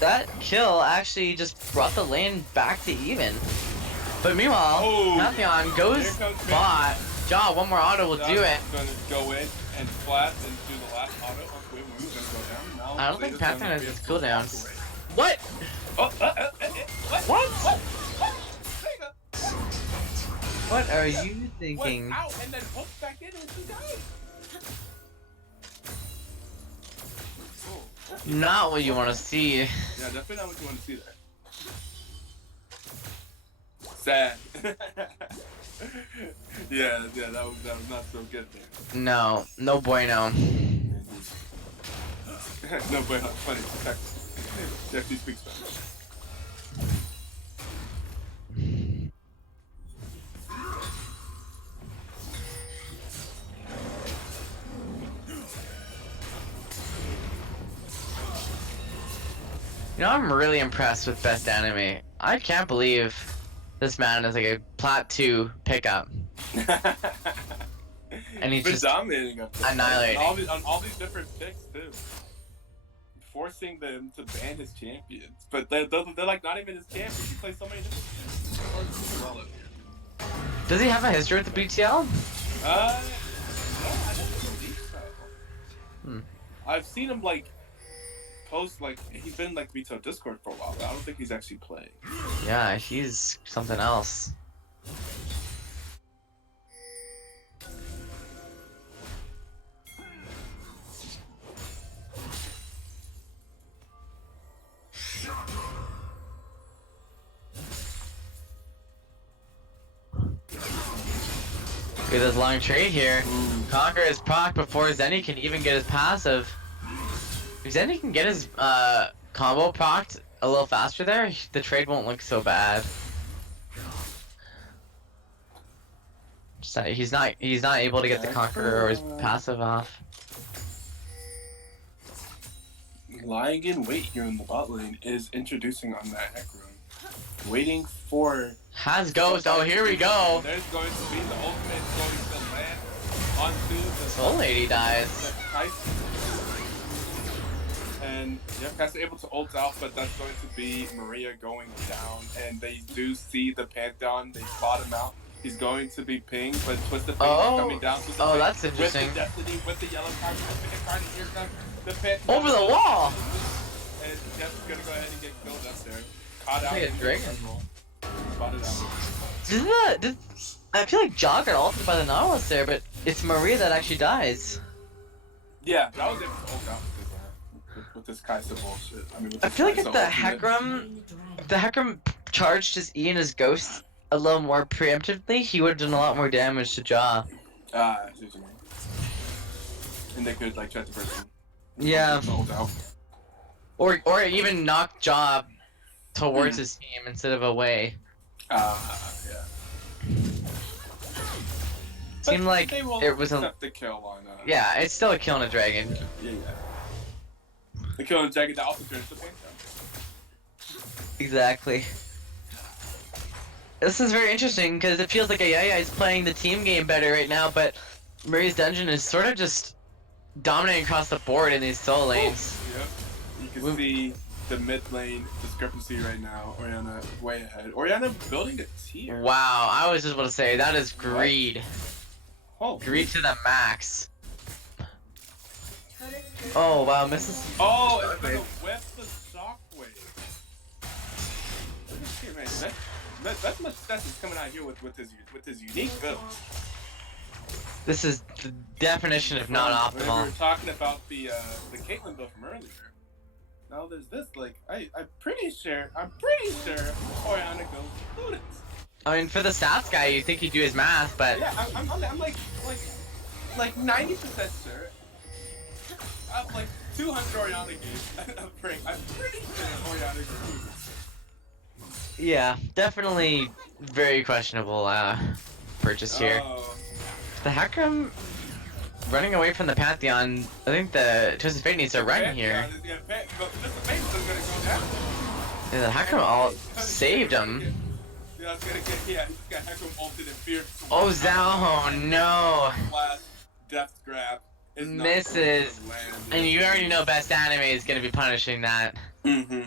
That kill actually just brought the lane back to even. But meanwhile, Pantheon goes bot. Jaw, one more auto will do it. Gonna go in and flat and do the last auto. Okay, Wind's gonna go down. Now I don't think Pantheon has his cooldowns. What? What? What are you thinking? Was out and then hooked back in and she died. Not what you want to see. Yeah, definitely not what you want to see there. Sad. yeah, that was not so good there. No, no bueno. No bueno, funny. He actually speaks Spanish. You know, I'm really impressed with Best Anime. I can't believe this man is like a Plat 2 pickup. And he's just dominating up there. annihilating. On all these different picks too. Forcing them to ban his champions. But they're like not even his champions. He plays so many different champions. Does he have a history with the BTL? No, I don't believe so. I've seen him like post, like he's been like Vito Discord for a while, but I don't think he's actually playing. Yeah, he's something else. Look at this long trade here. Conquer his proc before Zenny can even get his passive. If Zenny can get his combo procced a little faster there, the trade won't look so bad. Just that he's not able to get the Conqueror or his passive off. Lying in wait here in the bot lane is introducing on that heck room. Waiting for... Has Ghost, oh here we go! There's going to be the ultimate going to land onto the... Soul Lady dies. And yeah, Kai's able to ult out, but that's going to be Maria going down. And they do see the Pantheon, they spot him out. He's going to be pinged, but Twisted Fate is coming down. Oh, that's interesting. With the Destiny, with the yellow card, with the picking card, and here comes the Pantheon. Over the wall! And Jeff's gonna go ahead and get killed up there. Caught out. Like a dragon. Spotted out. I feel like Jog got ulted by the Nautilus there, but it's Maria that actually dies. Yeah, that was able to ult out with this Kai'Sa bullshit. I mean, with I feel like Kai'Sa if the ultimate. Hecarim charged his E and his Ghost a little more preemptively, he would have done a lot more damage to Jaw. I see what you mean. And they could like try to burst him. Yeah. Ult out. Or even knock Jaw towards his team instead of away. Yeah. Seemed like they won't it was a... accept the kill on Yeah, it's still a kill on a dragon. Yeah. The kill on the dragon that also turns to Pantheon. Exactly. This is very interesting because it feels like AYAYA is playing the team game better right now, but Maria's Dungeon is sort of just dominating across the board in these solo lanes. Yep. You can see the mid lane discrepancy right now. Orianna way ahead. Orianna building a tier. Wow, I was just about to say that is greed. Oh, Greed to the max. Oh wow, misses. oh, it's gonna whip the shockwave. Look at here, man. That's much stuff is coming out here with his unique build. This is the definition of not When we optimal. were talking about the Caitlyn build from earlier. Now there's this, like, I'm pretty sure Orianna goes Ludens. I mean, for the stats guy, you think he'd do his math, but Yeah, I'm like 90% sure. I'm like 200 Orianna games. I'm pretty sure Orianna goes Ludens. yeah, definitely very questionable purchase here. Oh, The Hecarim running away from the Pantheon. I think the Twisted Fate needs to run here. Yeah, but Twisted Fate's still gonna go down. Yeah, the Hecarim all saved him. Yeah, it's gonna get, yeah, he's got Hecarim ulted and fear. Oh, Zao, no. Last death grab is not Misses. going to land. And you already know Best Anime is going to be punishing that. Mm-hmm.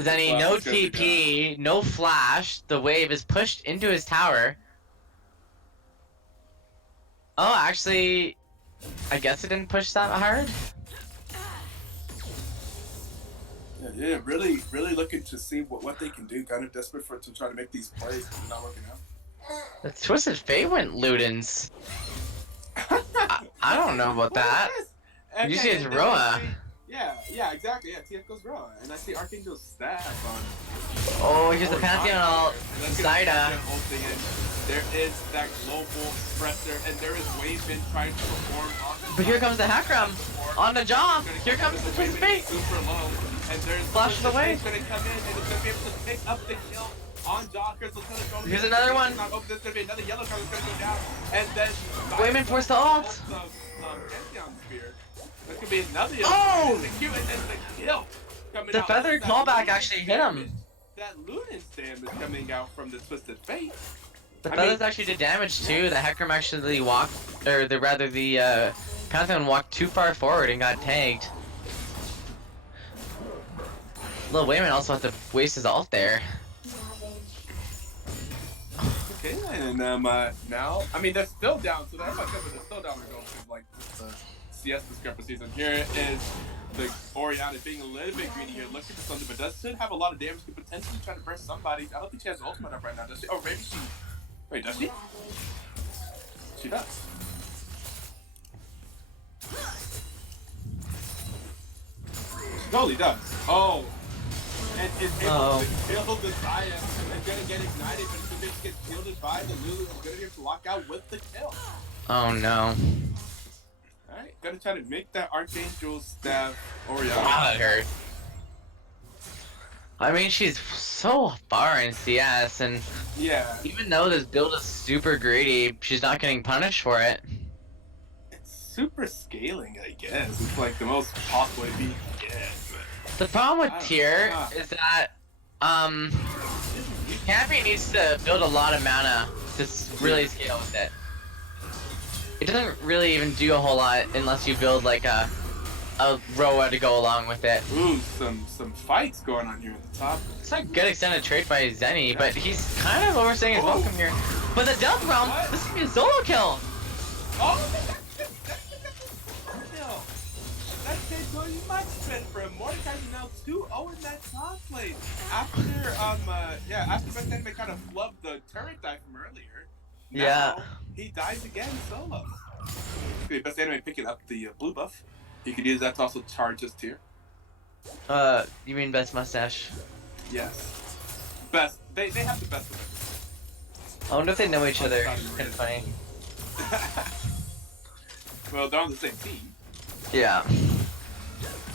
Zenny, no TP, no flash. The wave is pushed into his tower. Oh, actually, I guess it didn't push that hard. Yeah, really looking to see what they can do. Kind of desperate to try to make these plays, but they're not working out. The Twisted Fate went Ludens. I don't know about that. And Usually it's then Roa. Yeah, exactly. Yeah, TF goes Roa, and I see Archangel's staff on. Oh, here's the Pantheon ult. Zyda. There is that global suppressor, and there is Waveman trying to perform on the But here comes the Hecarim on the job. Here comes the Twisted Fate. super low, and there's Flashes away. going to come in, and it's going to be able to pick up the kill on Jockers. Here's another one. There's going to be another yellow card that's going to go down, and then Wayman forced the ult. Pantheon Spear. That could be another yellow Oh! card. And the kill coming The out. feather That callback Ludens actually hit him. That Ludens damage coming out from the Twisted Fate. The I feathers mean- actually did damage too. The Hecarim actually walked, or the Pantheon walked too far forward and got tagged. Lil Wayman also had to waste his ult there. Okay, and now, I mean, they're still down, so that's not good, but they're still down to go to, like, the CS discrepancies. And here is the Orianna being a little bit greedy here, looking for something, but does should have a lot of damage, could potentially try to burst somebody. I don't think she has ultimate up right now, does she? Oh, maybe she... Wait, does she? She does. She totally does. Oh! And is able to kill the Zaya, and gonna get ignited, but if it gets shielded by the Lulu, is gonna be able to lock out with the kill. Oh no. Alright, gonna try to make that Archangel stab Orianna. Wow, that hurt. I mean, she's so far in CS, and Yeah, even though this build is super greedy, she's not getting punished for it. it's super scaling, I guess. It's like the most possible way to be. The problem with I don't tier know. is that, Campy needs to build a lot of mana to really scale with it. It doesn't really even do a whole lot unless you build like a Roa to go along with it. Ooh, some fights going on here at the top. It's a good extended trade by Zenny, but he's kind of overstaying his welcome here. But the Death Realm, this is gonna be a solo kill! Oh, that's kill. That's it going much better for him. Mordekaiser now 2-0 in that top lane. After after Best Anime kind of flubbed the turret dive from earlier. Now, he dies again solo. Okay, Best Anime picking up the blue buff. He could use that to also charge his tier. You mean Best Mustache? Yes. Best. They have the best of it. I wonder if they know each other. Kind of funny. Well, they're on the same team. Yeah.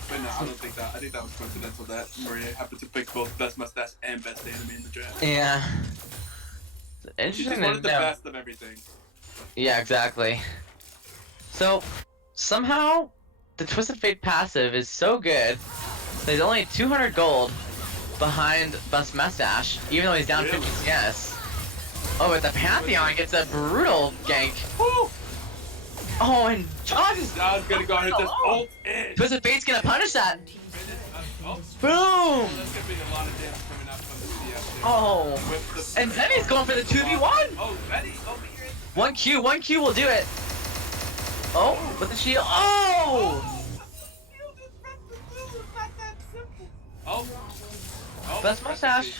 But no, I don't think that. I think that was coincidental that Maria happened to pick both Best Mustache and Best Anime in the draft. Yeah. She Interesting just to wanted the know. best of everything. Yeah, exactly. So, somehow, the Twisted Fate passive is so good, that he's only 200 gold behind Bust Mustache, even though he's down 50 CS. Oh, but the Pantheon gets a brutal gank. Woo! Oh, and Josh is John's gonna go ahead and just ult in. Twisted Fate's gonna punish that. Finish Boom! That's gonna be a lot of damage coming up from the CS. Oh, With the and Zenny's going for the 2v1. Oh, Zenny over here. 1Q will do it. Oh, with the shield. Oh! Oh. Best mustache.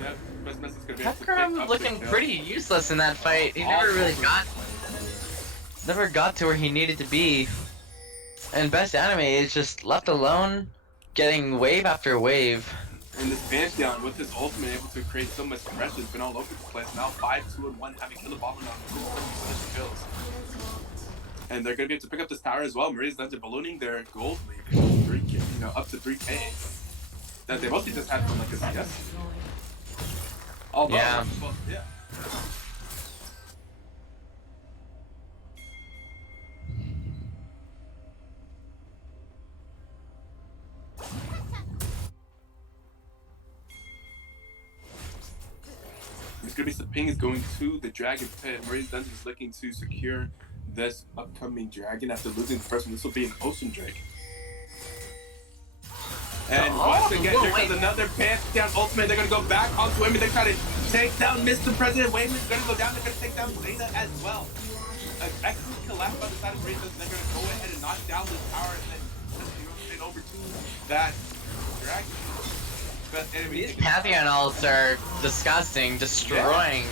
Yeah, best mustache is gonna be able to pick Pepcrum up looking the kill. pretty useless in that fight. He never really got to where he needed to be. And Best Anime is just left alone, getting wave after wave. And this Pantheon with his ultimate able to create so much pressure has been all over the place. Now 5-2-1 having killed ball on kills. And they're gonna be able to pick up this tower as well. Maria's Dungeon ballooning their gold lead, 3K, you know, up to 3K. That they mostly just had from like a CS. Although, Yeah. well, yeah. It's gonna be some ping is going to the Dragon Pit. Maria's Dungeon is looking to secure this upcoming dragon after losing the first one. This will be an Ocean Drake. And once again, here comes another Pantheon ultimate. They're gonna go back onto him and they're trying to take down Mr. President. Wayman's gonna go down. They're gonna take down Zeta as well. An excellent collapse by the side of Reyes. They're gonna go ahead and knock down this tower and then straight over to that dragon. But These Pantheon ults are disgusting, destroying.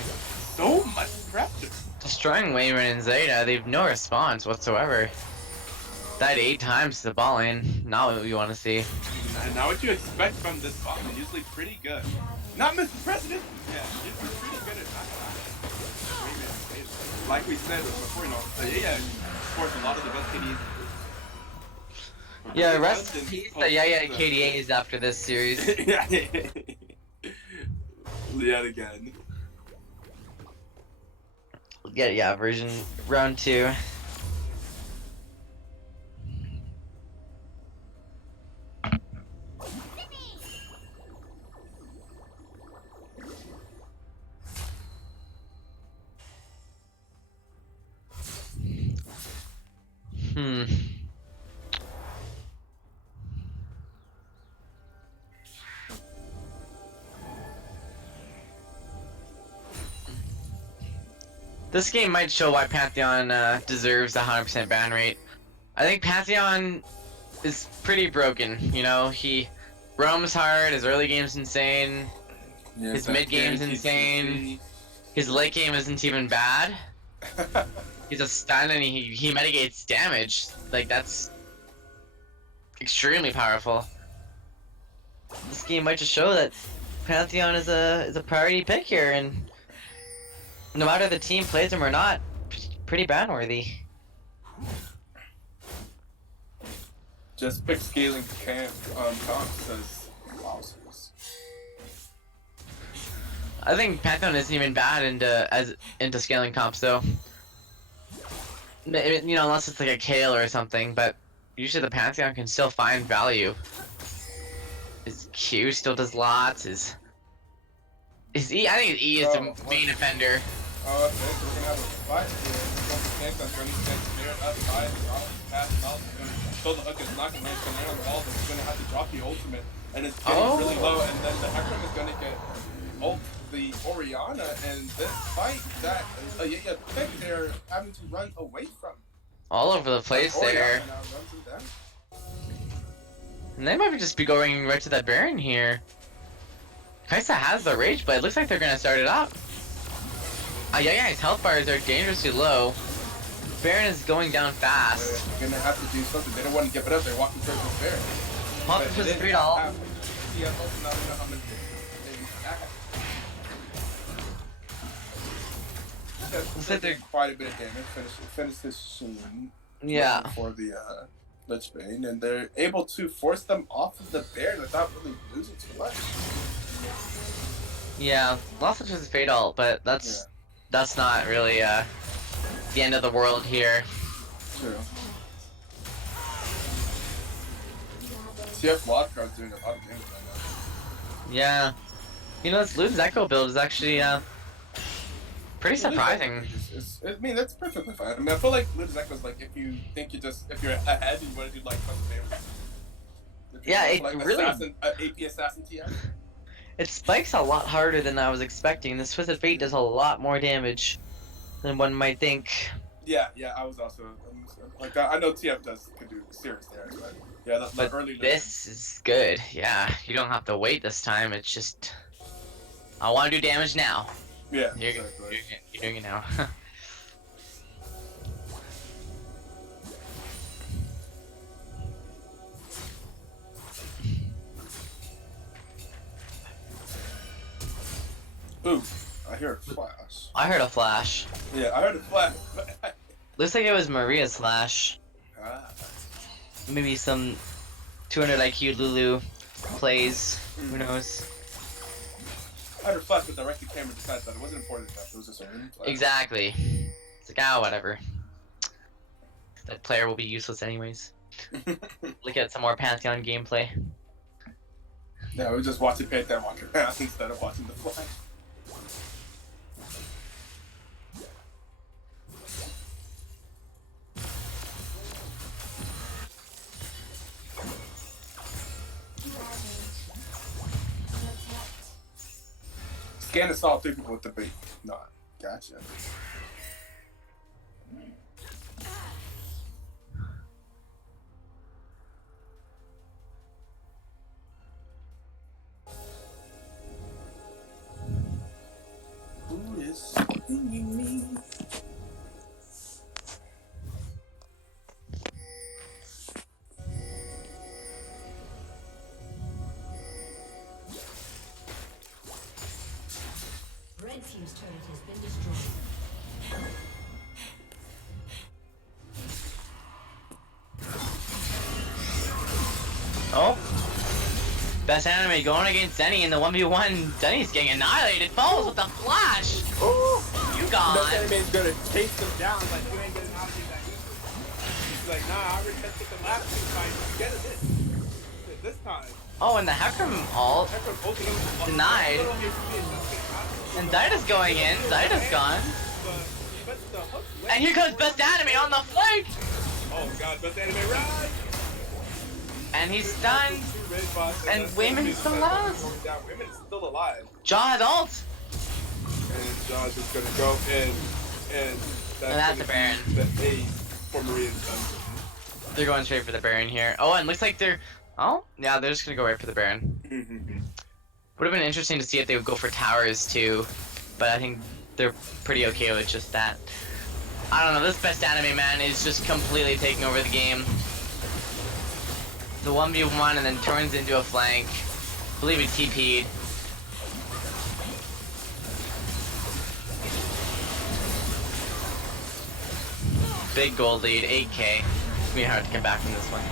So much pressure. Destroying Wayman and Zeta. They have no response whatsoever. Died 8 times to the ball in. Not what we want to see. And now what you expect from this bot is usually pretty good. Not Mr. President! Yeah, usually pretty good at not. Like we said before, you know, AYAYA sports a lot of the best KDs. Yeah, rest in peace the AYAYA KDAs after this series. Yeah. Yet again. Yeah, version round 2. This game might show why Pantheon deserves a 100% ban rate. I think Pantheon is pretty broken, you know? He roams hard, his early game's insane, Yeah, his mid game's insane, his late game isn't even bad. He's a stun and he mitigates damage. Like, that's extremely powerful. This game might just show that Pantheon is a priority pick here, and no matter the team plays him or not, pretty ban-worthy. Just pick scaling camp comp says losses. I think Pantheon isn't even bad into scaling comps though. You know, unless it's like a Kale or something, but usually the Pantheon can still find value. His Q still does lots. His E, I think his E is the main offender. Okay, so we're gonna have a fight here. That's running there up high, pass out. So the hook is not gonna land on the wall, but he's gonna have to drop the ultimate, and it's getting really low. And then the Hecarim is gonna get ult the Orianna, and this fight that AYAYA pick they're having to run away from. All over the place there. Now runs him down. And they might just be going right to that Baron here. Kaisa has the Rage Blade. Looks like they're gonna start it up. AYAYA's health bars are dangerously low. Baron is going down fast. They're gonna have to do something. They don't want to give it up. They're walking towards this Baron. Walking towards the 3-doll. Yeah, also not know how many Looks like they're quite a bit of damage. Finish this soon. Yeah. For the Lich Bane, and they're able to force them off of the Baron without really losing too much. Yeah, lost of his Fate ult, but that's not really the end of the world here. True. CF Wildcard's doing a lot of damage right now. Yeah. You know, this Luden's Echo build is actually pretty surprising. I mean, that's perfectly fine. I mean, I feel like Luden's Echo's like if you're ahead and you want to do like something Yeah, it Like really assassin, AP assassin TF. it spikes a lot harder than I was expecting. This Twisted Fate does a lot more damage than one might think. Yeah, I was also like I know TF could do serious damage, but yeah, the But early this is good. Yeah, you don't have to wait this time. It's just I want to do damage now. yeah, You're, exactly. you're doing it now. Ooh, I hear a flash. I heard a flash. Yeah, I heard a flash. Looks like it was Maria's flash. Ah. Maybe some 200 IQ Lulu plays. Who knows? I heard a flash, but directed camera decided that it wasn't important enough. It was just a random flash. Exactly. It's like, ah, whatever. That player will be useless anyways. Look at some more Pantheon gameplay. Yeah, we just watching Pantheon walk around instead of watching the flash. Scan and saw 3 people with the bait. Nah, gotcha. Who is stinging me? Red team's turret has been destroyed. Oh. Best anime going against Zenny in the 1v1. Zenny's getting annihilated. Falls with the flash. Ooh! You gone. That anime's gonna chase them down like you ain't getting out of that easy. He's like, nah, I already tested the last 2 fights. Get it this time. Oh, and the Hecarim ult Hecarim ulting him. denied. And Dyda's going in. Dyda's gone. And here comes Best Anime on the flank. Oh god, best anime ride! And he's stunned. And Women's the last. Women's still alive. Jaw's ult. And John's just gonna go in, and that's a Baron. The A for Maria's done. They're going straight for the Baron here. Oh, and looks like they're... Oh, yeah, they're just gonna go right for the Baron. Would have been interesting to see if they would go for towers too, but I think they're pretty okay with just that. I don't know, this Best Anime man is just completely taking over the game. The 1v1 and then turns into a flank. I believe he TP'd. Big gold lead, 8k. It's gonna be hard to come back from this one.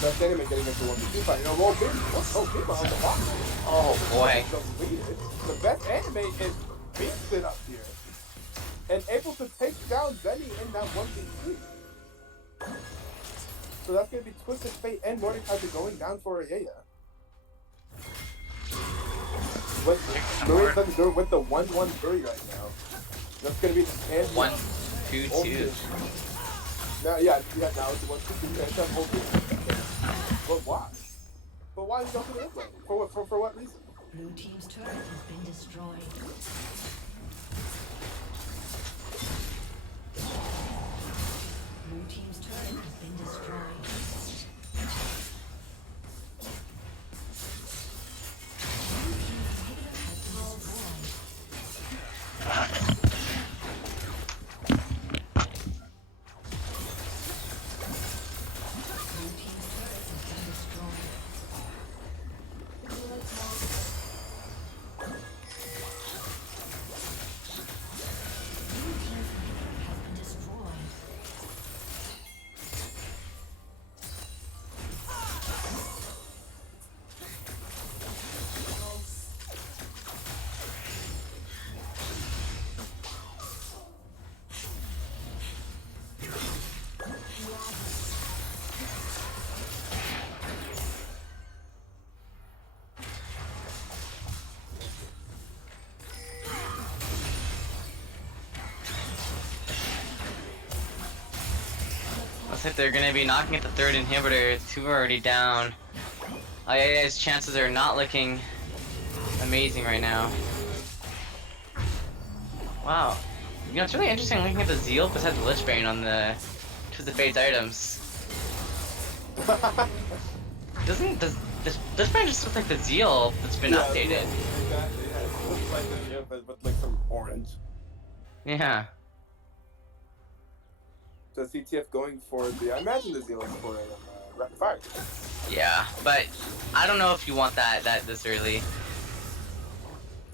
Best anime getting into 1v2 fight. You know, Lord Bima on the bottom. Oh boy. The best anime is beasting up here. And able to take down Zenny in that 1v3. So that's going to be Twisted Fate and Mordekaiser going down for AYAYA. Maria's Dungeon doing with the 1-1-3 right now. That's gonna be the Pantheon. 1, 2, 2. Now, now it's the 1-2-2 Pantheon ultimate. But why? But why is he going to the mid lane? For what reason? Blue team's turret has been destroyed. Blue team's turret has been destroyed. Looks like they're gonna be knocking at the third inhibitor. 2 are already down. AYAYA's chances are not looking amazing right now. Wow. You know, it's really interesting looking at the Zeal besides the Lich Bane on the two of the Fade's items. Does this Bane just look like the Zeal that's been updated? Yeah, exactly. Yeah, it looks like the Zeal, but with like some orange. Yeah. So CTF going for the, I imagine the Zeal is for rapid fire. Yeah, but I don't know if you want that this early.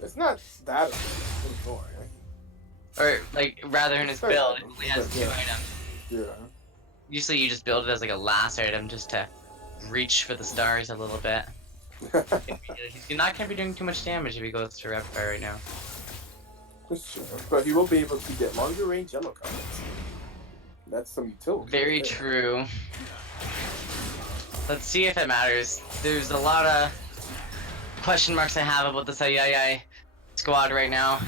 It's not that anymore, right? Or, like, rather in his build, it only has 2 Yeah. items. Yeah. Usually you just build it as like a last item just to reach for the stars a little bit. He's not going to be doing too much damage if he goes to rapid fire right now. That's true. But he will be able to get longer range yellow cards. That's some utility. Very right there. true. Let's see if it matters. There's a lot of question marks I have about this AYAYA squad right now.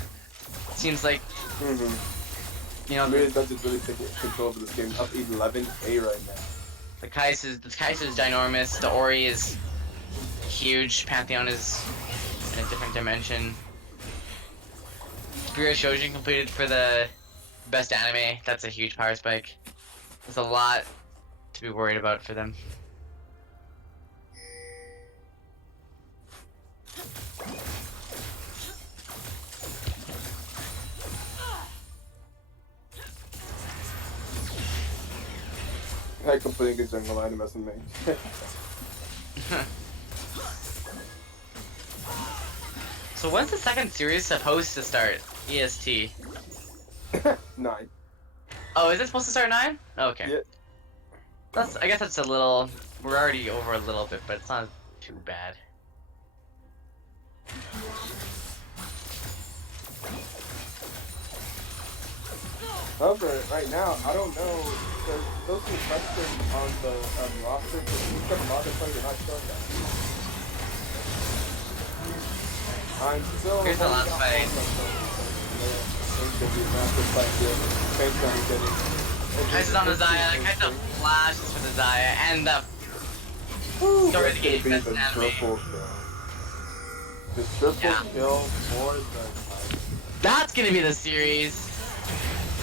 Seems like, you know, Maria's Dungeon really taking control of this game. Up 11K right now. the Kai'Sa is ginormous. The Ori is huge. Pantheon is in a different dimension. Spirit Shojin completed for the best anime. That's a huge power spike. There's a lot to be worried about for them. I completely get jungle item as a main. So when's the second series supposed to start? EST. 9. Oh, is it supposed to start 9? Okay. Yeah. I guess that's a little. We're already over a little bit, but it's not too bad. However, right now, I don't know, because those two questions on the roster, but each of the modern players are not showing that. I'm still... Here's the last fight. Kai'Sa's on the Xayah, Kai'Sa flashes for the Xayah, and the story of the game best anime. The triple kill for the... That's gonna be the series.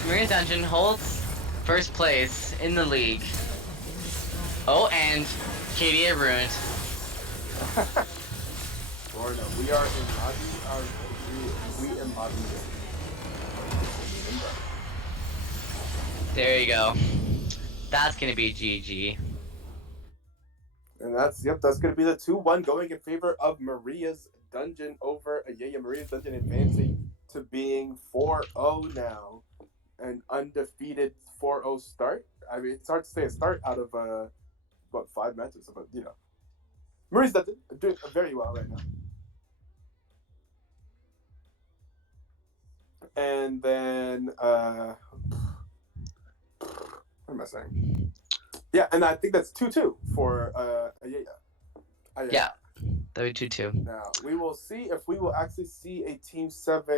Maria's Dungeon holds first place in the league. Oh, and KDA ruined. Or no, we are in lobby. We in lobby. There you go. That's gonna be GG. And that's gonna be the 2-1 going in favor of Maria's Dungeon over AYAYA. Maria's Dungeon advancing to being 4-0 now. An undefeated 4-0 start. I mean, it's hard to say a start out of 5 matches, but you know, Maria's Dungeon doing very well right now. And then what am I saying? Yeah, and I think that's 2-2 for AYAYA. Yeah. That'd be 2-2. Now we will see if we will actually see a Team 7